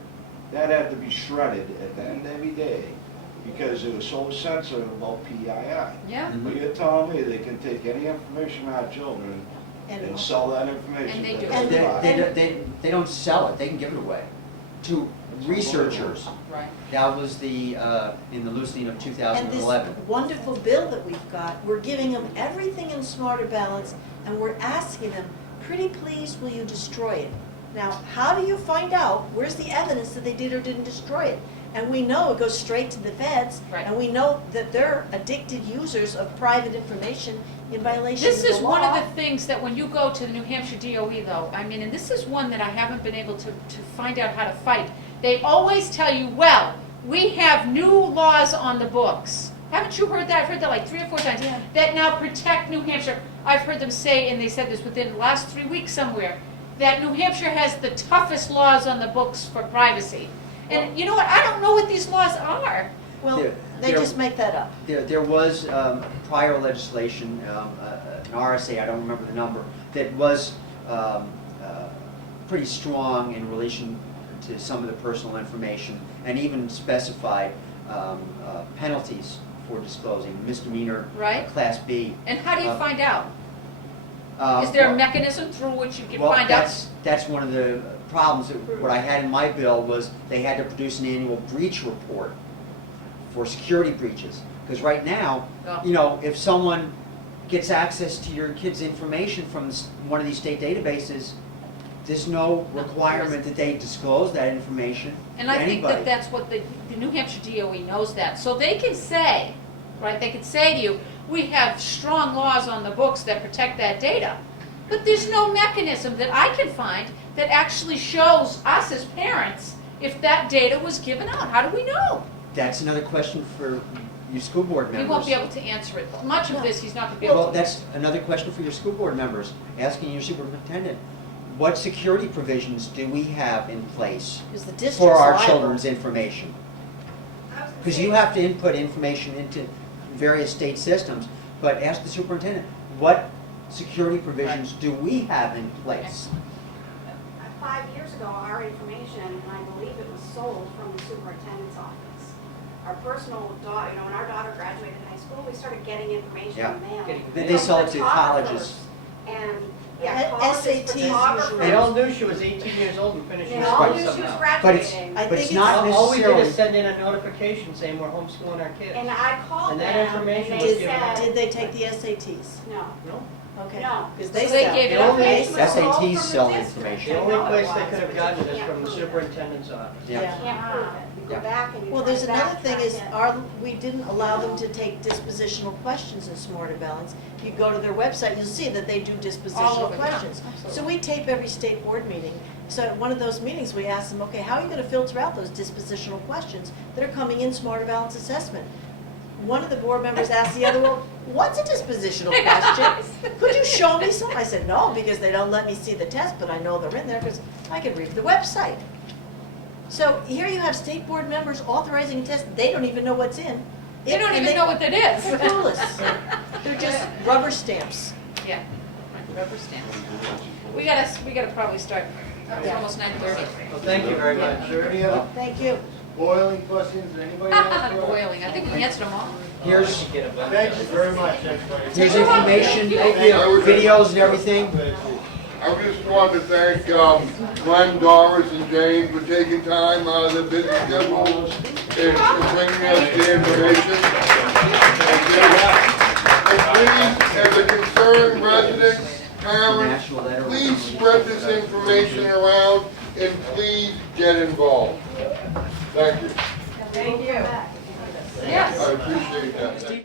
That had to be shredded at the end of every day because it was so sensitive about PII. Yeah. Mm-hmm. But you're telling me they can take any information on our children and sell that information And they to do. the They don't sell it, they can give it away to researchers. Right. That was the, in the loosening of And 2011. this wonderful bill that we've got, we're giving them everything in Smarter Balance, and we're asking them, pretty please, will you destroy it? Now, how do you find out, where's the evidence that they did or didn't destroy it? And we know it goes straight to the feds, Right. and we know that they're addicted users of private information in violation of This the law. is one of the things that when you go to the New Hampshire DOE though, I mean, and this is one that I haven't been able to find out how to fight. They always tell you, well, we have new laws on the books. Haven't you heard that? I've heard that like 3 or 4 times. Yeah. That now protect New Hampshire. I've heard them say, and they said this within the last 3 weeks somewhere, that New Hampshire has the toughest laws on the books for privacy. And you know what? I don't know what these laws are. Well, There- they there- just make that up. There was prior legislation, an RSA, I don't remember the number, that was pretty strong in relation to some of the personal information and even specified penalties for disclosing, misdemeanor, Right. Class B. And how do you Uh, find out? Is there a well- mechanism through which you can Well, find out? that's one of the problems. What I had in my bill was they had to produce an annual breach report for security breaches. Because right now, Oh. you know, if someone gets access to your kid's information from one of these state databases, there's no requirement that they disclose that information And to I think that anybody. that's what the New Hampshire DOE knows that. So they can say, right, they can say to you, we have strong laws on the books that protect that data. But there's no mechanism that I can find that actually shows us as parents if that data was given out. How do we know? That's another question for your school board members. He won't be able to answer it. Much of this, he's not going to be able Well, to. that's another question for your school board members, asking your superintendent, what security provisions do we have in place Because the district's for our liable. children's information? Because you have to input information into various state systems, but ask the superintendent, what security provisions do we have in place? 5 years ago, our information, and I believe it was sold from the superintendent's office. Our personal daughter, you know, when our daughter graduated high school, we started getting information Yeah. in the mail. Then they sell it to colleges. And, Yeah, yeah, colleges, SATs photographers. They all knew she was 18 years old and finished They her all school knew she was somehow. graduating. I But think it's it's not All we did necessarily, is send in a notification saying we're homeschooling our kids. And I called And them, that and information they was Did, given out. said, did they take the SATs? no, No. Okay. no. Because So they they sell. gave it The up. only- Information was sold SATs from the sell district. information. The I only know it place was, they could have but gotten you it is can't from the prove it. superintendent's office. Yeah. You can't prove it. You go back and you Well, try there's to another thing is, backtrack it. we didn't allow them to take dispositional questions in Smarter Balance. If you go to their website, you'll see that they do All dispositional over, yeah, questions. So absolutely. we tape every state board meeting. So at one of those meetings, we asked them, okay, how are you gonna filter out those dispositional questions that are coming in Smarter Balance assessment? One of the board members asked the other, well, what's a dispositional question? Could you show me some? I said, no, because they don't let me see the test, but I know they're in there because I can read the website. So here you have state board members authorizing a test, they don't even know what's in. They don't And even know what that is. They're clueless. They're just rubber stamps. Yeah, rubber stamps. We gotta probably start. It's almost 9:30. Well, thank you very much. Is there any other Thank you. boiling questions that anybody has for us? Boiling, I think we answered them all. Here's, Thank you very much, everybody. here's information, Thank videos and everything. I just wanted to thank Glenn, Doris, and Jane for taking time out of their busy schedules and for bringing us the information. And please, as a concerned resident, parents, please spread this information around and please get involved. Thank you. Thank you. Yes. I appreciate that.